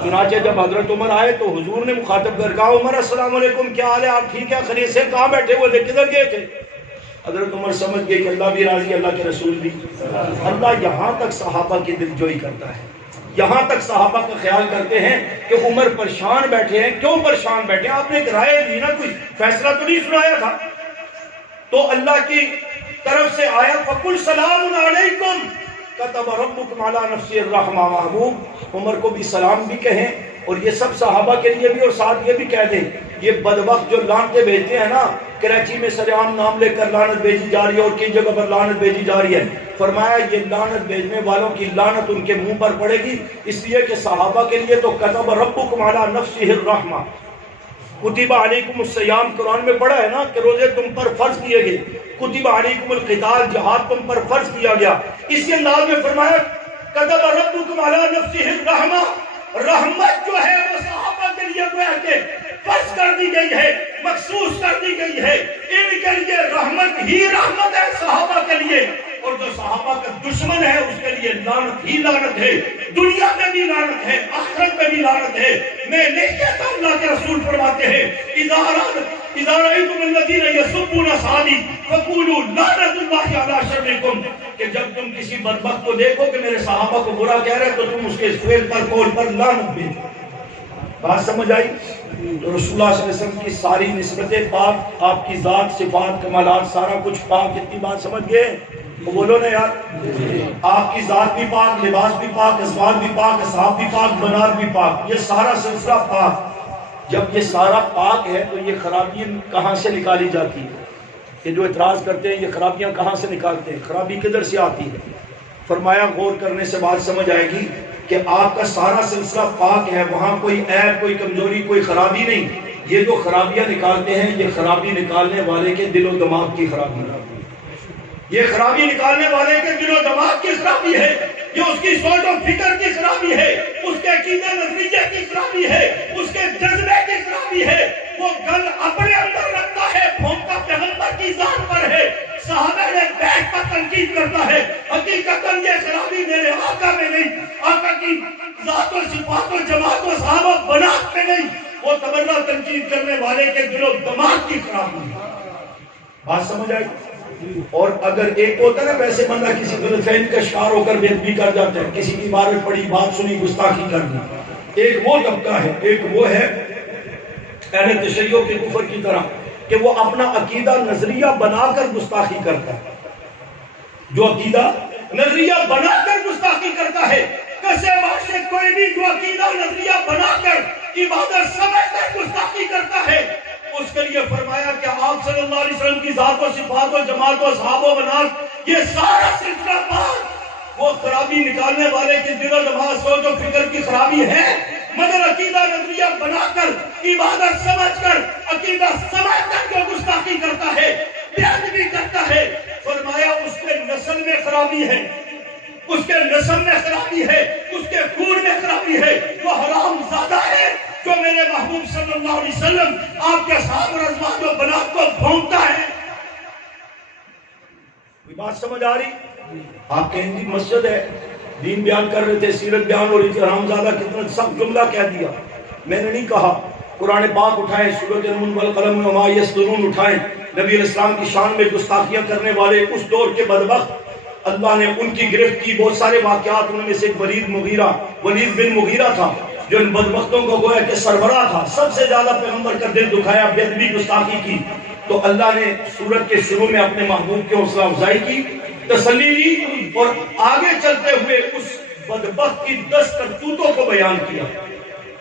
چنانچہ جب حضرت عمر آئے تو حضور نے مخاطب کر کہا عمر السلام علیکم، کیا حال ہے، آپ ٹھیک ہے، خیریت سے، کہاں بیٹھے ہوئے تھے، کدھر گئے تھے؟ حضرت عمر سمجھ گئے کہ اللہ بھی راضی، اللہ کے رسول بھی۔ اللہ یہاں تک صحابہ کی دلجوئی کرتا ہے، یہاں تک صحابہ کا خیال کرتے ہیں کہ عمر پریشان بیٹھے ہیں، کیوں پریشان بیٹھے ہیں؟ آپ نے ایک رائے دی نا، کوئی فیصلہ تو نہیں سنایا تھا، تو اللہ کی طرف سے آیا فقل سلام علیکم کتب ربکم علی نفسہ الرحمہ، محبوب عمر کو بھی سلام بھی کہیں، اور یہ سب صحابہ کے لیے بھی، اور ساتھ یہ بھی کہہ دیں یہ بدبخت جو لعنتیں بھیجتے ہیں نا، کراچی میں سرعام نام لے کر لعنت بھیجی جا رہی ہے اور کئی جگہ پر لعنت بھیجی جا رہی ہے، فرمایا یہ لعنت بھیجنے والوں کی لعنت ان کے منہ پر پڑے گی، اس لیے کہ صحابہ کے لیے تو کتب ربکم علی نفسہ الرحمہ، کتب علیکم الصیام قرآن میں پڑھا ہے نا کہ روزے تم پر فرض کیے گئے، کتب علیکم القتال جہاد تم پر فرض کیا گیا، اسی انداز میں فرمایا کتب ربکم علی نفسہ الرحمہ، رحمت جو ہے وہ صحابہ کے لیے گویا کہ فرض کر دی گئی ہے، مخصوص کر دی گئی ہے، ان کے لیے رحمت ہی رحمت ہے صحابہ کے لیے، اور جو صحابہ کا دشمن ہے اس کے لیے لعنت ہی لعنت ہے، دنیا میں بھی لعنت ہے، آخرت میں بھی لعنت ہے۔ میں نہیں کہتا، اللہ کے رسول فرماتے ہیں اذا رأيتم الذين يسبون اصحابي فقولوا لعنت اللہ علی شرکم، کہ جب تم کسی بدبخت کو دیکھو کہ میرے صحابہ کو برا کہہ رہے تو تم اس کے فعل پر قول پر لعنت بھیجو۔ بات سمجھ آئی؟ تو رسول اللہ صلی اللہ علیہ وسلم کی ساری نسبتیں پاک، آپ کی ذات، صفات، کمالات، سارا کچھ پاک، اتنی بات سمجھ گئے؟ وہ بولو نا یار، آپ کی ذات بھی پاک، لباس بھی پاک، ازواج بھی پاک، اصحاب بھی پاک، بنات بھی پاک، یہ سارا سلسلہ پاک۔ جب یہ سارا پاک ہے تو یہ خرابی کہاں سے نکالی جاتی ہے؟ یہ جو اعتراض کرتے ہیں یہ خرابیاں کہاں سے نکالتے ہیں؟ خرابی کدھر سے آتی ہے؟ فرمایا غور کرنے سے بات سمجھ آئے گی کہ آپ کا سارا سلسلہ پاک ہے، وہاں کوئی عیب، کوئی کمزوری، کوئی خرابی نہیں۔ یہ جو خرابیاں نکالتے ہیں یہ خرابی نکالنے والے کے دل و دماغ کی خرابی ہے، یہ خرابی نکالنے والے کے دل و دماغ کی خرابی ہے، یہ اس کی سوچ و فکر کی خرابی ہے، اس کے عقیدے نظریے کی خرابی ہے، اس کے جذبے کی خرابی ہے۔ وہ گل اپنے اندر رکھتا ہے، بھونکتا پیغمبر کی ذات پر ہے، صحابہ نے بیٹھ پر تنقید کرتا ہے، حقیقتاً یہ خرابی میرے آقا میں نہیں، آقا کی ذات و صفات و جماعت و صحابہ بنات میں نہیں، وہ تبرہ تنقید کرنے والے کے دل و دماغ کی خرابی ہے۔ بات سمجھ آئی؟ اور اگر ایک ہوتا ہے نا ویسے بندہ کسی غلط فہمی کا شکار ہو کر بے ادبی کر جاتا ہے، کسی کی عبارت پڑھی، بات سنی، گستاخی کرنا، ایک وہ طبقہ ہے، ایک وہ ہے اہل تشیع کے کفر کی طرح کہ وہ اپنا عقیدہ نظریہ بنا کر گستاخی کرتا ہے، جو عقیدہ نظریہ بنا کر گستاخی کرتا ہے، کسے واسطے کوئی بھی جو عقیدہ نظریہ بنا کر عبادت سمجھ کر گستاخی کرتا ہے، اس کے لیے فرمایا کہ آپ صلی اللہ علیہ وسلم کی ذات و صفات و جماعت و اصحاب و بنات یہ سارا سلسلہ پاک، وہ خرابی نکالنے والے کے دل و دماغ، سوچ و فکر کی خرابی ہے، مگر عقیدہ نظریہ بنا کر عبادت سمجھ کر عقیدہ سمجھ کر جو گستاخی کرتا ہے، بے ادبی کرتا ہے، فرمایا اس کے نسل میں خرابی ہے، اس کے نسل میں خرابی ہے، اس کے خون میں خرابی ہے، وہ حرام زادہ ہے، جو میرے محبوب صلی اللہ علیہ وسلم آپ کے اصحاب اور ازواج و بنات کو بھونکتا ہے؟ کوئی بات سمجھ آ رہی؟ آپ کے ہندی مسجد ہے، دین بیان کر رہے تھے، سیرت بیان ہو رہی تھی، حرامزادہ کتنا سخت جملہ کہہ دیا. میں نے نہیں کہا. قرآن پاک اٹھائیں، سورۃ نون والقلم وما یسطرون اٹھائیں، نبی علیہ السلام کی شان میں گستاخیاں کرنے والے اس دور کے بدبخت، اللہ نے ان کی گرفت کی. بہت سارے واقعات، ان میں سے ایک ولید بن مغیرہ تھا جو ان بدبختوں کو گویا کہ سربراہ تھا، سب سے زیادہ پیغمبر کا دل دکھایا، بے ادبی گستاخی کی. تو اللہ نے سورت کے شروع میں اپنے محبوب کی حوصلہ افزائی کی، تسلی دی، اور آگے چلتے ہوئے اس بدبخت کی 10 کرتوتوں کو بیان کیا.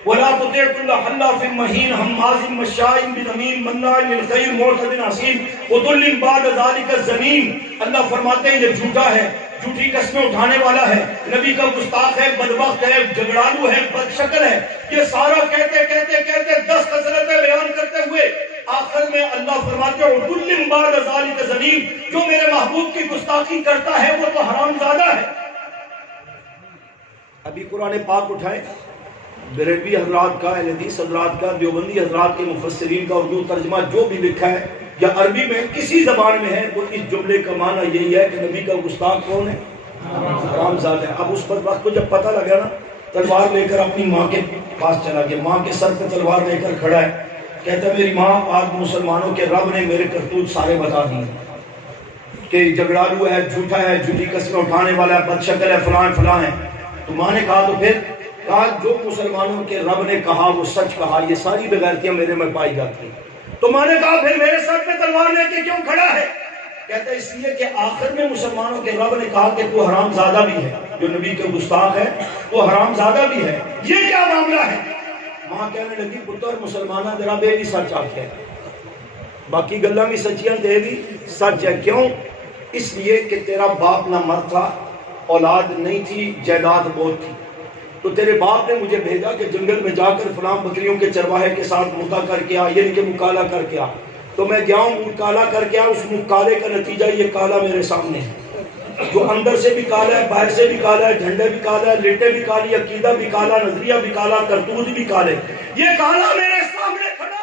وَلَا تُطِعْ كُلَّ حَلَّافٍ مَّهِينٍ هَمَّازٍ مَّشَّاءٍ بِنَمِيمٍ مَّنَّاعٍ لِّلْخَيْرِ مُعْتَدٍ عَصِيمٍ عُتُلٍّ بَعْدَ ذَلِكَ زَنِيمٍ. اللہ فرماتے ہیں یہ جھوٹا ہے، جھوٹی قسمیں اٹھانے والا ہے، نبی کا گستاخ ہے، بدبخت ہے، جھگڑالو ہے، بدشکل ہے. یہ سارا کہتے کہتے کہتے 10 خصلتیں بیان کرتے ہوئے آخر میں اللہ فرماتے ہیں عُتُلٍّ بَعْدَ ذَلِكَ زَنِيمٍ. جو میرے محبوب کی گستاخی کرتا ہے وہ تو حرامزادہ ہے. ابھی قرآن پاک اٹھائے، بریلوی حضرات کا، اہل حدیث حضرات کا، دیوبندی حضرات کے مفسرین کا اردو ترجمہ جو بھی لکھا ہے یا عربی میں کسی زبان میں ہے، تو اس جملے کا معنی یہی ہے کہ نبی کا گستاخ کون ہے؟ حرامزادہ ہے. اب اس پر وقت کو جب پتہ لگا نا، تلوار لے کر اپنی ماں کے پاس چلا گیا، ماں کے سر پہ تلوار لے کر کھڑا ہے، کہتا ہے میری ماں، آج مسلمانوں کے رب نے میرے کرتوت سارے بتا دیے کہ جھگڑالو ہے، جھوٹا ہے، جھوٹی قسمیں اٹھانے والا ہے، بدشکل ہے، فلاں فلاں ہے. تو ماں نے کہا تو پھر کہا جو مسلمانوں کے رب نے کہا وہ سچ کہا، یہ ساری بغیرتیاں میرے میں پائی جاتی ہیں. تو ماں نے کہا پھر میرے سر پہ تلوار لے کے کیوں کھڑا ہے؟ کہتا ہے اس لیے کہ آخر میں مسلمانوں کے رب نے کہا کہ تو حرام زادہ بھی ہے، جو نبی کے گستاخ ہے وہ حرام زادہ بھی ہے. یہ کیا معاملہ ہے؟ ماں کہنے لگی پتر مسلمانہ تیرا بے بھی سچ آکھیا ہے، باقی گلاں بھی سچیاں تے بھی سچ ہے. کیوں؟ اس لیے کہ تیرا باپ نہ مرد تھا، اولاد نہیں تھی، جائیداد بہت تھی. تو تیرے باپ نے مجھے بھیجا کہ جنگل میں جا کر فلاں بکریوں کے چرواہے کے ساتھ مطالعہ کر کے آ، یعنی کہ مکالا کر کے آ. تو میں گیا ہوں، مکالا کر کے آ. اس مکالے کا نتیجہ یہ کالا میرے سامنے ہے، جو اندر سے بھی کالا ہے، باہر سے بھی کالا ہے، جھنڈے بھی کالا ہے، لیٹے بھی کالی، عقیدہ بھی کالا، نظریہ بھی کالا، کرتوت بھی کالے. یہ کالا میرے سامنے کھڑا